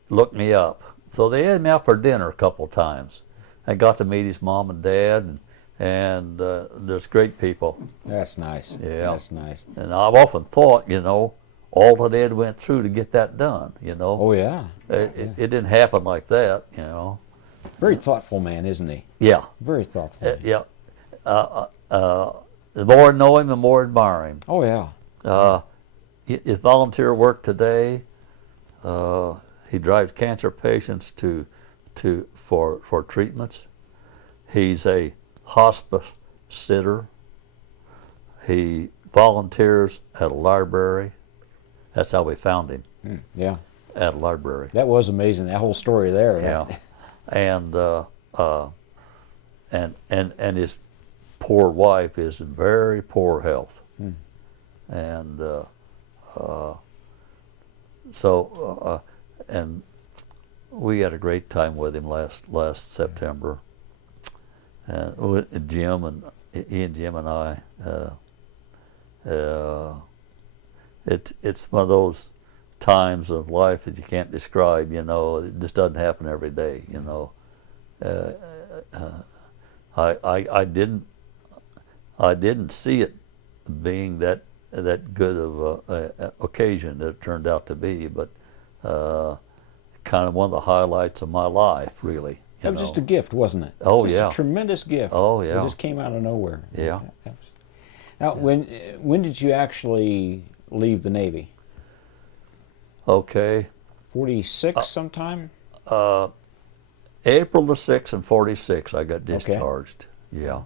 look me up. So they had me out for dinner a couple times. I got to meet his mom and dad, and there's great people. That's nice. Yeah. That's nice. And I've often thought, you know, all that Ed went through to get that done, you know. Oh, yeah. It didn't happen like that, you know. Very thoughtful man, isn't he? Yeah. Very thoughtful. Man. Yeah. The more I know him, the more I admire him. Oh, yeah. His volunteer work today, he drives cancer patients for treatments. He's a hospice sitter. He volunteers at a library. That's how we found him, Yeah. at a library. That was amazing. That whole story there. Yeah. And his poor wife is in very poor health. And and we had a great time with him last September. And with Jim and Jim and I, it's one of those times of life that you can't describe. You know, it just doesn't happen every day. You know, I didn't see it being that good of a occasion that it turned out to be, but kind of one of the highlights of my life, really. That was just a gift, wasn't it? Oh, just yeah. a tremendous gift. Oh, yeah. It just came out of nowhere. Yeah. Now, when did you actually leave the Navy? Okay. 46 sometime? April the 6th and 46, I got discharged. Okay. Yeah.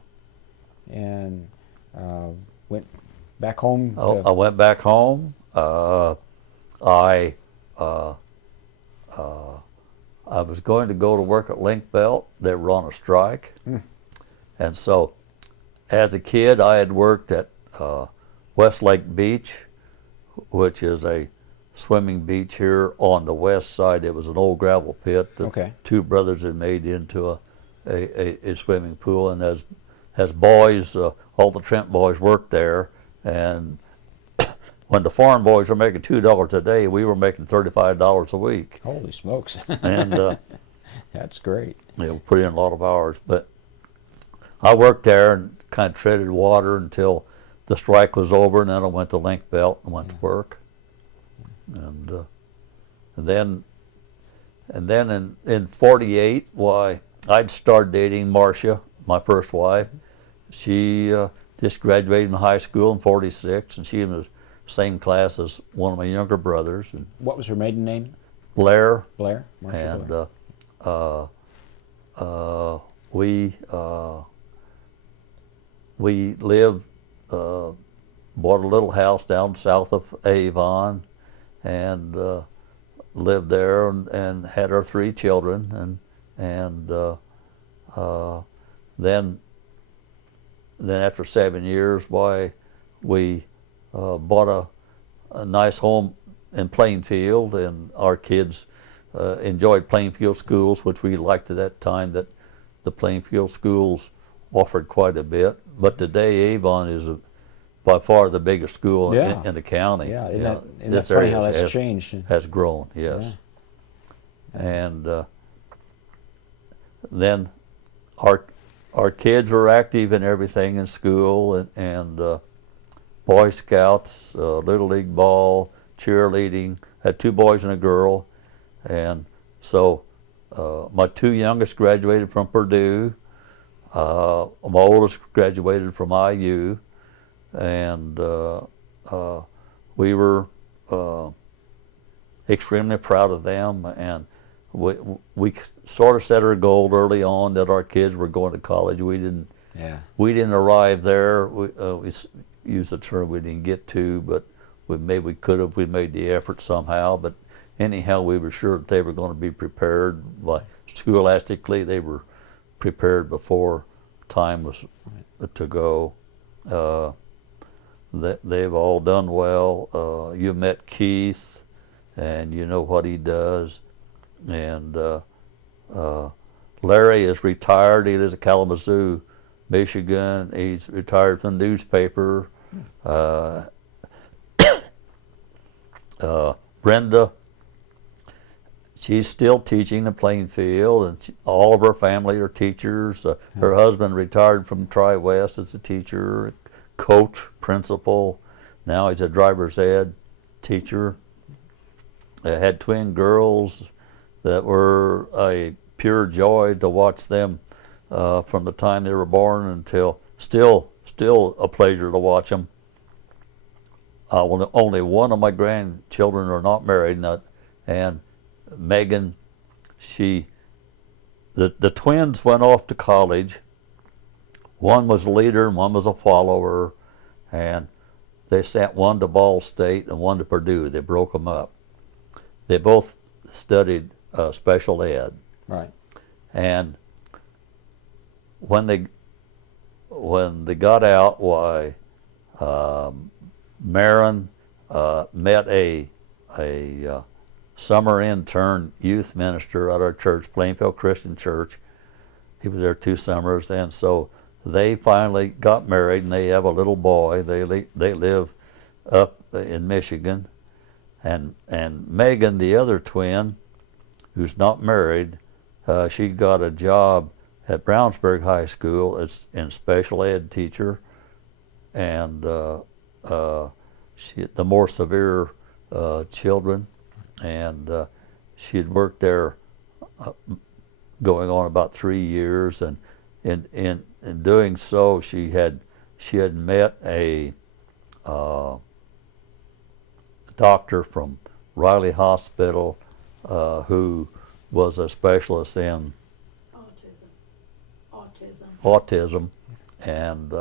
And went back home? I went back home. I was going to go to work at Link Belt. They were on a strike. And so, as a kid, I had worked at Westlake Beach, which is a swimming beach here on the west side. It was an old gravel pit that two brothers had made into a swimming pool. And as boys, all the Trent boys worked there. And when the farm boys were making $2 a day, we were making $35 a week. Holy smokes. And that's great. We put in a lot of hours. But I worked there and kind of treaded water until the strike was over, and then I went to Link Belt and went to work. And then in 48, why, I'd started dating Marcia, my first wife. She just graduated from high school in 46, and she was same class as one of my younger brothers. And what was her maiden name? Blair. Blair? Marcia and Blair. We lived, bought a little house down south of Avon, and lived there and had our 3 children, and then after 7 years, why, we bought a nice home in Plainfield, and our kids enjoyed Plainfield schools, which we liked at that time, that the Plainfield schools offered quite a bit. But today Avon is by far the biggest school in the county. Yeah, isn't that funny how that's changed? Has grown, yes. Yeah. And then our kids were active in everything in school, and Boy Scouts, Little League ball, cheerleading. Had 2 boys and a girl, and so my 2 youngest graduated from Purdue. My oldest graduated from IU, and we were extremely proud of them. And we sort of set our goal early on that our kids were going to college. We didn't arrive there. We used the term we didn't get to, but we could have. We made the effort somehow. But anyhow, we were sure that they were going to be prepared. Scholastically, they were prepared before time was to go. They've all done well. You met Keith, and you know what he does. And Larry is retired. He lives in Kalamazoo, Michigan. He's retired from the newspaper. Brenda, she's still teaching in Plainfield, and all of her family are teachers. Her husband retired from Tri-West as a teacher, coach, principal. Now he's a driver's ed teacher. They had twin girls that were a pure joy to watch them from the time they were born until still a pleasure to watch them. Only one of my grandchildren are not married, and Megan, the twins went off to college. One was a leader and one was a follower, and they sent one to Ball State and one to Purdue. They broke them up. They both studied special ed. Right. And when they got out, Marin met a summer intern youth minister at our church, Plainfield Christian Church. He was there 2 summers, and so they finally got married, and they have a little boy. They live up in Michigan, and Megan, the other twin, who's not married, she got a job at Brownsburg High School as in special ed teacher, and the more severe children, and she had worked there going on about 3 years, and in doing so, she had met a doctor from Riley Hospital who was a specialist in autism, and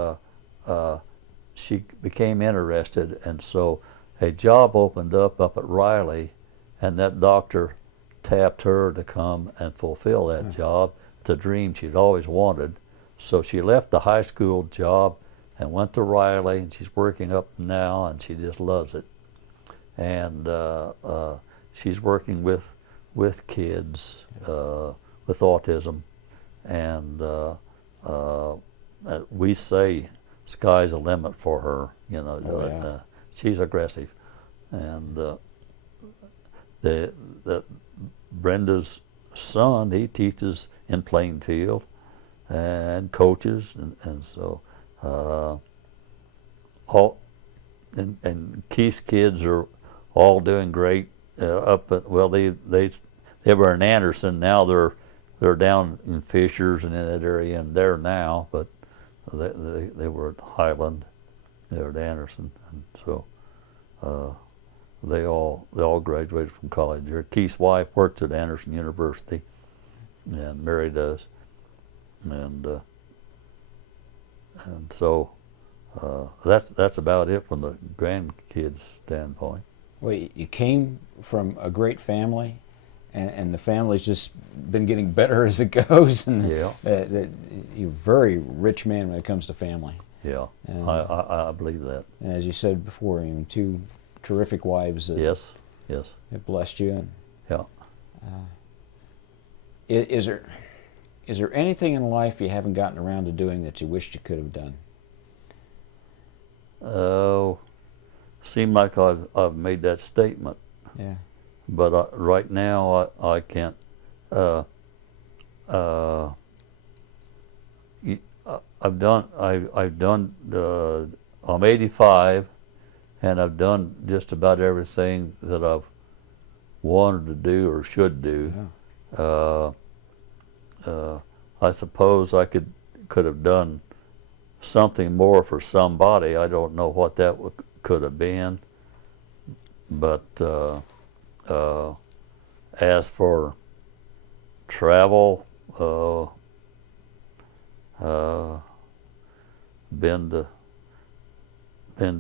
she became interested, and so a job opened up at Riley, and that doctor tapped her to come and fulfill that job. It's a dream she'd always wanted. So she left the high school job and went to Riley, and she's working up now, and she just loves it. And she's working with kids with autism, and we say sky's the limit for her. You know, she's aggressive, and the Brenda's son, he teaches in Plainfield and coaches, and so all and Keith's kids are all doing great. They were in Anderson. Now they're down in Fishers and in that area, and there now. But they were at Highland. They were at Anderson, and so they all graduated from college there. Keith's wife works at Anderson University, and Mary does, and so that's about it from the grandkids' standpoint. Well, you came from a great family, and the family's just been getting better as it goes. And Yeah. You're a very rich man when it comes to family. Yeah, And, I believe that. And as you said before, I mean, 2 terrific wives that, Yes. that blessed you. And, Yeah. is there anything in life you haven't gotten around to doing that you wished you could have done? Oh, seemed like I've made that statement, Yeah. but right now I can't. I've done. I'm 85, and I've done just about everything that I've wanted to do or should do. Yeah. I suppose I could have done something more for somebody. I don't know what that could have been, but as for travel, been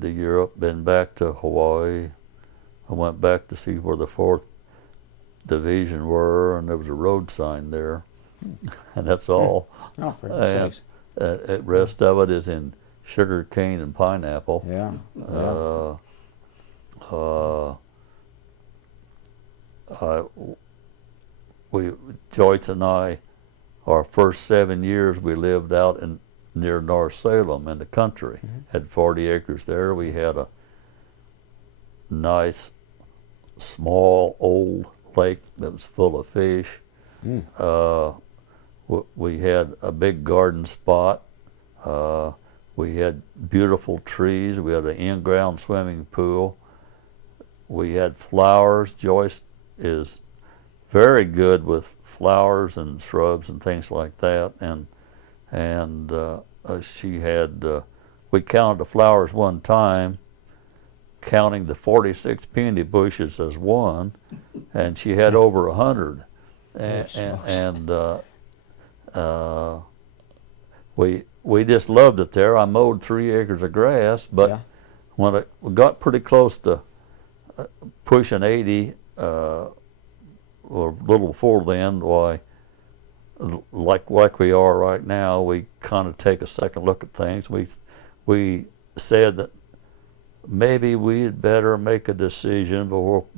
to Europe, been back to Hawaii. I went back to see where the 4th Division were, and there was a road sign there, and that's all. Oh, for goodness sakes. The rest of it is in sugar cane and pineapple. Yeah. Joyce and I, our first 7 years, we lived out in near North Salem in the country. Had 40 acres there. We had a nice, small, old lake that was full of fish. We had a big garden spot. We had beautiful trees. We had an in-ground swimming pool. We had flowers. Joyce is very good with flowers and shrubs and things like that. And she had, we counted the flowers one time, counting the 46 peony bushes as one, and she had over 100. We just loved it there. I mowed 3 acres of grass, but when it got pretty close to pushing 80, or a little before then, why, like we are right now, we kind of take a second look at things. We said that maybe we'd better make a decision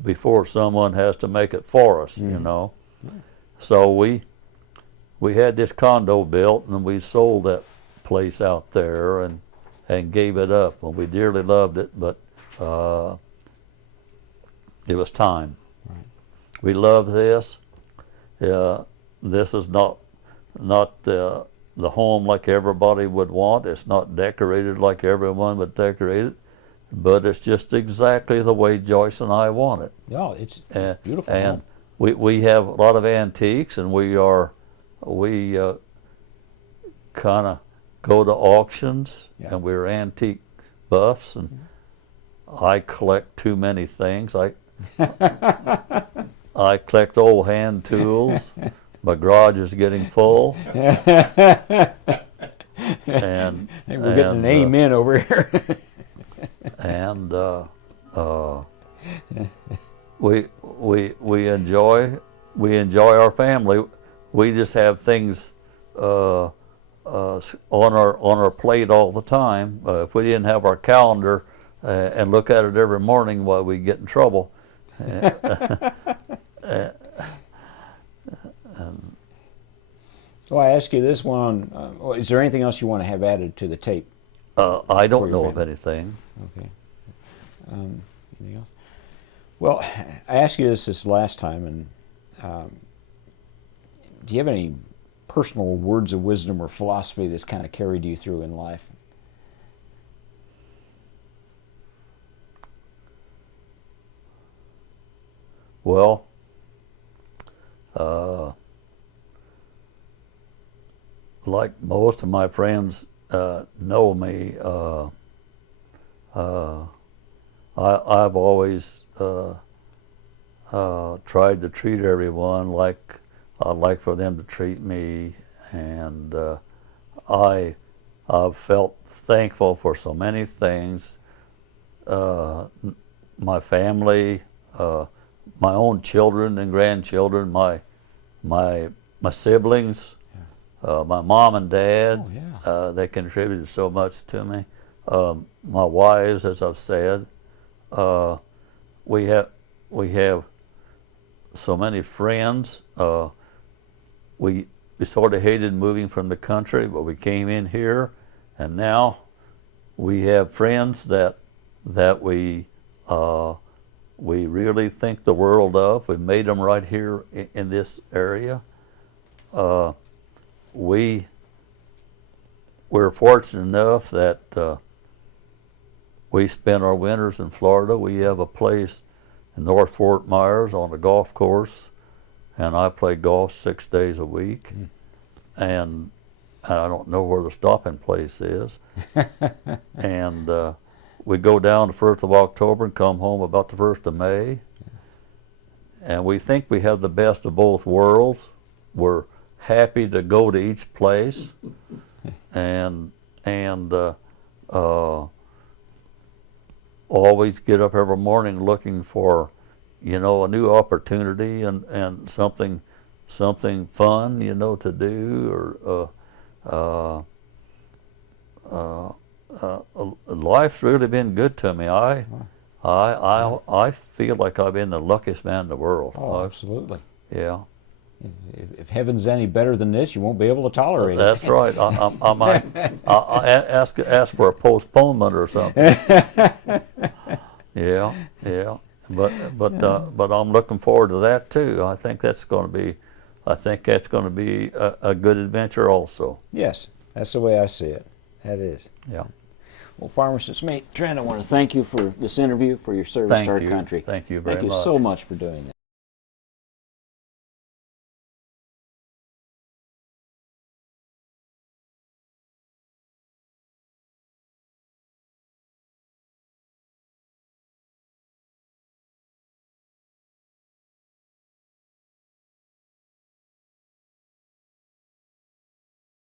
before someone has to make it for us, you know. So we had this condo built, and we sold that place out there and gave it up. Well, we dearly loved it, but it was time. Right. We love this. This is not the home like everybody would want. It's not decorated like everyone would decorate it, but it's just exactly the way Joyce and I want it. Yeah, it's beautiful. And we have a lot of antiques, and we kind of go to auctions, and we're antique buffs, and I collect too many things. I collect old hand tools. My garage is getting full. And we're getting an amen over here. And we enjoy our family. We just have things on our plate all the time. If we didn't have our calendar and look at it every morning, why we'd get in trouble. Well, I ask you this one. Is there anything else you want to have added to the tape? I don't know of anything. Okay. Anything else? Well, I asked you this last time, and do you have any personal words of wisdom or philosophy that's kind of carried you through in life? Well, like most of my friends know me, I've always tried to treat everyone like I'd like for them to treat me, and I've felt thankful for so many things. My family, my own children and grandchildren, my siblings, my mom and dad. Oh, yeah. They contributed so much to me. My wives, as I've said. We have so many friends. We sort of hated moving from the country, but we came in here, and now we have friends that we really think the world of. We've made them right here in this area. We're fortunate enough that we spend our winters in Florida. We have a place in North Fort Myers on a golf course, and I play golf 6 days a week. And I don't know where the stopping place is. And we go down the 1st of October and come home about the 1st of May. And we think we have the best of both worlds. We're happy to go to each place, and always get up every morning looking for, a new opportunity and something fun, to do, or life's really been good to me. I feel like I've been the luckiest man in the world. Oh, absolutely. Yeah. If heaven's any better than this, you won't be able to tolerate it. That's right. I might ask for a postponement or something. Yeah, yeah. But I'm looking forward to that too. I think that's going to be a good adventure also. Yes, that's the way I see it. That is. Yeah. Well, Pharmacist Mate Trent, I want to thank you for this interview, for your service to our country. Thank you very much. Thank you so much for doing that.